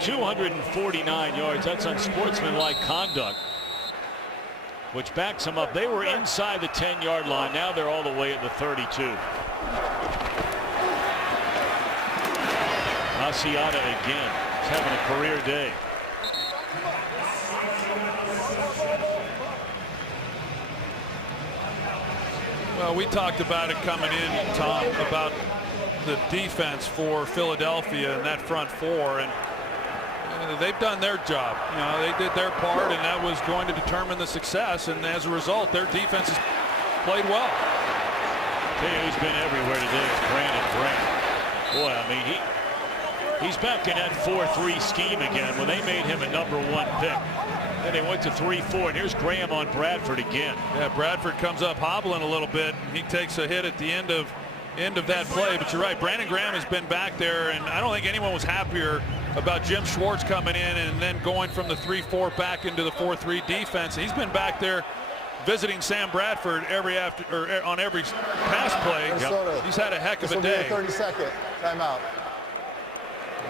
249 yards. That's unsportsmanlike conduct, which backs them up. They were inside the 10-yard line. Now they're all the way at the 32. Asiata again. He's having a career day. Well, we talked about it coming in, Tom, about the defense for Philadelphia and that front 4, and they've done their job. They did their part, and that was going to determine the success, and as a result, their defense has played well. Tell you who's been everywhere today is Brandon Graham. Boy, I mean, he's back in that 4-3 scheme again when they made him a #1 pick. Then they went to 3-4, and here's Graham on Bradford again. Yeah, Bradford comes up hobbling a little bit. He takes a hit at the end of end of that play. But you're right, Brandon Graham has been back there, and I don't think anyone was happier about Jim Schwartz coming in and then going from the 3-4 back into the 4-3 defense. He's been back there visiting Sam Bradford on every pass play. Minnesota. He's had a heck of a This day. will be a 30-second timeout.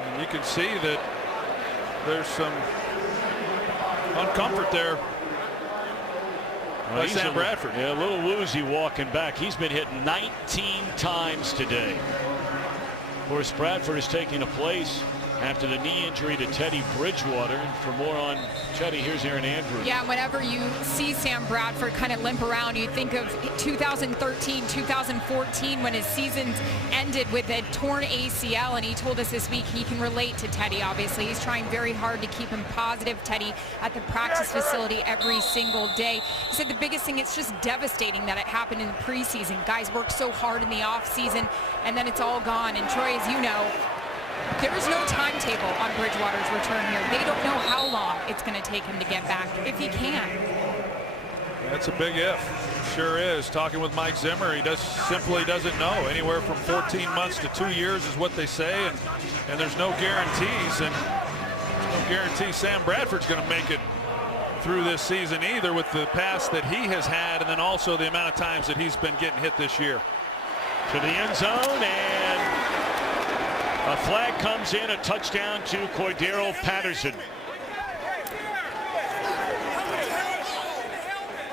And you can see that there's some uncomfort there by Sam Bradford. Yeah, a little woozy walking back. He's been hit 19 times today. Of course, Bradford is taking a place after the knee injury to Teddy Bridgewater. And for more on Teddy, here's Aaron Andrews. Yeah, whenever you see Sam Bradford kind of limp around, you think of 2013, 2014 when his season ended with a torn ACL, and he told us this week he can relate to Teddy, obviously. He's trying very hard to keep him positive, Teddy, at the practice facility every single day. He said the biggest thing, it's just devastating that it happened in the preseason. Guys work so hard in the offseason, and then it's all gone. And Troy, as you know, there is no timetable on Bridgewater's return here. They don't know how long it's going to take him to get back, if he can. That's a big if. Sure is. Talking with Mike Zimmer, he simply doesn't know. Anywhere from 14 months to 2 years is what they say, and there's no guarantees. And there's no guarantee Sam Bradford's going to make it through this season either, with the pass that he has had, and then also the amount of times that he's been getting hit this year. To the end zone, and a flag comes in, a touchdown to Cordero Patterson.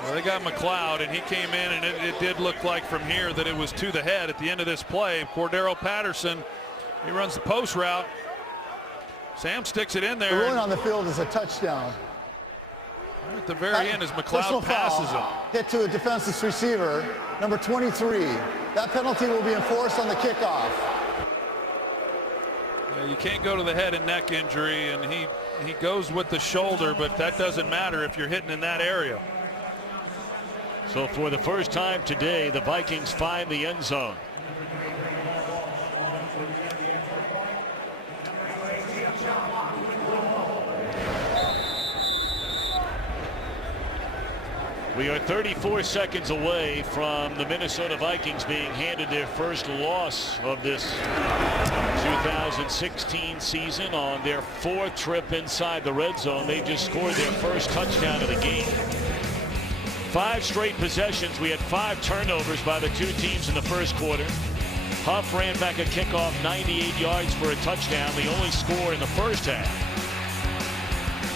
Well, they got McLeod, and he came in, and it did look like from here that it was to the head at the end of this play. Cordero Patterson, he runs the post route. Sam sticks it in there. The ruling on the field is a touchdown. At the very end, as McLeod passes him. Hit to a defenseless receiver, number 23. That penalty will be enforced on the kickoff. Yeah, you can't go to the head and neck injury, and he goes with the shoulder, but that doesn't matter if you're hitting in that area. So for the first time today, the Vikings find the end zone. We are 34 seconds away from the Minnesota Vikings being handed their first loss of this 2016 season on their fourth trip inside the red zone. They just scored their first touchdown of the game. 5 straight possessions. We had 5 turnovers by the two teams in the first quarter. Huff ran back a kickoff 98 yards for a touchdown, the only score in the first half.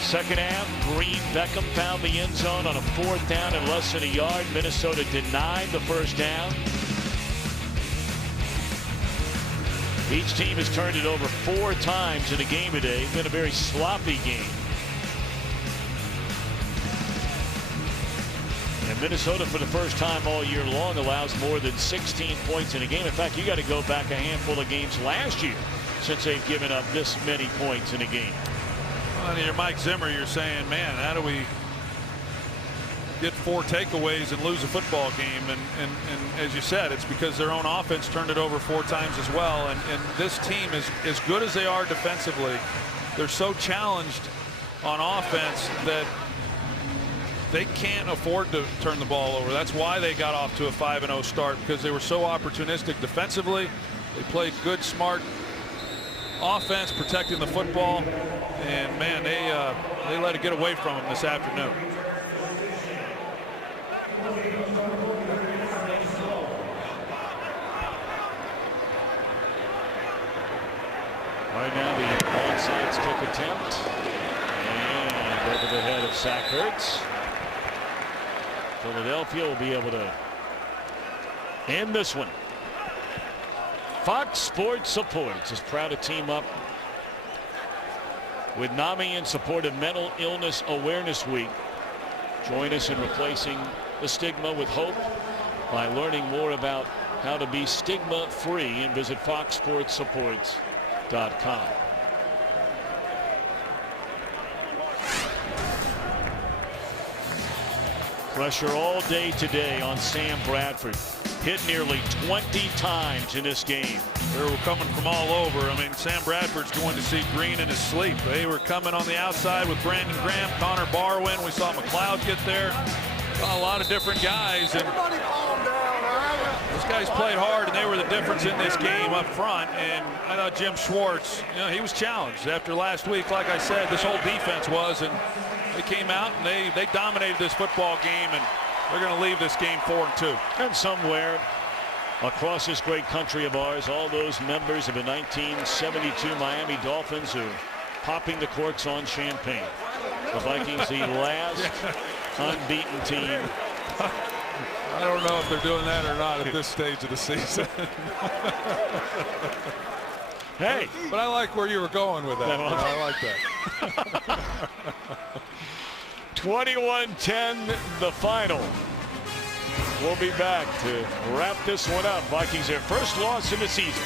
Second half, Green Beckham found the end zone on a 4th down and less than a yard. Minnesota denied the first down. Each team has turned it over 4 times in a game today. It's been a very sloppy game. And Minnesota, for the first time all year long, allows more than 16 points in a game. In fact, you got to go back a handful of games last year since they've given up this many points in a game. Well, you're Mike Zimmer, you're saying, man, how do we get 4 takeaways and lose a football game? And as you said, it's because their own offense turned it over 4 times as well. And this team is as good as they are defensively. They're so challenged on offense that they can't afford to turn the ball over. That's why they got off to a 5-0 start, because they were so opportunistic defensively. They played good, smart offense, protecting the football, and man, they let it get away from them this afternoon. Right now, the onside kick attempt, and over the head of Zach Ertz. Philadelphia will be able to end this one. Fox Sports Supports is proud to team up with NAMI in support of Mental Illness Awareness Week. Join us in replacing the stigma with hope by learning more about how to be stigma-free, and visit foxsportssupports.com. Pressure all day today on Sam Bradford. Hit nearly 20 times in this game. They were coming from all over. I mean, Sam Bradford's going to see green in his sleep. They were coming on the outside with Brandon Graham, Connor Barwin. We saw McLeod get there. Saw a lot of different guys. And Everybody calm down, all right? this guys played hard, and they were the difference in this game up front. And I thought Jim Schwartz, he was challenged after last week. Like I said, this whole defense was, and they came out and they dominated this football game, and they're going to leave this game 4-2. And somewhere across this great country of ours, all those members of the 1972 Miami Dolphins who are popping the corks on champagne. The Vikings, the last unbeaten team. I don't know if they're doing that or not at this stage of the season. Hey, but I like where you were going with that. I like that. 21-10 the final. We'll be back to wrap this one up. Vikings their first loss in the season.